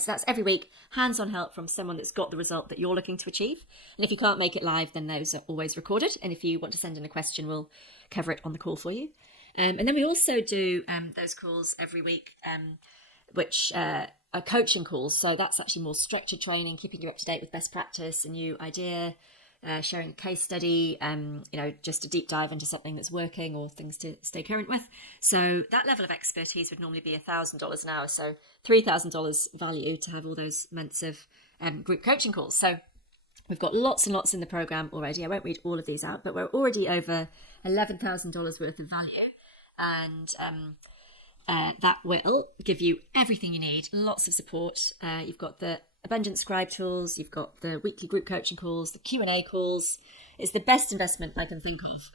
So that's every week, hands-on help from someone that's got the result that you're looking to achieve. And if you can't make it live, then those are always recorded. And if you want to send in a question, we'll cover it on the call for you. And then we also do those calls every week, which are coaching calls. So that's actually more structured training, keeping you up to date with best practice, a new idea, sharing a case study, just a deep dive into something that's working or things to stay current with. So that level of expertise would normally be $1,000 an hour. So $3,000 value to have all those months of group coaching calls. So we've got lots and lots in the program already. I won't read all of these out, but we're already over $11,000 worth of value. And that will give you everything you need, lots of support. You've got the abundant Scribe tools, you've got the weekly group coaching calls, the Q&A calls. It's the best investment I can think of.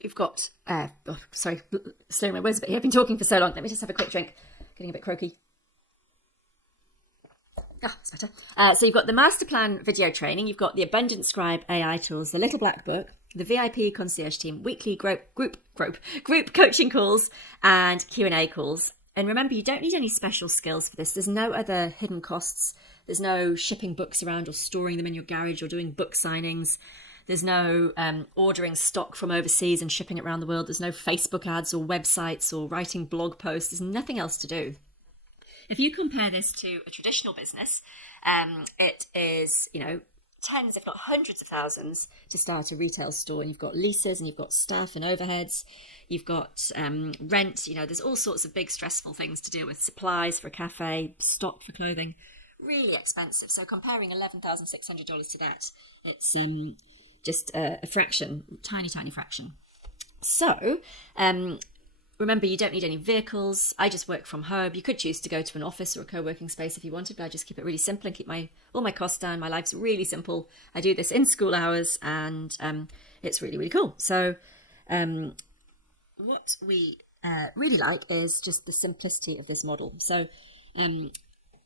You've got, slowing my words a bit here. I've been talking for so long. Let me just have a quick drink. Getting a bit croaky. That's better. So you've got the master plan video training, you've got the abundant Scribe AI tools, the little black book, the VIP concierge team, weekly group coaching calls, and Q&A calls. And remember, you don't need any special skills for this. There's no other hidden costs. There's no shipping books around or storing them in your garage or doing book signings. There's no ordering stock from overseas and shipping it around the world. There's no Facebook ads or websites or writing blog posts. There's nothing else to do. If you compare this to a traditional business, it is, tens, if not hundreds of thousands to start a retail store. And you've got leases and you've got staff and overheads. You've got rent. There's all sorts of big stressful things to do with supplies for a cafe, stock for clothing. Really expensive. So comparing $11,600 to that, it's just a fraction, tiny fraction. So remember, you don't need any vehicles. I just work from home. You could choose to go to an office or a co-working space if you wanted, but I just keep it really simple and keep all my costs down. My life's really simple. I do this in school hours, and it's really, really cool. So what we really like is just the simplicity of this model. So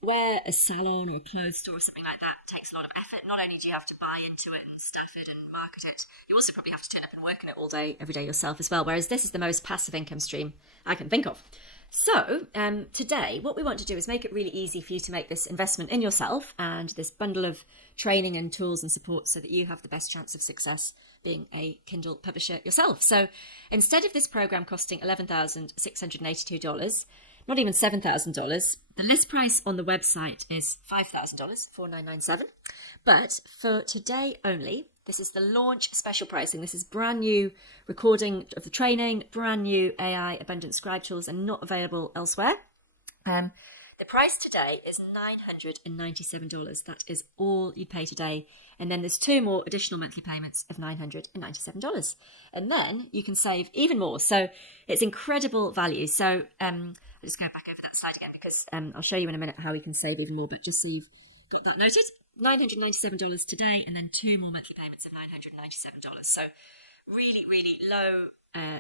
where a salon or a clothes store or something like that takes a lot of effort. Not only do you have to buy into it and staff it and market it, you also probably have to turn up and work in it all day, every day yourself as well, whereas this is the most passive income stream I can think of. So today, what we want to do is make it really easy for you to make this investment in yourself and this bundle of training and tools and support so that you have the best chance of success being a Kindle publisher yourself. So instead of this program costing $11,682, not even $7,000. The list price on the website is $5,000, $4,997. But for today only, this is the launch special pricing. This is brand new recording of the training, brand new AI abundant Scribe tools, and not available elsewhere. The price today is $997. That is all you pay today. And then there's 2 more additional monthly payments of $997. And then you can save even more. So it's incredible value. So I'll just go back over that slide again because I'll show you in a minute how we can save even more. But just so you've got that noted, $997 today, and then 2 more monthly payments of $997. So really, really low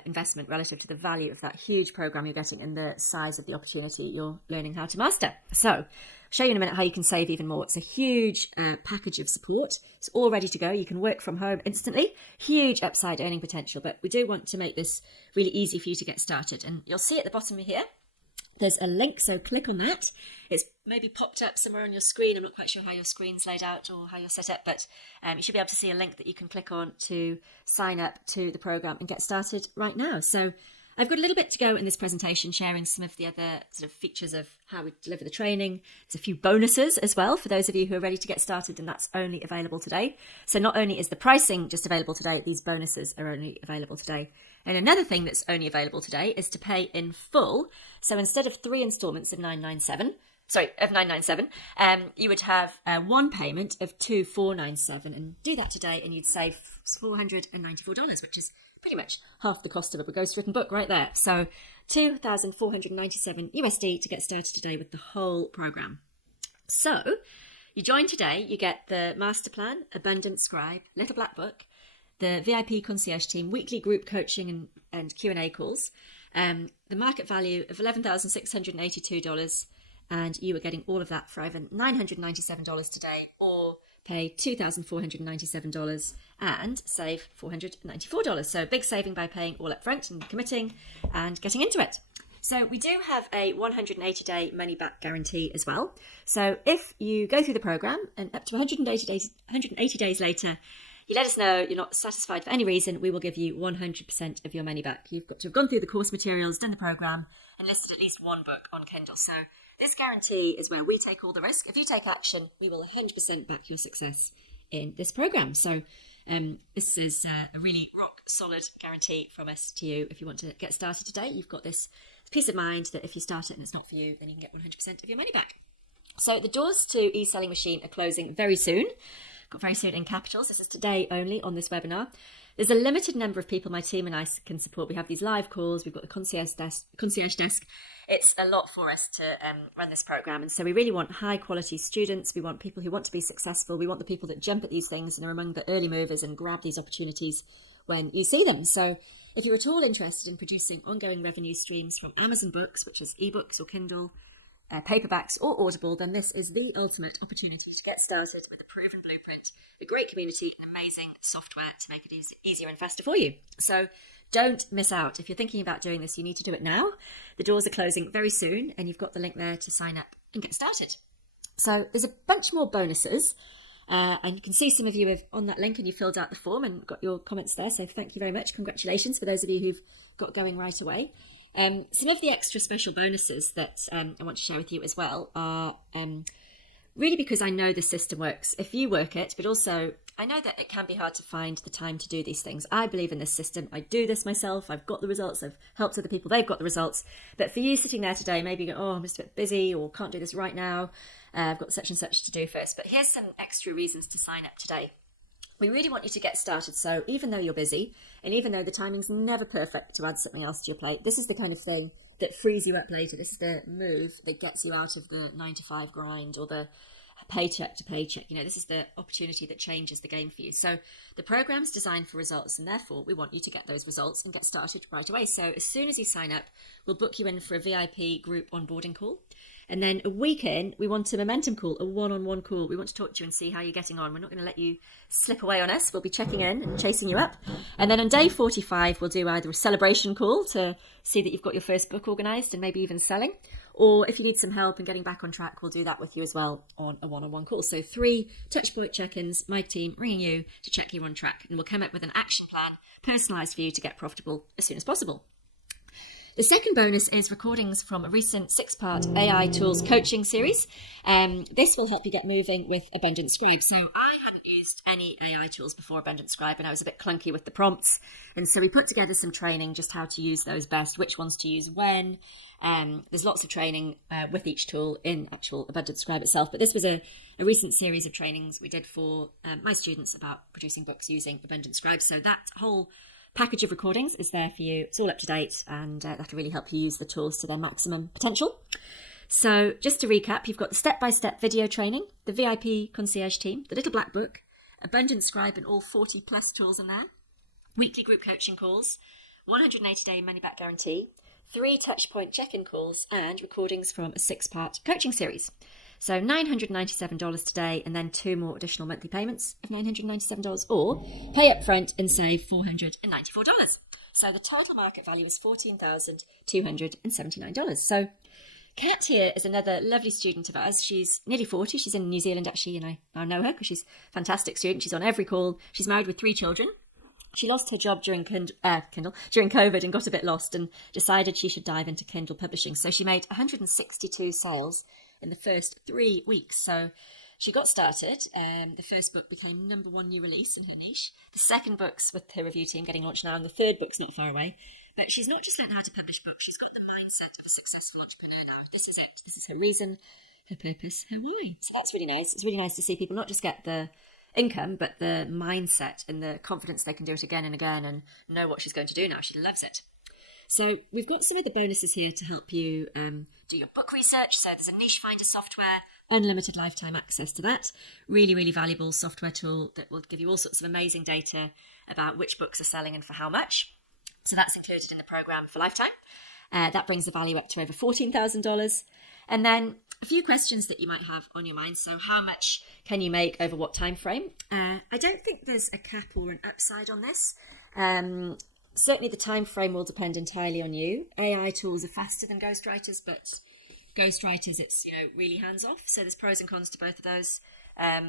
investment relative to the value of that huge program you're getting and the size of the opportunity you're learning how to master. So I'll show you in a minute how you can save even more. It's a huge package of support. It's all ready to go. You can work from home instantly. Huge upside earning potential, but we do want to make this really easy for you to get started. And you'll see at the bottom here, there's a link, so click on that. It's maybe popped up somewhere on your screen. I'm not quite sure how your screen's laid out or how you're set up, but you should be able to see a link that you can click on to sign up to the program and get started right now. So I've got a little bit to go in this presentation, sharing some of the other sort of features of how we deliver the training. There's a few bonuses as well for those of you who are ready to get started, and that's only available today. So not only is the pricing just available today, these bonuses are only available today. And another thing that's only available today is to pay in full. So instead of 3 installments of $997, you would have one payment of $2,497, and do that today, and you'd save $494, which is pretty much half the cost of a ghostwritten book right there. So $2,497 USD to get started today with the whole program. So you join today, you get the master plan, abundant Scribe, little black book, the VIP concierge team, weekly group coaching and Q&A calls, the market value of $11,682, and you are getting all of that for either $997 today or pay $2,497 and save $494. So big saving by paying all up front and committing and getting into it. So we do have a 180-day money-back guarantee as well. So if you go through the program and up to 180 days later, you let us know you're not satisfied for any reason, we will give you 100% of your money back. You've got to have gone through the course materials, done the program, and listed at least one book on Kindle. So This guarantee is where we take all the risk. If you take action, we will 100% back your success in this program. So this is a really rock solid guarantee from us to you. If you want to get started today, you've got this peace of mind that if you start it and it's not for you, then you can get 100% of your money back. So the doors to eSelling Machine are closing very soon. Got very soon in capitals. This is today only on this webinar. There's a limited number of people my team and I can support. We have these live calls. We've got the concierge desk. It's a lot for us to run this program. And so we really want high quality students. We want people who want to be successful. We want the people that jump at these things and are among the early movers and grab these opportunities when you see them. So if you're at all interested in producing ongoing revenue streams from Amazon Books, which is eBooks or Kindle, paperbacks or Audible, then this is the ultimate opportunity to get started with a proven blueprint, a great community, and amazing software to make it easier and faster for you. So don't miss out. If you're thinking about doing this, you need to do it now. The doors are closing very soon, and you've got the link there to sign up and get started. So there's a bunch more bonuses, and you can see some of you have on that link and you filled out the form and got your comments there. So thank you very much. Congratulations for those of you who've got going right away. Some of the extra special bonuses that I want to share with you as well are really because I know the system works if you work it, but also I know that it can be hard to find the time to do these things. I believe in this system. I do this myself. I've got the results. I've helped other people. They've got the results. But for you sitting there today, maybe you go, oh, I'm just a bit busy or can't do this right now. I've got such and such to do first. But here's some extra reasons to sign up today. We really want you to get started. So even though you're busy and even though the timing's never perfect to add something else to your plate, this is the kind of thing that frees you up later. This is the move that gets you out of the 9-to-5 grind or the paycheck to paycheck. You know, this is the opportunity that changes the game for you. So the program's designed for results, and therefore we want you to get those results and get started right away. So as soon as you sign up, we'll book you in for a VIP group onboarding call. And then a week in, we want a momentum call, a one-on-one call. We want to talk to you and see how you're getting on. We're not going to let you slip away on us. We'll be checking in and chasing you up. And then on day 45, we'll do either a celebration call to see that you've got your first book organised and maybe even selling. Or if you need some help in getting back on track, we'll do that with you as well on a one-on-one call. So 3 touchpoint check-ins, my team ringing you to check you're on track. And we'll come up with an action plan personalised for you to get profitable as soon as possible. The second bonus is recordings from a recent 6-part AI tools coaching series. This will help you get moving with Abundant Scribe. So I hadn't used any AI tools before Abundant Scribe, and I was a bit clunky with the prompts. And so we put together some training just how to use those best, which ones to use when. There's lots of training with each tool in actual Abundant Scribe itself. But this was a recent series of trainings we did for my students about producing books using Abundant Scribe. So that whole package of recordings is there for you. It's all up to date, and that'll really help you use the tools to their maximum potential. So just to recap, you've got the step-by-step video training, the VIP concierge team, the little black book, Abundant Scribe and all 40 plus tools in there, weekly group coaching calls, 180-day money-back guarantee, 3 touchpoint check-in calls, and recordings from a 6-part coaching series. So $997 today, and then 2 more additional monthly payments of $997, or pay up front and save $494. So the total market value is $14,279. So Kat here is another lovely student of ours. She's nearly 40. She's in New Zealand, actually, and I now know her because she's a fantastic student. She's on every call. She's married with 3 children. She lost her job during during COVID and got a bit lost and decided she should dive into Kindle publishing. So she made 162 sales in the first 3 weeks. So she got started. The first book became #1 new release in her niche. The second book's with her review team getting launched now, and the third book's not far away. But she's not just learned how to publish books, she's got the mindset of a successful entrepreneur now. This is it. This is her reason, her purpose, her why. So that's really nice. It's really nice to see people not just get the income, but the mindset and the confidence they can do it again and again and know what she's going to do now. She loves it. So we've got some of the bonuses here to help you do your book research. So there's a niche finder software, unlimited lifetime access to that. Really, really valuable software tool that will give you all sorts of amazing data about which books are selling and for how much. So that's included in the program for lifetime. That brings the value up to over $14,000. And then a few questions that you might have on your mind. So how much can you make over what time frame? I don't think there's a cap or an upside on this. Certainly the time frame will depend entirely on you. AI tools are faster than ghostwriters, but ghostwriters, it's really hands off. So there's pros and cons to both of those. I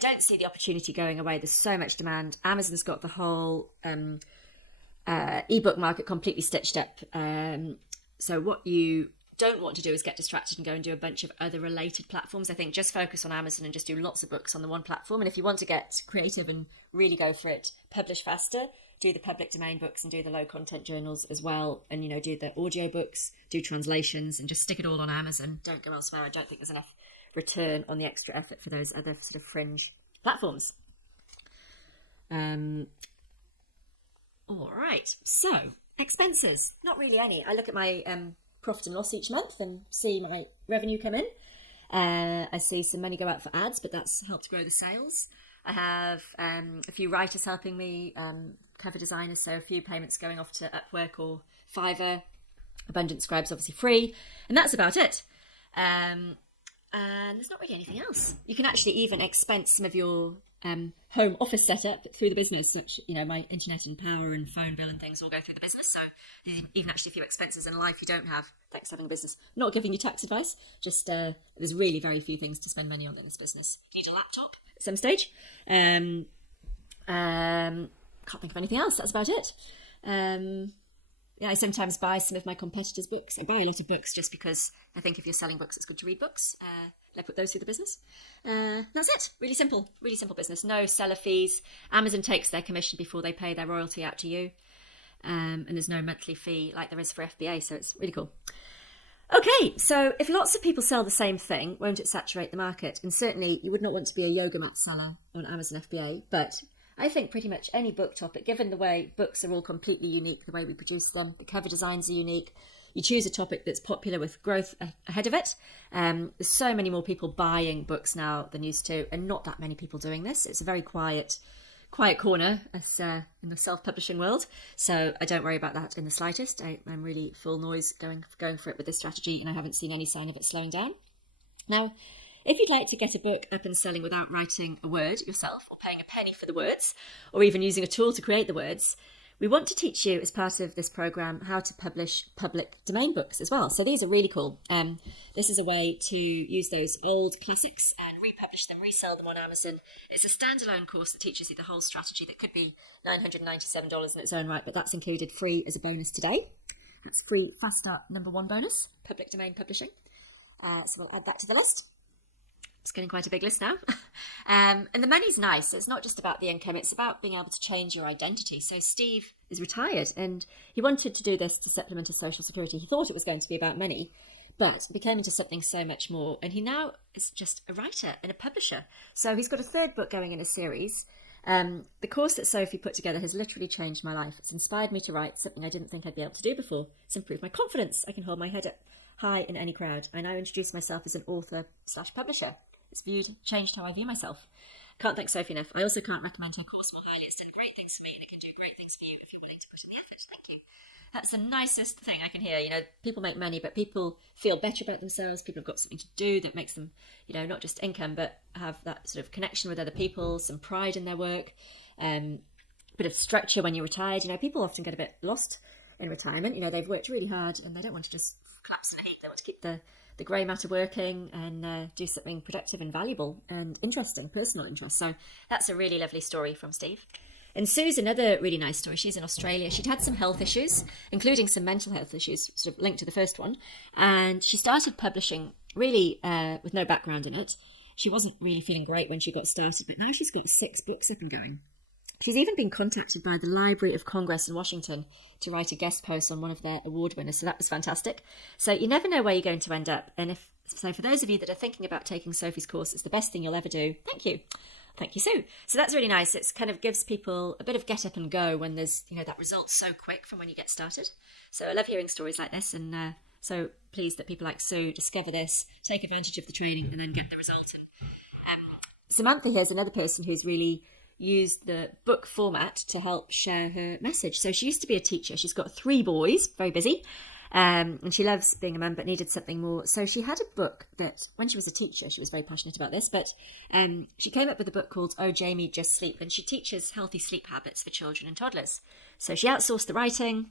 don't see the opportunity going away. There's so much demand. Amazon's got the whole ebook market completely stitched up. So what you don't want to do is get distracted and go and do a bunch of other related platforms. I think just focus on Amazon and just do lots of books on the one platform. And if you want to get creative and really go for it, publish faster, do the public domain books and do the low content journals as well. And, you know, do the audio books, do translations, and just stick it all on Amazon. Don't go elsewhere. I don't think there's enough return on the extra effort for those other sort of fringe platforms. All right. So expenses, not really any. I look at my profit and loss each month and see my revenue come in. I see some money go out for ads, but that's helped grow the sales. I have a few writers helping me, cover designers, so a few payments going off to Upwork or Fiverr. Abundant Scribe's obviously free, and that's about it. And there's not really anything else. You can actually even expense some of your home office setup through the business, which, you know, my internet and power and phone bill and things all go through the business. So even actually a few expenses in life you don't have thanks to having a business. Not giving you tax advice, just there's really very few things to spend money on in this business. You need a laptop at some stage. Can't think of anything else. That's about it. I sometimes buy some of my competitors' books. I buy a lot of books just because I think if you're selling books, it's good to read books. I put those through the business. That's it. Really simple business. No seller fees. Amazon takes their commission before they pay their royalty out to you. And there's no monthly fee like there is for FBA, so it's really cool. Okay, so if lots of people sell the same thing, won't it saturate the market? And certainly you would not want to be a yoga mat seller on Amazon FBA, but I think pretty much any book topic, given the way books are all completely unique, the way we produce them, the cover designs are unique, you choose a topic that's popular with growth ahead of it. There's so many more people buying books now than used to, and not that many people doing this. It's a very quiet corner as in the self-publishing world, so I don't worry about that in the slightest. I'm really full noise going for it with this strategy, and I haven't seen any sign of it slowing down. Now, if you'd like to get a book up and selling without writing a word yourself or paying a penny for the words, or even using a tool to create the words, we want to teach you as part of this program how to publish public domain books as well. So these are really cool. This is a way to use those old classics and republish them, resell them on Amazon. It's a standalone course that teaches you the whole strategy that could be $997 in its own right, but that's included free as a bonus today. That's free Fast Start #1 bonus, public domain publishing. So we'll add that to the list. It's getting quite a big list now. And the money's nice. It's not just about the income. It's about being able to change your identity. So Steve is retired and he wanted to do this to supplement his social security. He thought it was going to be about money, but it became into something so much more. And he now is just a writer and a publisher. So he's got a third book going in a series. The course that Sophie put together has literally changed my life. It's inspired me to write something I didn't think I'd be able to do before. It's improved my confidence. I can hold my head up high in any crowd. I now introduce myself as an author/publisher. It's changed how I view myself. Can't thank Sophie enough. I also can't recommend her course more highly. It's done great things for me and it can do great things for you if you're willing to put in the effort. Thank you. That's the nicest thing I can hear. You know, people make money, but people feel better about themselves. People have got something to do that makes them, you know, not just income, but have that sort of connection with other people, some pride in their work, bit of structure when you're retired. You know, people often get a bit lost in retirement. You know, they've worked really hard and they don't want to just collapse in a heap. They want to keep the grey matter working and do something productive and valuable and interesting, personal interest. So that's a really lovely story from Steve. And Sue's another really nice story. She's in Australia. She'd had some health issues, including some mental health issues, sort of linked to the first one. And she started publishing really with no background in it. She wasn't really feeling great when she got started, but now she's got 6 books up and going. She's even been contacted by the Library of Congress in Washington to write a guest post on one of their award winners. So that was fantastic. So you never know where you're going to end up. And so for those of you that are thinking about taking Sophie's course, it's the best thing you'll ever do. Thank you. Thank you, Sue. So that's really nice. It kind of gives people a bit of get up and go when there's, you know, that result so quick from when you get started. So I love hearing stories like this, and so pleased that people like Sue discover this, take advantage of the training, and then get the result. And Samantha here is another person who's really used the book format to help share her message. So she used to be a teacher. She's got 3 boys, very busy, and she loves being a mum, but needed something more. So she had a book that, when she was a teacher, she was very passionate about this, but she came up with a book called Oh, Jamie, Just Sleep, and she teaches healthy sleep habits for children and toddlers. So she outsourced the writing.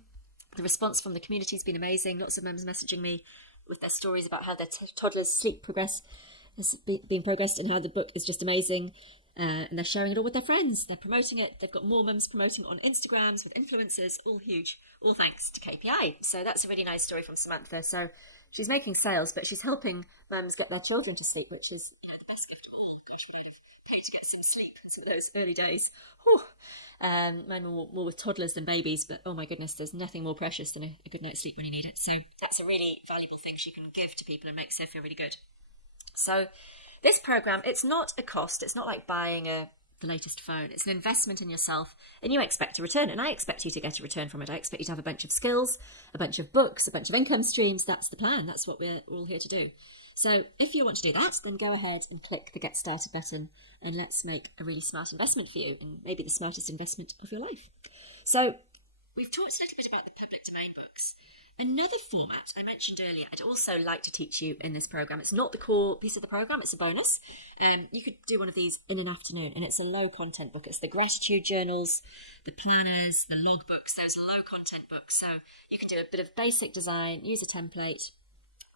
The response from the community has been amazing. Lots of mums messaging me with their stories about how their toddlers' sleep progress has been progressed and how the book is just amazing. and they're sharing it all with their friends. They're promoting it. They've got more mums promoting it on Instagrams with influencers, all huge, all thanks to KPI. So that's a really nice story from Samantha. So she's making sales, but she's helping mums get their children to sleep, which is the best gift of all. Gosh, we might have paid to get some sleep in some of those early days. Whew. Mine were more with toddlers than babies, but oh my goodness, there's nothing more precious than a good night's sleep when you need it. So that's a really valuable thing she can give to people and makes her feel really good. So this program, it's not a cost. It's not like buying the latest phone. It's an investment in yourself, and you expect a return. And I expect you to get a return from it. I expect you to have a bunch of skills, a bunch of books, a bunch of income streams. That's the plan. That's what we're all here to do. So if you want to do that, then go ahead and click the Get Started button, and let's make a really smart investment for you, and maybe the smartest investment of your life. So we've talked a little bit about the public domain books. Another format I mentioned earlier, I'd also like to teach you in this program. It's not the core piece of the program, it's a bonus. You could do one of these in an afternoon, and it's a low content book. It's the gratitude journals, the planners, the log books. Those low content books. So you can do a bit of basic design, use a template,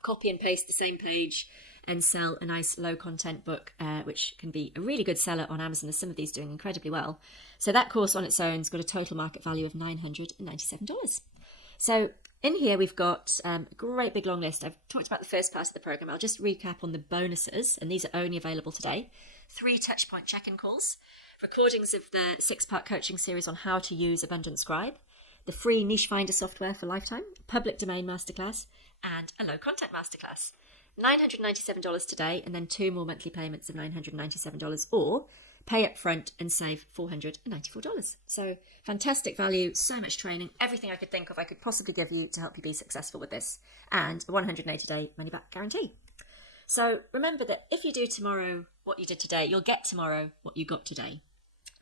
copy and paste the same page, and sell a nice low content book, which can be a really good seller on Amazon. There's some of these doing incredibly well. So that course on its own has got a total market value of $997. So in here we've got a great big long list. I've talked about the first part of the program. I'll just recap on the bonuses, and these are only available today. 3 touchpoint check-in calls, recordings of the 6-part coaching series on how to use Abundant Scribe, the free niche finder software for lifetime, public domain masterclass, and a low content masterclass. $997 today, and then 2 more monthly payments of $997, or pay up front and save $494. So fantastic value, so much training, everything I could think of I could possibly give you to help you be successful with this, and a 180-day money-back guarantee. So remember that if you do tomorrow what you did today, you'll get tomorrow what you got today.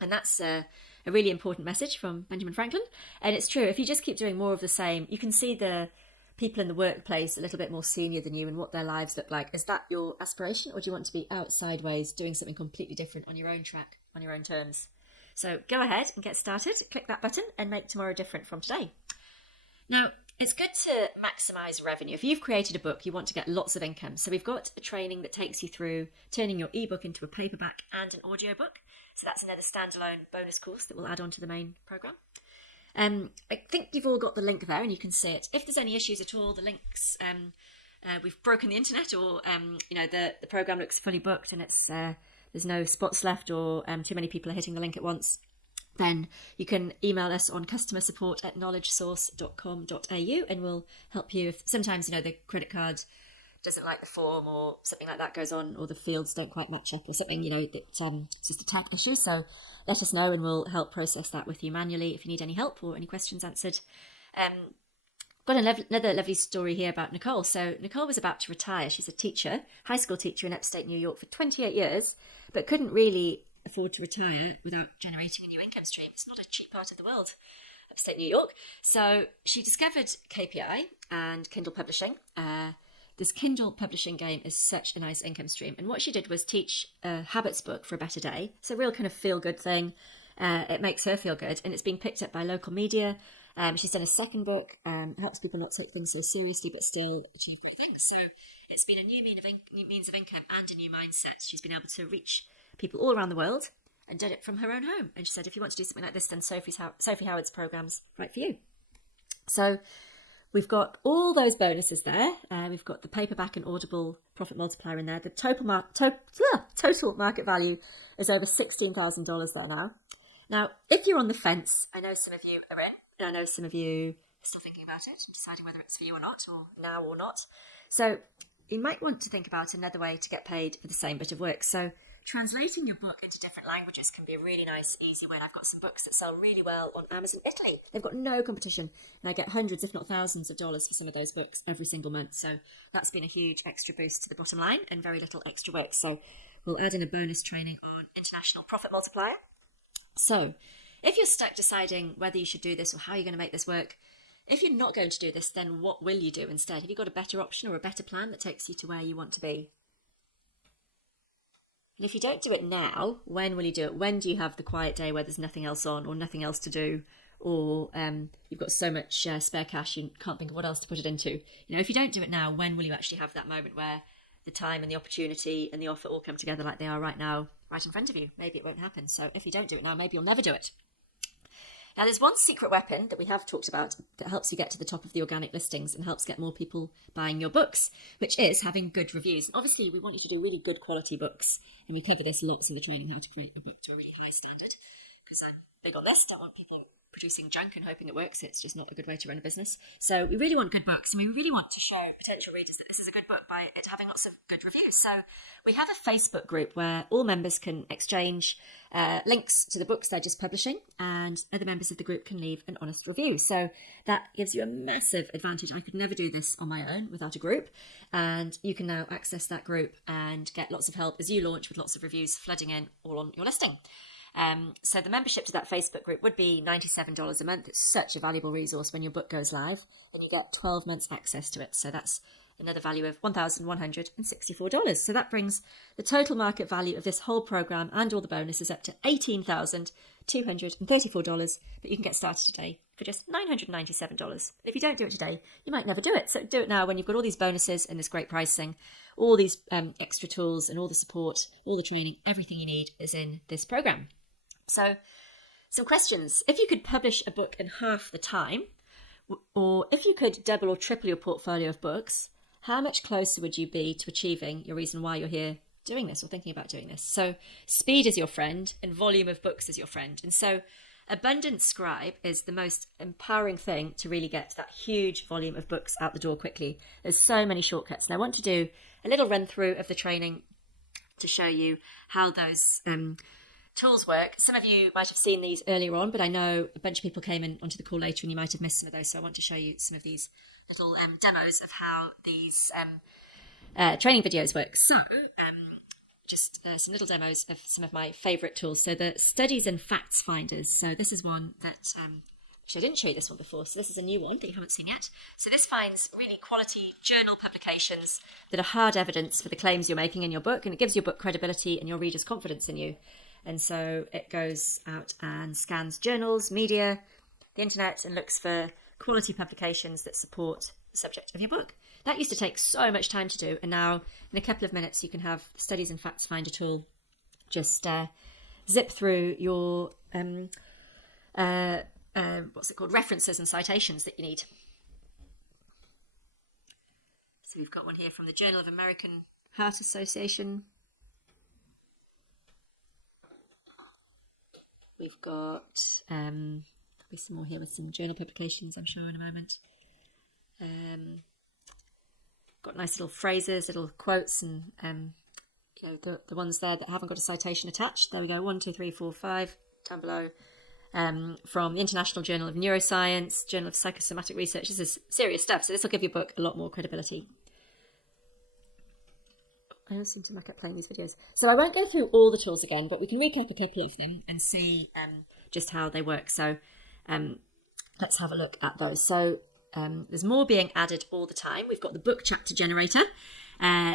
And that's a really important message from Benjamin Franklin. And it's true, if you just keep doing more of the same, you can see the people in the workplace a little bit more senior than you and what their lives look like. Is that your aspiration, or do you want to be out sideways doing something completely different on your own track, on your own terms? So go ahead and get started. Click that button and make tomorrow different from today. Now, it's good to maximise revenue. If you've created a book, you want to get lots of income. So we've got a training that takes you through turning your ebook into a paperback and an audiobook. So that's another standalone bonus course that we'll add on to the main programme. I think you've all got the link there and you can see it. If there's any issues at all, the links, we've broken the internet, or the program looks fully booked and it's there's no spots left, or too many people are hitting the link at once, then you can email us on customersupport@knowledgesource.com.au and we'll help you. If sometimes the credit card doesn't like the form, or something like that goes on, or the fields don't quite match up, or something, it's just a tech issue. So let us know and we'll help process that with you manually if you need any help or any questions answered. Got another lovely story here about Nicole. So Nicole was about to retire. She's a teacher, high school teacher in upstate New York for 28 years, but couldn't really afford to retire without generating a new income stream. It's not a cheap part of the world, upstate New York. So she discovered KPI and Kindle publishing. This Kindle publishing game is such a nice income stream. And what she did was teach a habits book for a better day. It's a real kind of feel-good thing. It makes her feel good. And it's being picked up by local media. She's done a second book, helps people not take things so seriously, but still achieve great things. So it's been a new means of income and a new mindset. She's been able to reach people all around the world and did it from her own home. And she said, if you want to do something like this, then Sophie Howard's program's right for you. So we've got all those bonuses there. We've got the paperback and Audible profit multiplier in there. The total market value is over $16,000 there now. Now, if you're on the fence, I know some of you are in. I know some of you are still thinking about it and deciding whether it's for you or not, or now or not. So you might want to think about another way to get paid for the same bit of work. So translating your book into different languages can be a really nice, easy way. I've got some books that sell really well on Amazon Italy. They've got no competition, and I get hundreds, if not thousands of dollars for some of those books every single month. So that's been a huge extra boost to the bottom line and very little extra work. So we'll add in a bonus training on international profit multiplier. So if you're stuck deciding whether you should do this or how you're going to make this work, if you're not going to do this, then what will you do instead? Have you got a better option or a better plan that takes you to where you want to be? And if you don't do it now, when will you do it? When do you have the quiet day where there's nothing else on or nothing else to do, or you've got so much spare cash you can't think of what else to put it into? If you don't do it now, when will you actually have that moment where the time and the opportunity and the offer all come together like they are right now, right in front of you. Maybe it won't happen. So if you don't do it now, maybe you'll never do it. Now, there's one secret weapon that we have talked about that helps you get to the top of the organic listings and helps get more people buying your books, which is having good reviews. And obviously, we want you to do really good quality books, and we cover this lots in the training, how to create a book to a really high standard, because I'm big on this. Don't want people producing junk and hoping it works. It's just not a good way to run a business. So we really want good books, and we really want to show potential readers that this is a good book by it having lots of good reviews. So we have a Facebook group where all members can exchange links to the books they're just publishing, and other members of the group can leave an honest review. So that gives you a massive advantage. I could never do this on my own without a group, and you can now access that group and get lots of help as you launch with lots of reviews flooding in all on your listing. So the membership to that Facebook group would be $97 a month. It's such a valuable resource when your book goes live, and you get 12 months access to it. So that's another value of $1,164. So that brings the total market value of this whole program and all the bonuses up to $18,234. But you can get started today for just $997. And if you don't do it today, you might never do it. So do it now when you've got all these bonuses and this great pricing, all these extra tools and all the support, all the training, everything you need is in this program. So some questions. If you could publish a book in half the time, or if you could double or triple your portfolio of books, how much closer would you be to achieving your reason why you're here doing this or thinking about doing this? So speed is your friend and volume of books is your friend. And so Abundant Scribe is the most empowering thing to really get that huge volume of books out the door quickly. There's so many shortcuts. And I want to do a little run through of the training to show you how those tools work. Some of you might have seen these earlier on, but I know a bunch of people came in onto the call later and you might have missed some of those. So I want to show you some of these little demos of how these training videos work. So just some little demos of some of my favourite tools. So the Studies and Facts Finders. So this is one that, actually I didn't show you this one before, so this is a new one that you haven't seen yet. So this finds really quality journal publications that are hard evidence for the claims you're making in your book, and it gives your book credibility and your readers' confidence in you. And so it goes out and scans journals, media, the internet, and looks for quality publications that support the subject of your book. That used to take so much time to do, and now in a couple of minutes you can have the Studies and Facts Finder tool just zip through your references and citations that you need. So we've got one here from the Journal of American Heart Association. We've got there'll be some more here with some journal publications, I'm sure, in a moment. Got nice little phrases, little quotes, and the ones there that haven't got a citation attached. There we go, 1, 2, 3, 4, 5 down below. From the International Journal of Neuroscience, Journal of Psychosomatic Research. This is serious stuff, so this will give your book a lot more credibility. I always seem to like playing these videos. So I won't go through all the tools again, but we can recap a couple of them and see just how they work. So let's have a look at those. So there's more being added all the time. We've got the book chapter generator.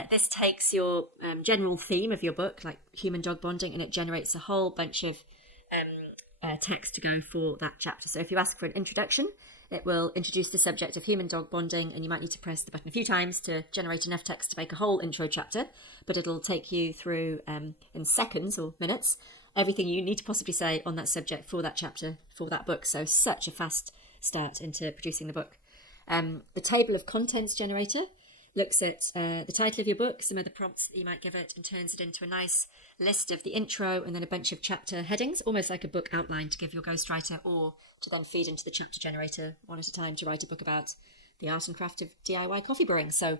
This takes your general theme of your book, like human-dog bonding, and it generates a whole bunch of text to go for that chapter. So if you ask for an introduction, it will introduce the subject of human-dog bonding, and you might need to press the button a few times to generate enough text to make a whole intro chapter, but it'll take you through, in seconds or minutes, everything you need to possibly say on that subject for that chapter, for that book. So such a fast start into producing the book. The table of contents generator looks at the title of your book, some other prompts that you might give it, and turns it into a nice list of the intro and then a bunch of chapter headings, almost like a book outline to give your ghostwriter, or to then feed into the chapter generator one at a time to write a book about the art and craft of DIY coffee brewing. So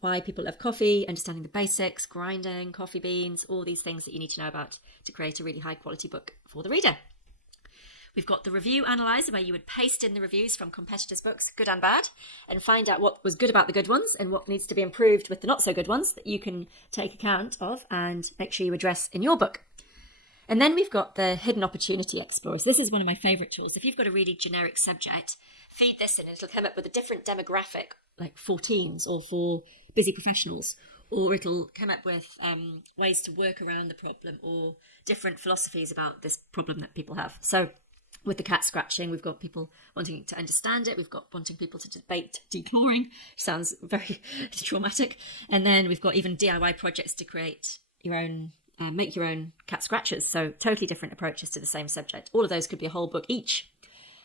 why people love coffee, understanding the basics, grinding, coffee beans, all these things that you need to know about to create a really high quality book for the reader. We've got the review analyzer, where you would paste in the reviews from competitors' books, good and bad, and find out what was good about the good ones and what needs to be improved with the not so good ones that you can take account of and make sure you address in your book. And then we've got the hidden opportunity explorers. This is one of my favourite tools. If you've got a really generic subject, feed this in and it'll come up with a different demographic, like for teens or for busy professionals, or it'll come up with ways to work around the problem or different philosophies about this problem that people have. So with the cat scratching, we've got people wanting to understand it. We've got wanting people to debate declawing. Sounds very traumatic. And then we've got even DIY projects to create your own, make your own cat scratchers. So totally different approaches to the same subject. All of those could be a whole book each.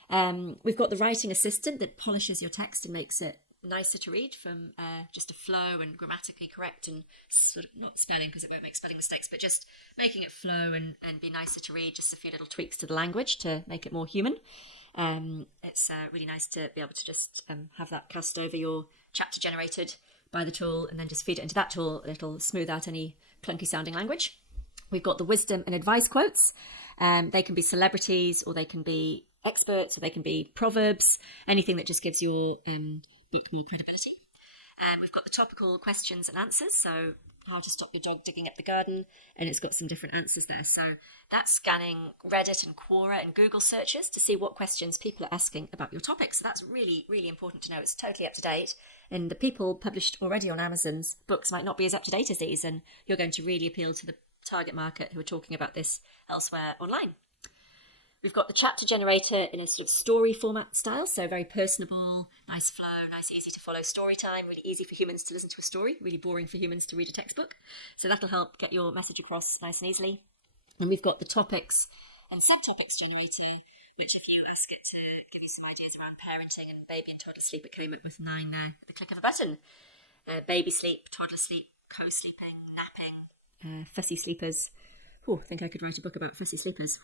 We've got the writing assistant that polishes your text and makes it nicer to read from just a flow and grammatically correct and sort of not spelling because it won't make spelling mistakes, but just making it flow and be nicer to read, just a few little tweaks to the language to make it more human. It's really nice to be able to just have that cast over your chapter generated by the tool and then just feed it into that tool and it'll smooth out any clunky sounding language. We've got the wisdom and advice quotes. They can be celebrities or they can be experts or they can be proverbs, anything that just gives your book more credibility. We've got the topical questions and answers, so how to stop your dog digging up the garden, and it's got some different answers there. So that's scanning Reddit and Quora and Google searches to see what questions people are asking about your topic. So that's really, really important to know. It's totally up to date, and the people published already on Amazon's books might not be as up to date as these, and you're going to really appeal to the target market who are talking about this elsewhere online. We've got the chapter generator in a sort of story format style, so very personable, nice flow, nice easy to follow story time, really easy for humans to listen to a story, really boring for humans to read a textbook. So that'll help get your message across nice and easily. And we've got the topics and subtopics generator, which if you ask it to give you some ideas around parenting and baby and toddler sleep, it came up with 9 there at the click of a button. Baby sleep, toddler sleep, co-sleeping, napping, fussy sleepers. Oh, I think I could write a book about fussy sleepers.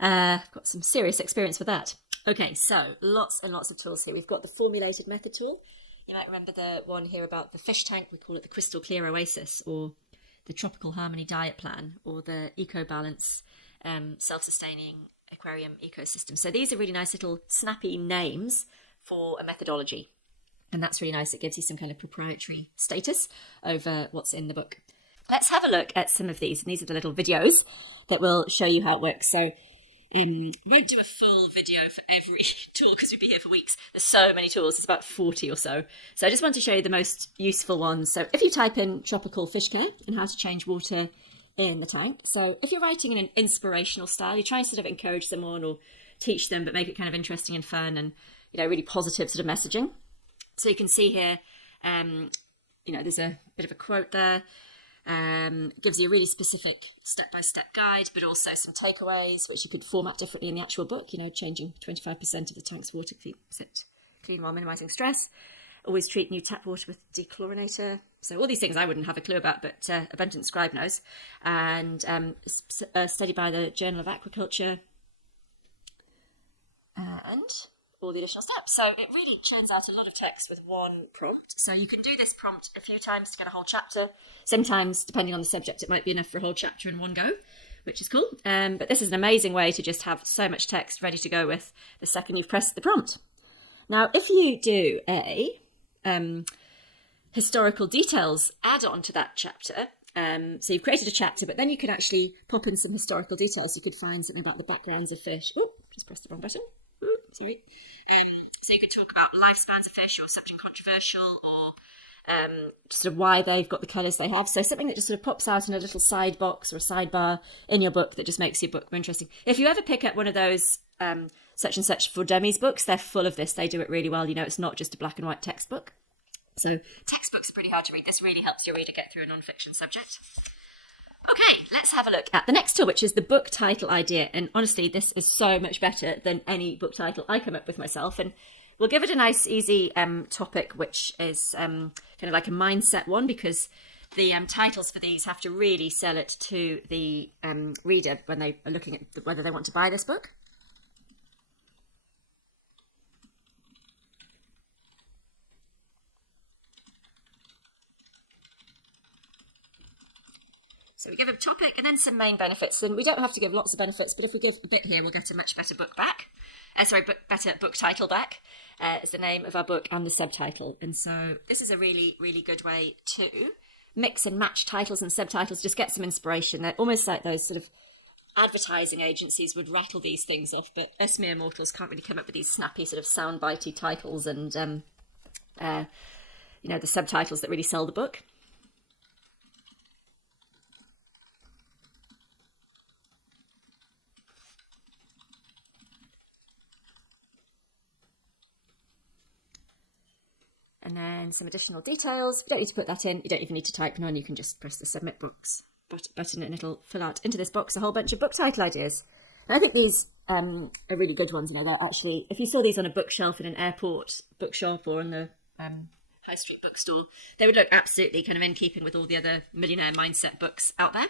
Got some serious experience with that. Okay, so lots and lots of tools here. We've got the formulated method tool. You might remember the one here about the fish tank. We call it the crystal clear oasis, or the tropical harmony diet plan, or the eco balance self-sustaining aquarium ecosystem. So these are really nice little snappy names for a methodology. And that's really nice. It gives you some kind of proprietary status over what's in the book. Let's have a look at some of these. And these are the little videos that will show you how it works. So we won't do a full video for every tool because we'd be here for weeks. There's so many tools. It's about 40 or so. So I just want to show you the most useful ones. So if you type in tropical fish care and how to change water in the tank. So if you're writing in an inspirational style, you're trying to sort of encourage someone or teach them, but make it kind of interesting and fun and, you know, really positive sort of messaging. So you can see here, you know, there's a bit of a quote there. Gives you a really specific step-by-step guide, but also some takeaways which you could format differently in the actual book, you know, changing 25% of the tank's water clean while minimising stress. Always treat new tap water with dechlorinator. So all these things I wouldn't have a clue about, but Abundant Scribe knows. And a study by the Journal of Aquaculture. And all the additional steps. So it really churns out a lot of text with one prompt. So you can do this prompt a few times to get a whole chapter. Sometimes, depending on the subject, it might be enough for a whole chapter in one go, which is cool. But this is an amazing way to just have so much text ready to go with the second you've pressed the prompt. Now, if you do a historical details add-on to that chapter, so you've created a chapter, but then you could actually pop in some historical details. You could find something about the backgrounds of fish. Oh, just pressed the wrong button. Sorry. So you could talk about lifespans of fish or something controversial or sort of why they've got the colours they have. So something that just sort of pops out in a little side box or a sidebar in your book that just makes your book more interesting. If you ever pick up one of those such and such for dummies books, they're full of this. They do it really well. You know, it's not just a black and white textbook. So textbooks are pretty hard to read. This really helps your reader get through a non-fiction subject. Okay, let's have a look at the next tool, which is the book title idea. And honestly, this is so much better than any book title I come up with myself. And we'll give it a nice, easy topic, which is kind of like a mindset one, because the titles for these have to really sell it to the reader when they are looking at whether they want to buy this book. So we give a topic and then some main benefits. And we don't have to give lots of benefits, but if we give a bit here, we'll get a much better book back. Better book title back is the name of our book and the subtitle. And so this is a really, really good way to mix and match titles and subtitles, just get some inspiration. They're almost like those sort of advertising agencies would rattle these things off, but us mere mortals can't really come up with these snappy sort of soundbitey titles and, you know, the subtitles that really sell the book. And then some additional details. You don't need to put that in. You don't even need to type none. You can just press the submit books button and it'll fill out into this box a whole bunch of book title ideas. And I think these are really good ones. You know, they're actually, if you saw these on a bookshelf in an airport bookshop or in the high street bookstore, they would look absolutely kind of in keeping with all the other millionaire mindset books out there.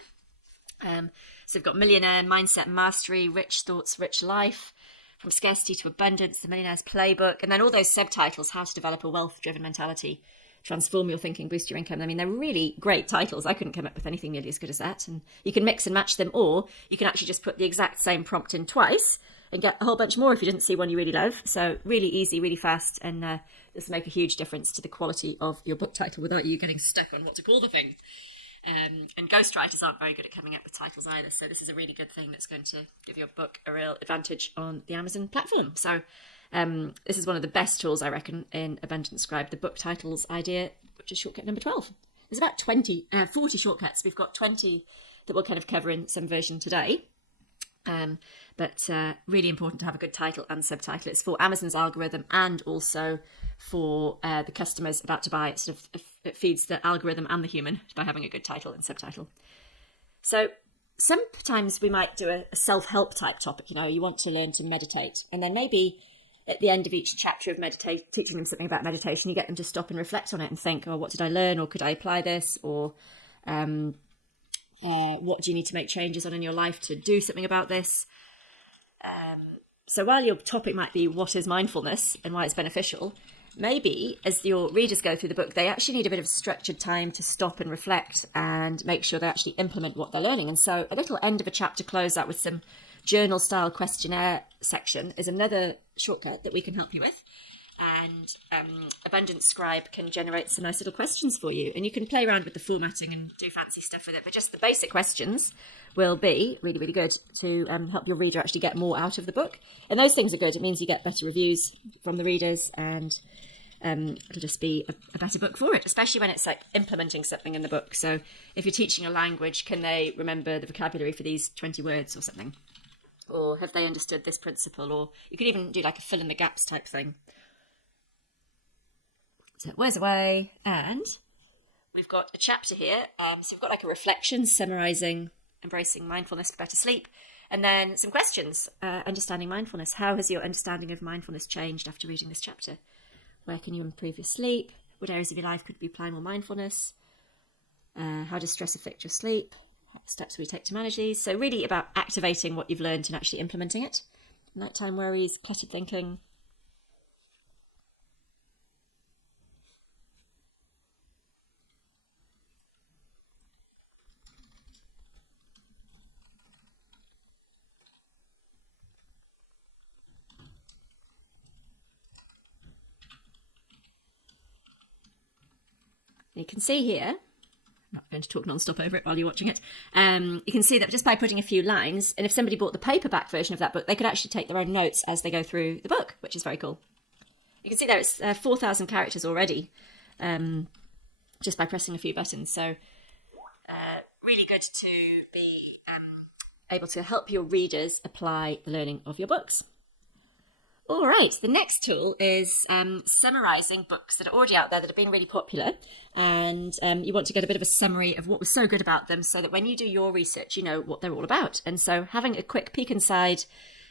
So we've got Millionaire Mindset Mastery, Rich Thoughts, Rich Life, From Scarcity to Abundance, The Millionaire's Playbook, and then all those subtitles, How to Develop a Wealth-Driven Mentality, Transform Your Thinking, Boost Your Income. I mean, they're really great titles. I couldn't come up with anything nearly as good as that. And you can mix and match them, or you can actually just put the exact same prompt in twice and get a whole bunch more if you didn't see one you really love. So really easy, really fast, and this will make a huge difference to the quality of your book title without you getting stuck on what to call the thing. And ghostwriters aren't very good at coming up with titles either, so this is a really good thing that's going to give your book a real advantage on the Amazon platform. So this is one of the best tools, I reckon, in Abundance Scribe, the book titles idea, which is shortcut number 12. There's about 40 shortcuts. We've got 20 that we'll kind of cover in some version today. But really important to have a good title and subtitle. It's for Amazon's algorithm and also for the customers about to buy. It feeds the algorithm and the human by having a good title and subtitle. So sometimes we might do a self-help type topic. You know, you want to learn to meditate, and then maybe at the end of each chapter of meditation, teaching them something about meditation, you get them to stop and reflect on it and think, oh, what did I learn, or could I apply this, or what do you need to make changes on in your life to do something about this? So while your topic might be what is mindfulness and why it's beneficial, maybe as your readers go through the book, they actually need a bit of structured time to stop and reflect and make sure they actually implement what they're learning. And so a little end of a chapter close out with some journal style questionnaire section is another shortcut that we can help you with. And Abundance Scribe can generate some nice little questions for you. And you can play around with the formatting and do fancy stuff with it. But just the basic questions will be really, really good to help your reader actually get more out of the book. And those things are good. It means you get better reviews from the readers, and it'll just be a better book for it, especially when it's like implementing something in the book. So if you're teaching a language, can they remember the vocabulary for these 20 words or something? Or have they understood this principle? Or you could even do like a fill in the gaps type thing. So it wears away, and we've got a chapter here. So we've got like a reflection summarising, embracing mindfulness for better sleep, and then some questions. Understanding mindfulness. How has your understanding of mindfulness changed after reading this chapter? Where can you improve your sleep? What areas of your life could be applying more mindfulness? How does stress affect your sleep? What steps will you take to manage these? So really about activating what you've learned and actually implementing it. Nighttime worries, cluttered thinking. You can see here, I'm not going to talk non-stop over it while you're watching it, you can see that just by putting a few lines, and if somebody bought the paperback version of that book, they could actually take their own notes as they go through the book, which is very cool. You can see there it's 4,000 characters already, just by pressing a few buttons. So really good to be able to help your readers apply the learning of your books. All right, the next tool is summarising books that are already out there that have been really popular, and you want to get a bit of a summary of what was so good about them so that when you do your research, you know what they're all about. And so having a quick peek inside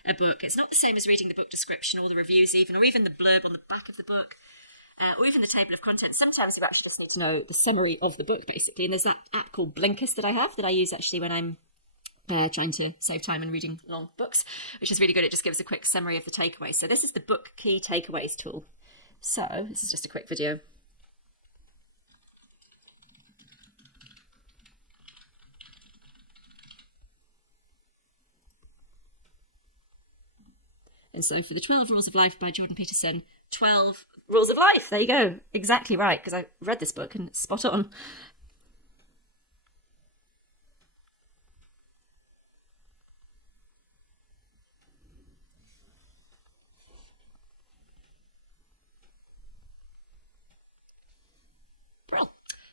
a book, it's not the same as reading the book description or the reviews even, or even the blurb on the back of the book, or even the table of contents. Sometimes you actually just need to know the summary of the book, basically. And there's that app called Blinkist that I have that I use actually when I'm trying to save time and reading long books, which is really good. It just gives a quick summary of the takeaways. So this is the book key takeaways tool. So this is just a quick video. And so for the 12 Rules of Life by Jordan Peterson, 12 Rules of Life. There you go. Exactly right, because I read this book and it's spot on.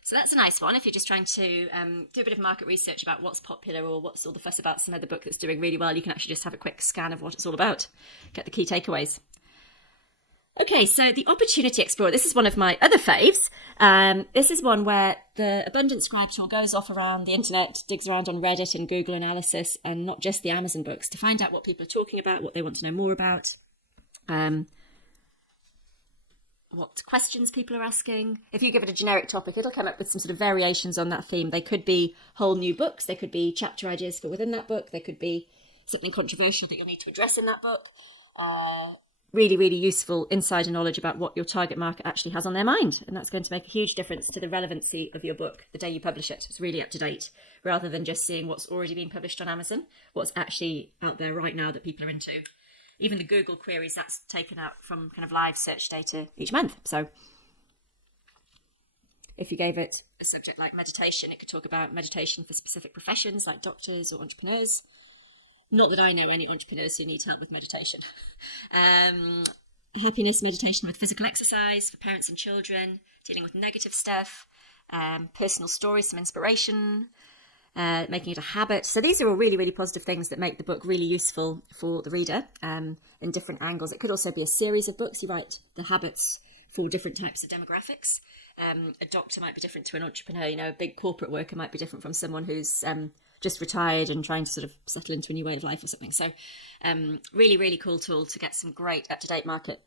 So that's a nice one if you're just trying to do a bit of market research about what's popular or what's all the fuss about some other book that's doing really well. You can actually just have a quick scan of what it's all about, get the key takeaways. Okay, so the Opportunity Explorer, this is one of my other faves. This is one where the Abundant Scribe tool goes off around the internet, digs around on Reddit and Google Analysis, and not just the Amazon books, to find out what people are talking about, what they want to know more about, what questions people are asking. If you give it a generic topic, it'll come up with some sort of variations on that theme. They could be whole new books, they could be chapter ideas for within that book, they could be something controversial that you'll need to address in that book. Really, really useful insider knowledge about what your target market actually has on their mind. And that's going to make a huge difference to the relevancy of your book the day you publish it. It's really up to date, rather than just seeing what's already been published on Amazon, what's actually out there right now that people are into. Even the Google queries, that's taken out from kind of live search data each month. So if you gave it a subject like meditation, it could talk about meditation for specific professions like doctors or entrepreneurs. Not that I know any entrepreneurs who need help with meditation. Happiness meditation with physical exercise for parents and children, dealing with negative stuff, personal stories, some inspiration, making it a habit. So these are all really, really positive things that make the book really useful for the reader in different angles. It could also be a series of books. You write the habits for different types of demographics. A doctor might be different to an entrepreneur. You know, a big corporate worker might be different from someone who's just retired and trying to sort of settle into a new way of life or something. So really, really cool tool to get some great up-to-date market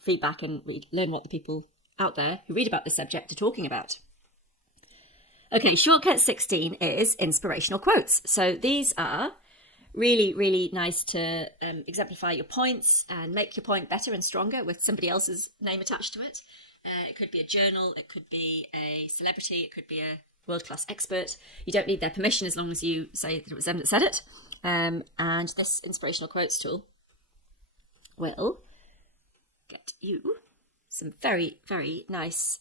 feedback and learn what the people out there who read about the subject are talking about. Okay, shortcut 16 is inspirational quotes. So these are really, really nice to exemplify your points and make your point better and stronger with somebody else's name attached to it. It could be a journal, it could be a celebrity, it could be a world-class expert. You don't need their permission as long as you say that it was them that said it. And this inspirational quotes tool will get you some very, very nice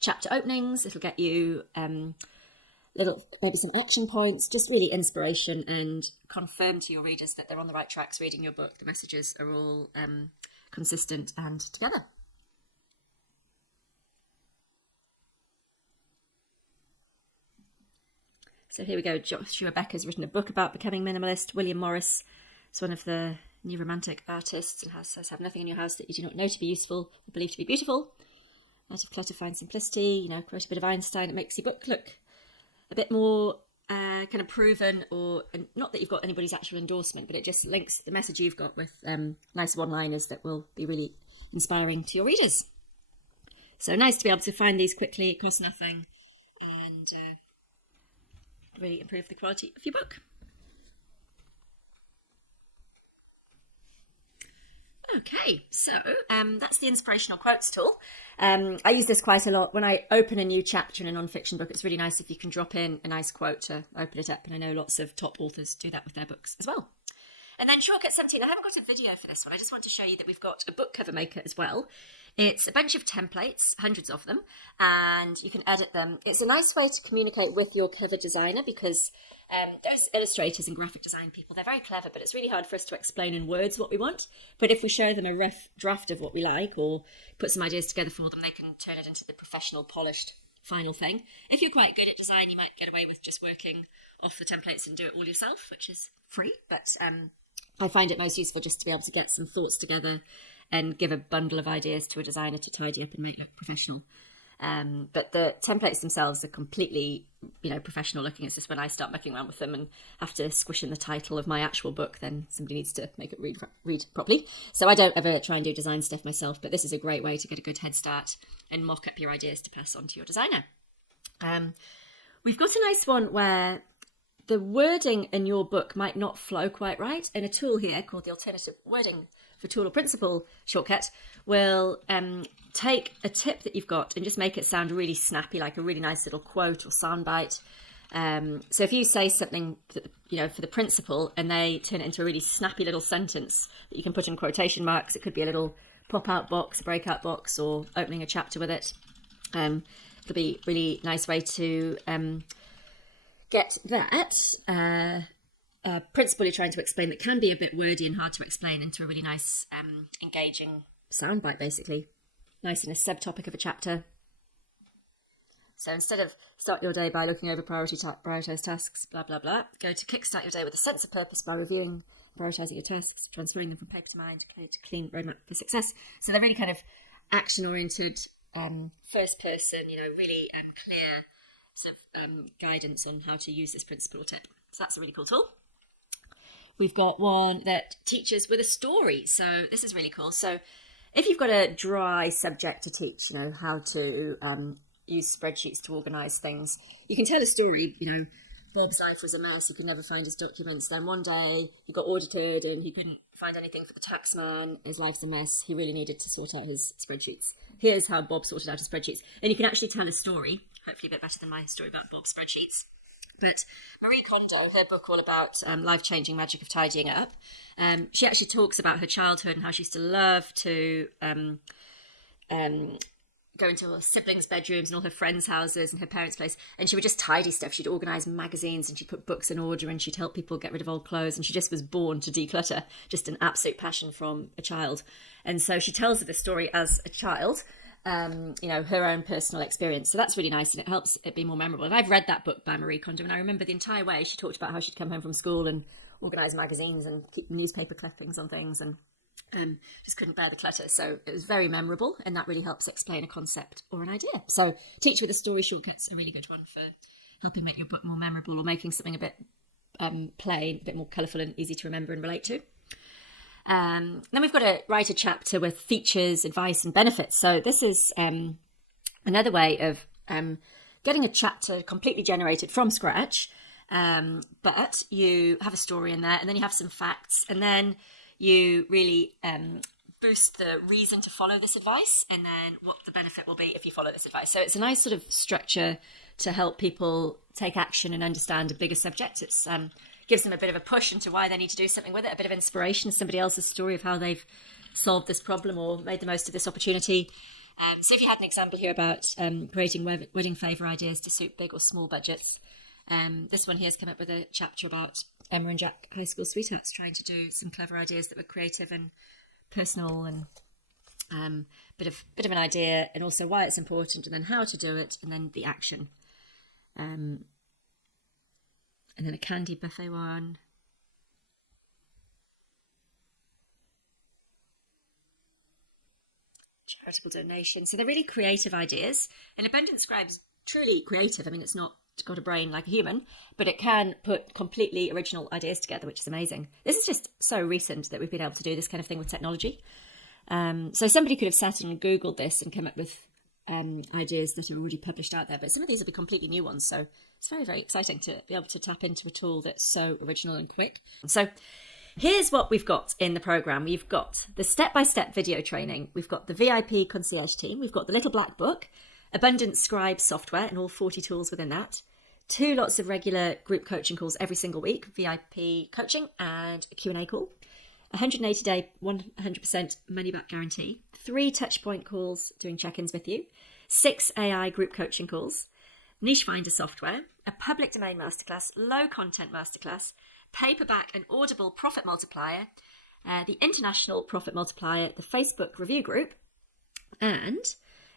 chapter openings. It'll get you maybe some action points, just really inspiration, and confirm to your readers that they're on the right tracks reading your book. The messages are all consistent and together. So here we go. Joshua Becker's written a book about becoming minimalist. William Morris is one of the new romantic artists and says, have nothing in your house that you do not know to be useful or believe to be beautiful. Out of clutter, find simplicity. You know, quote a bit of Einstein. It makes your book look a bit more kind of proven, and not that you've got anybody's actual endorsement, but it just links the message you've got with nice one-liners that will be really inspiring to your readers. So nice to be able to find these quickly. It costs nothing, and really improve the quality of your book. Okay, so that's the inspirational quotes tool. I use this quite a lot when I open a new chapter in a non-fiction book. It's really nice if you can drop in a nice quote to open it up, and I know lots of top authors do that with their books as well. And then shortcut 17, I haven't got a video for this one. I just want to show you that we've got a book cover maker as well. It's a bunch of templates, hundreds of them, and you can edit them. It's a nice way to communicate with your cover designer because there's illustrators and graphic design people. They're very clever, but it's really hard for us to explain in words what we want. But if we show them a rough draft of what we like or put some ideas together for them, they can turn it into the professional, polished final thing. If you're quite good at design, you might get away with just working off the templates and do it all yourself, which is free. But I find it most useful just to be able to get some thoughts together and give a bundle of ideas to a designer to tidy up and make look professional. But the templates themselves are completely, professional looking. It's just when I start mucking around with them and have to squish in the title of my actual book, then somebody needs to make it read properly. So I don't ever try and do design stuff myself, but this is a great way to get a good head start and mock up your ideas to pass on to your designer. We've got a nice one where the wording in your book might not flow quite right, and a tool here called the Alternative Wording for Tool or Principle shortcut will take a tip that you've got and just make it sound really snappy, like a really nice little quote or soundbite. So if you say something, for the principle, and they turn it into a really snappy little sentence that you can put in quotation marks, it could be a little pop-out box, a breakout box, or opening a chapter with it. It'll be a really nice way to get that principle you're trying to explain that can be a bit wordy and hard to explain into a really nice, engaging soundbite, basically. Nice in a subtopic of a chapter. So instead of start your day by looking over prioritised tasks, blah, blah, blah, go to kickstart your day with a sense of purpose by reviewing prioritising your tasks, transferring them from paper to mind, create a clean roadmap for success. So they're really kind of action-oriented, first person, really clear sort of guidance on how to use this principle or tip. So that's a really cool tool. We've got one that teaches with a story. So this is really cool. So if you've got a dry subject to teach, how to use spreadsheets to organise things, you can tell a story. Bob's life was a mess. He could never find his documents. Then one day he got audited and he couldn't find anything for the tax man. His life's a mess. He really needed to sort out his spreadsheets. Here's how Bob sorted out his spreadsheets. And you can actually tell a story, hopefully a bit better than my story about Bob's spreadsheets. But Marie Kondo, her book all about life-changing magic of tidying up, she actually talks about her childhood and how she used to love to go into her siblings' bedrooms and all her friends' houses and her parents' place, and she would just tidy stuff. She'd organise magazines and she'd put books in order and she'd help people get rid of old clothes, and she just was born to declutter, just an absolute passion from a child. And so she tells her the story as a child, her own personal experience. So that's really nice, and it helps it be more memorable. And I've read that book by Marie Kondo, and I remember the entire way she talked about how she'd come home from school and organise magazines and keep newspaper clippings on things, and just couldn't bear the clutter. So it was very memorable, and that really helps explain a concept or an idea. So Teach with a Story shortcut's a really good one for helping make your book more memorable or making something a bit plain, a bit more colourful and easy to remember and relate to. Then we've got to write a chapter with features, advice and benefits. So this is another way of getting a chapter completely generated from scratch, but you have a story in there, and then you have some facts, and then you really boost the reason to follow this advice, and then what the benefit will be if you follow this advice. So it's a nice sort of structure to help people take action and understand a bigger subject. It's gives them a bit of a push into why they need to do something with it, a bit of inspiration, somebody else's story of how they've solved this problem or made the most of this opportunity. So if you had an example here about creating wedding favour ideas to suit big or small budgets, this one here has come up with a chapter about Emma and Jack, high school sweethearts, trying to do some clever ideas that were creative and personal, and bit of an idea, and also why it's important, and then how to do it, and then the action. And then a candy buffet one. Charitable donation. So they're really creative ideas. And Abundant Scribe's truly creative. I mean, it's not got a brain like a human, but it can put completely original ideas together, which is amazing. This is just so recent that we've been able to do this kind of thing with technology. So somebody could have sat and Googled this and come up with ideas that are already published out there, but some of these will be completely new ones. So it's very, very exciting to be able to tap into a tool that's so original and quick. So here's what we've got in the program. We've got the step-by-step video training. We've got the VIP concierge team. We've got the little black book, Abundant Scribe software and all 40 tools within that. 2 lots of regular group coaching calls every single week, VIP coaching and a Q&A call. 180-day, 100% money-back guarantee. 3 touchpoint calls doing check-ins with you. 6 AI group coaching calls. Niche Finder software. A public domain masterclass. Low-content masterclass. Paperback and Audible profit multiplier. The international profit multiplier. The Facebook review group. And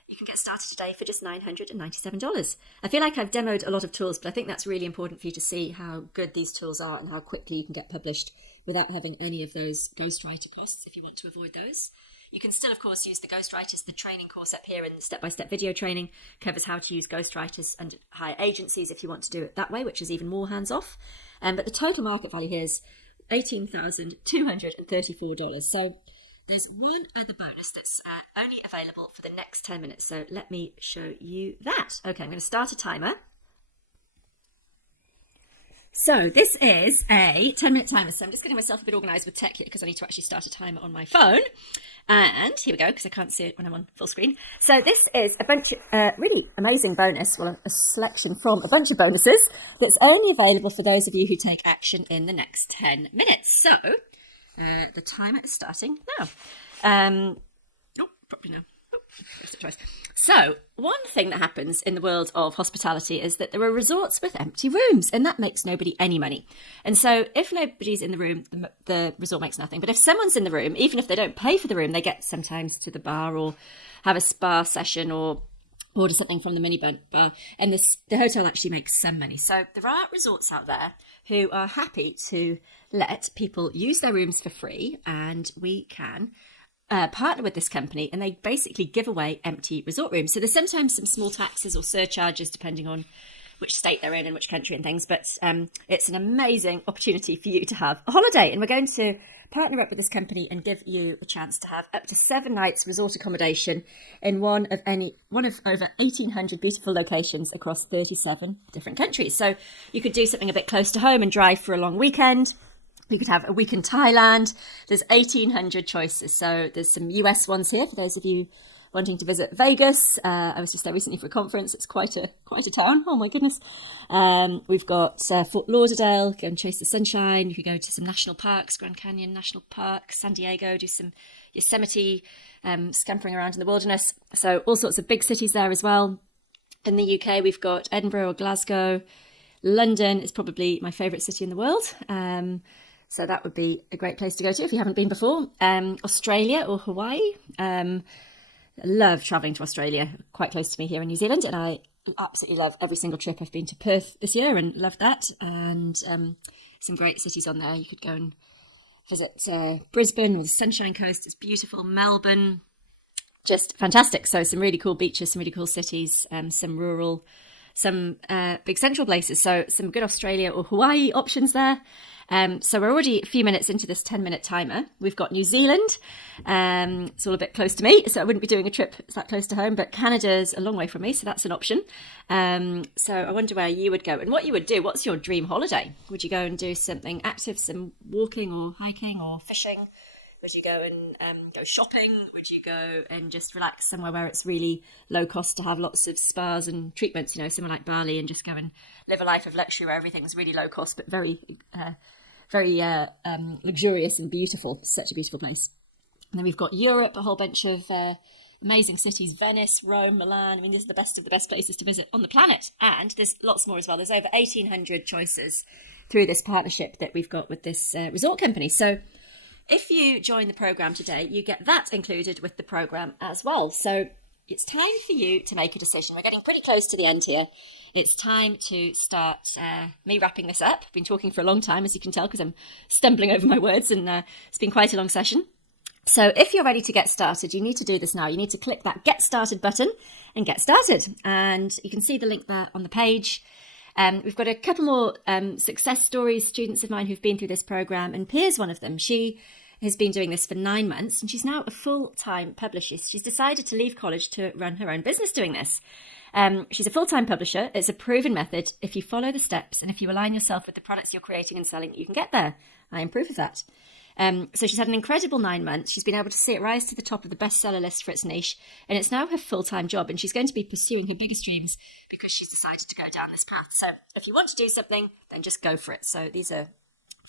you can get started today for just $997. I feel like I've demoed a lot of tools, but I think that's really important for you to see how good these tools are and how quickly you can get published without having any of those ghostwriter costs if you want to avoid those. You can still, of course, use the ghostwriters. The training course up here in the step-by-step video training covers how to use ghostwriters and hire agencies if you want to do it that way, which is even more hands-off. But the total market value here is $18,234. So there's one other bonus that's only available for the next 10 minutes. So let me show you that. Okay, I'm going to start a timer. So this is a 10-minute timer. So I'm just getting myself a bit organised with tech here because I need to actually start a timer on my phone. And here we go, because I can't see it when I'm on full screen. So this is a bunch of really amazing bonus, well, a selection from a bunch of bonuses that's only available for those of you who take action in the next 10 minutes. So the timer is starting now. Probably no. Press it twice. So one thing that happens in the world of hospitality is that there are resorts with empty rooms, and that makes nobody any money. And so if nobody's in the room, the resort makes nothing. But if someone's in the room, even if they don't pay for the room, they get sometimes to the bar or have a spa session or order something from the minibar, and the hotel actually makes some money. So there are resorts out there who are happy to let people use their rooms for free, and we can partner with this company, and they basically give away empty resort rooms. So there's sometimes some small taxes or surcharges depending on which state they're in and which country and things, but it's an amazing opportunity for you to have a holiday, and we're going to partner up with this company and give you a chance to have up to 7 nights resort accommodation in one of over 1,800 beautiful locations across 37 different countries. So you could do something a bit close to home and drive for a long weekend. We could have a week in Thailand. There's 1,800 choices. So there's some US ones here for those of you wanting to visit Vegas. I was just there recently for a conference. It's quite a town. Oh my goodness. We've got Fort Lauderdale, go and chase the sunshine. You could go to some national parks, Grand Canyon National Park, San Diego, do some Yosemite, scampering around in the wilderness. So all sorts of big cities there as well. In the UK, we've got Edinburgh or Glasgow. London is probably my favourite city in the world. So that would be a great place to go to if you haven't been before. Australia or Hawaii. I love travelling to Australia, quite close to me here in New Zealand, and I absolutely love every single trip. I've been to Perth this year and loved that, and some great cities on there. You could go and visit Brisbane or the Sunshine Coast. It's beautiful. Melbourne, just fantastic. So some really cool beaches, some really cool cities, some rural, some big central places. So some good Australia or Hawaii options there. So we're already a few minutes into this 10-minute timer. We've got New Zealand. It's all a bit close to me, so I wouldn't be doing a trip that close to home, but Canada's a long way from me, so that's an option. So I wonder where you would go and what you would do. What's your dream holiday? Would you go and do something active, some walking or hiking or fishing? Would you go and go shopping? Would you go and just relax somewhere where it's really low cost to have lots of spas and treatments, somewhere like Bali, and just go and live a life of luxury where everything's really low cost but very luxurious and beautiful. Such a beautiful place. And then we've got Europe, a whole bunch of amazing cities: Venice, Rome, Milan. I mean, these are the best of the best places to visit on the planet. And there's lots more as well. There's over 1,800 choices through this partnership that we've got with this resort company. So if you join the programme today, you get that included with the programme as well. So it's time for you to make a decision. We're getting pretty close to the end here. It's time to start me wrapping this up. I've been talking for a long time, as you can tell, because I'm stumbling over my words, and it's been quite a long session. So if you're ready to get started, you need to do this now. You need to click that Get Started button and get started. And you can see the link there on the page. We've got a couple more success stories, students of mine who've been through this programme, and Pia's one of them. She has been doing this for 9 months, and she's now a full-time publisher. She's decided to leave college to run her own business doing this. She's a full-time publisher. It's a proven method. If you follow the steps and if you align yourself with the products you're creating and selling, you can get there. I am proof of that. So she's had an incredible 9 months. She's been able to see it rise to the top of the bestseller list for its niche, and it's now her full-time job, and she's going to be pursuing her biggest dreams because she's decided to go down this path. So if you want to do something, then just go for it. So these are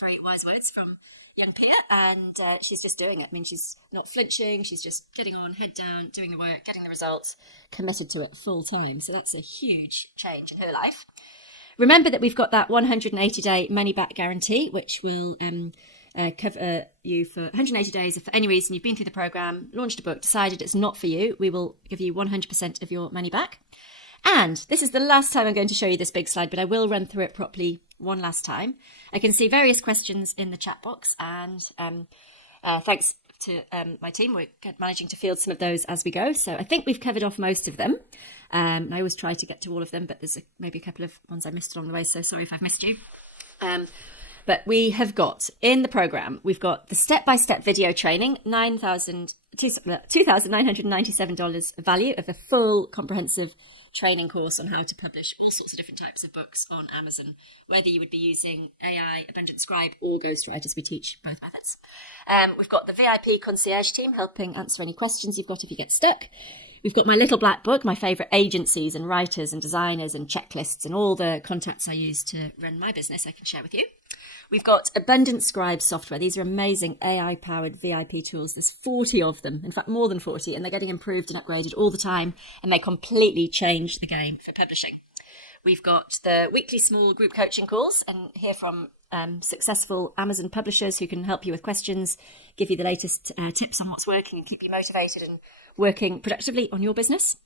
very wise words from young Pia, and she's just doing it. I mean, she's not flinching. She's just getting on, head down, doing the work, getting the results, committed to it full time. So that's a huge change in her life. Remember that we've got that 180-day money-back guarantee, which will cover you for 180 days. If for any reason you've been through the programme, launched a book, decided it's not for you, we will give you 100% of your money back. And this is the last time I'm going to show you this big slide, but I will run through it properly one last time. I can see various questions in the chat box, and thanks to my team, we're managing to field some of those as we go. So I think we've covered off most of them. I always try to get to all of them, but there's maybe a couple of ones I missed along the way, so sorry if I've missed you. But we have got, in the programme, we've got the step-by-step video training, $2,997 value of a full comprehensive training course on how to publish all sorts of different types of books on Amazon, whether you would be using AI, Abundant Scribe, or Ghostwriters. We teach both methods. We've got the VIP concierge team helping answer any questions you've got if you get stuck. We've got my little black book, my favourite agencies and writers and designers and checklists and all the contacts I use to run my business I can share with you. We've got Abundant Scribe software. These are amazing AI-powered VIP tools. There's 40 of them, in fact, more than 40, and they're getting improved and upgraded all the time, and they completely change the game for publishing. We've got the weekly small group coaching calls, and hear from successful Amazon publishers who can help you with questions, give you the latest tips on what's working, and keep you motivated and working productively on your business.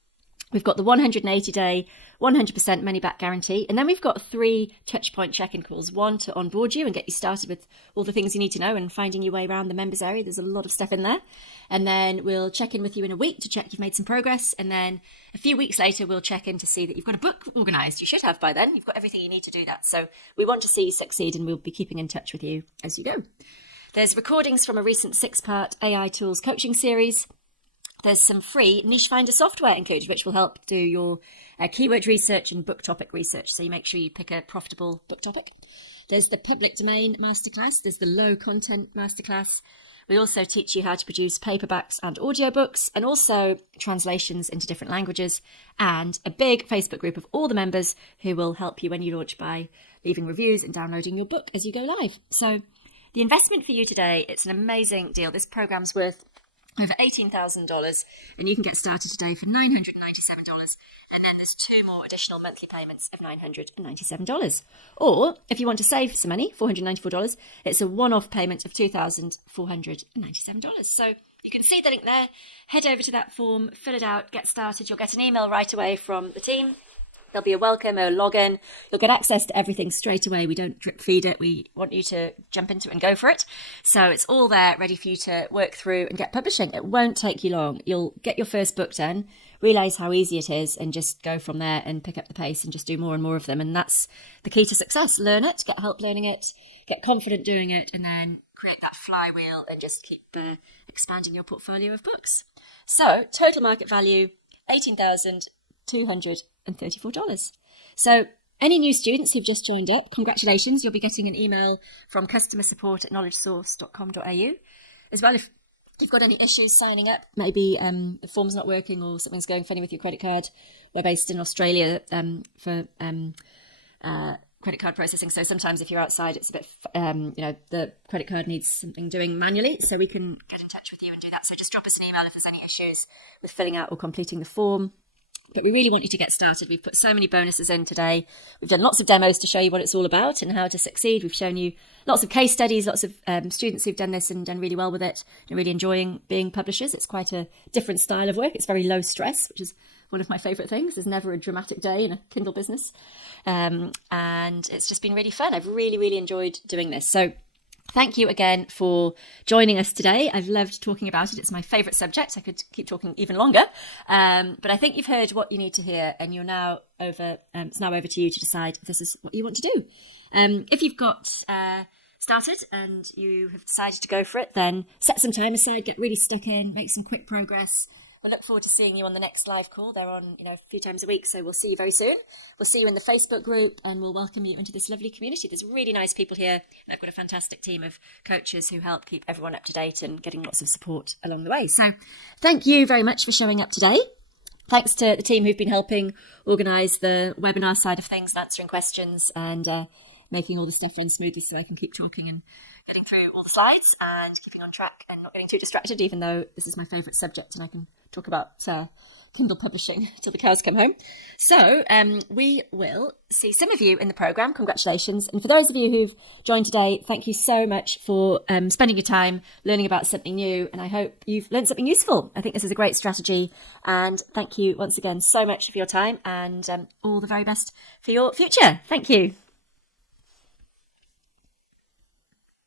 We've got the 180-day, 100% money-back guarantee. And then we've got 3 touch-point check-in calls. One to onboard you and get you started with all the things you need to know and finding your way around the members area. There's a lot of stuff in there. And then we'll check in with you in a week to check you've made some progress. And then a few weeks later, we'll check in to see that you've got a book organised. You should have by then. You've got everything you need to do that. So we want to see you succeed, and we'll be keeping in touch with you as you go. There's recordings from a recent 6-part AI tools coaching series. There's some free niche finder software included, which will help do your keyword research and book topic research. So you make sure you pick a profitable book topic. There's the public domain masterclass. There's the low content masterclass. We also teach you how to produce paperbacks and audiobooks, and also translations into different languages, and a big Facebook group of all the members who will help you when you launch by leaving reviews and downloading your book as you go live. So the investment for you today, it's an amazing deal. This program's worth over $18,000, and you can get started today for $997, and then there's 2 more additional monthly payments of $997. Or if you want to save some money, $494, it's a one-off payment of $2,497. So you can see the link there. Head over to that form, fill it out, get started. You'll get an email right away from the team. There'll be a welcome or a login. You'll get access to everything straight away. We don't drip feed it. We want you to jump into it and go for it. So it's all there ready for you to work through and get publishing. It won't take you long. You'll get your first book done, realise how easy it is, and just go from there and pick up the pace and just do more and more of them. And that's the key to success. Learn it, get help learning it, get confident doing it, and then create that flywheel and just keep expanding your portfolio of books. So total market value, $18,234. So any new students who've just joined up, congratulations. You'll be getting an email from customersupport@knowledgesource.com.au. As well, if you've got any issues signing up, maybe the form's not working or something's going funny with your credit card. We're based in Australia for credit card processing. So sometimes if you're outside, it's a bit, the credit card needs something doing manually. So we can get in touch with you and do that. So just drop us an email if there's any issues with filling out or completing the form. But we really want you to get started. We've put so many bonuses in today. We've done lots of demos to show you what it's all about and how to succeed. We've shown you lots of case studies, lots of students who've done this and done really well with it and really enjoying being publishers. It's quite a different style of work. It's very low stress, which is one of my favourite things. There's never a dramatic day in a Kindle business. And it's just been really fun. I've really, really enjoyed doing this. So thank you again for joining us today. I've loved talking about it. It's my favourite subject. I could keep talking even longer. But I think you've heard what you need to hear, and you're now over. It's now over to you to decide if this is what you want to do. If you've got started and you have decided to go for it, then set some time aside, get really stuck in, make some quick progress. We'll look forward to seeing you on the next live call. They're on, a few times a week, so we'll see you very soon. We'll see you in the Facebook group, and we'll welcome you into this lovely community. There's really nice people here, and I've got a fantastic team of coaches who help keep everyone up to date and getting lots of support along the way. So thank you very much for showing up today. Thanks to the team who've been helping organise the webinar side of things and answering questions and making all the stuff run smoothly so I can keep talking and getting through all the slides and keeping on track and not getting too distracted, even though this is my favourite subject and I can talk about Kindle publishing till the cows come home. So we will see some of you in the programme. Congratulations. And for those of you who've joined today, thank you so much for spending your time learning about something new. And I hope you've learned something useful. I think this is a great strategy. And thank you once again so much for your time, and all the very best for your future. Thank you.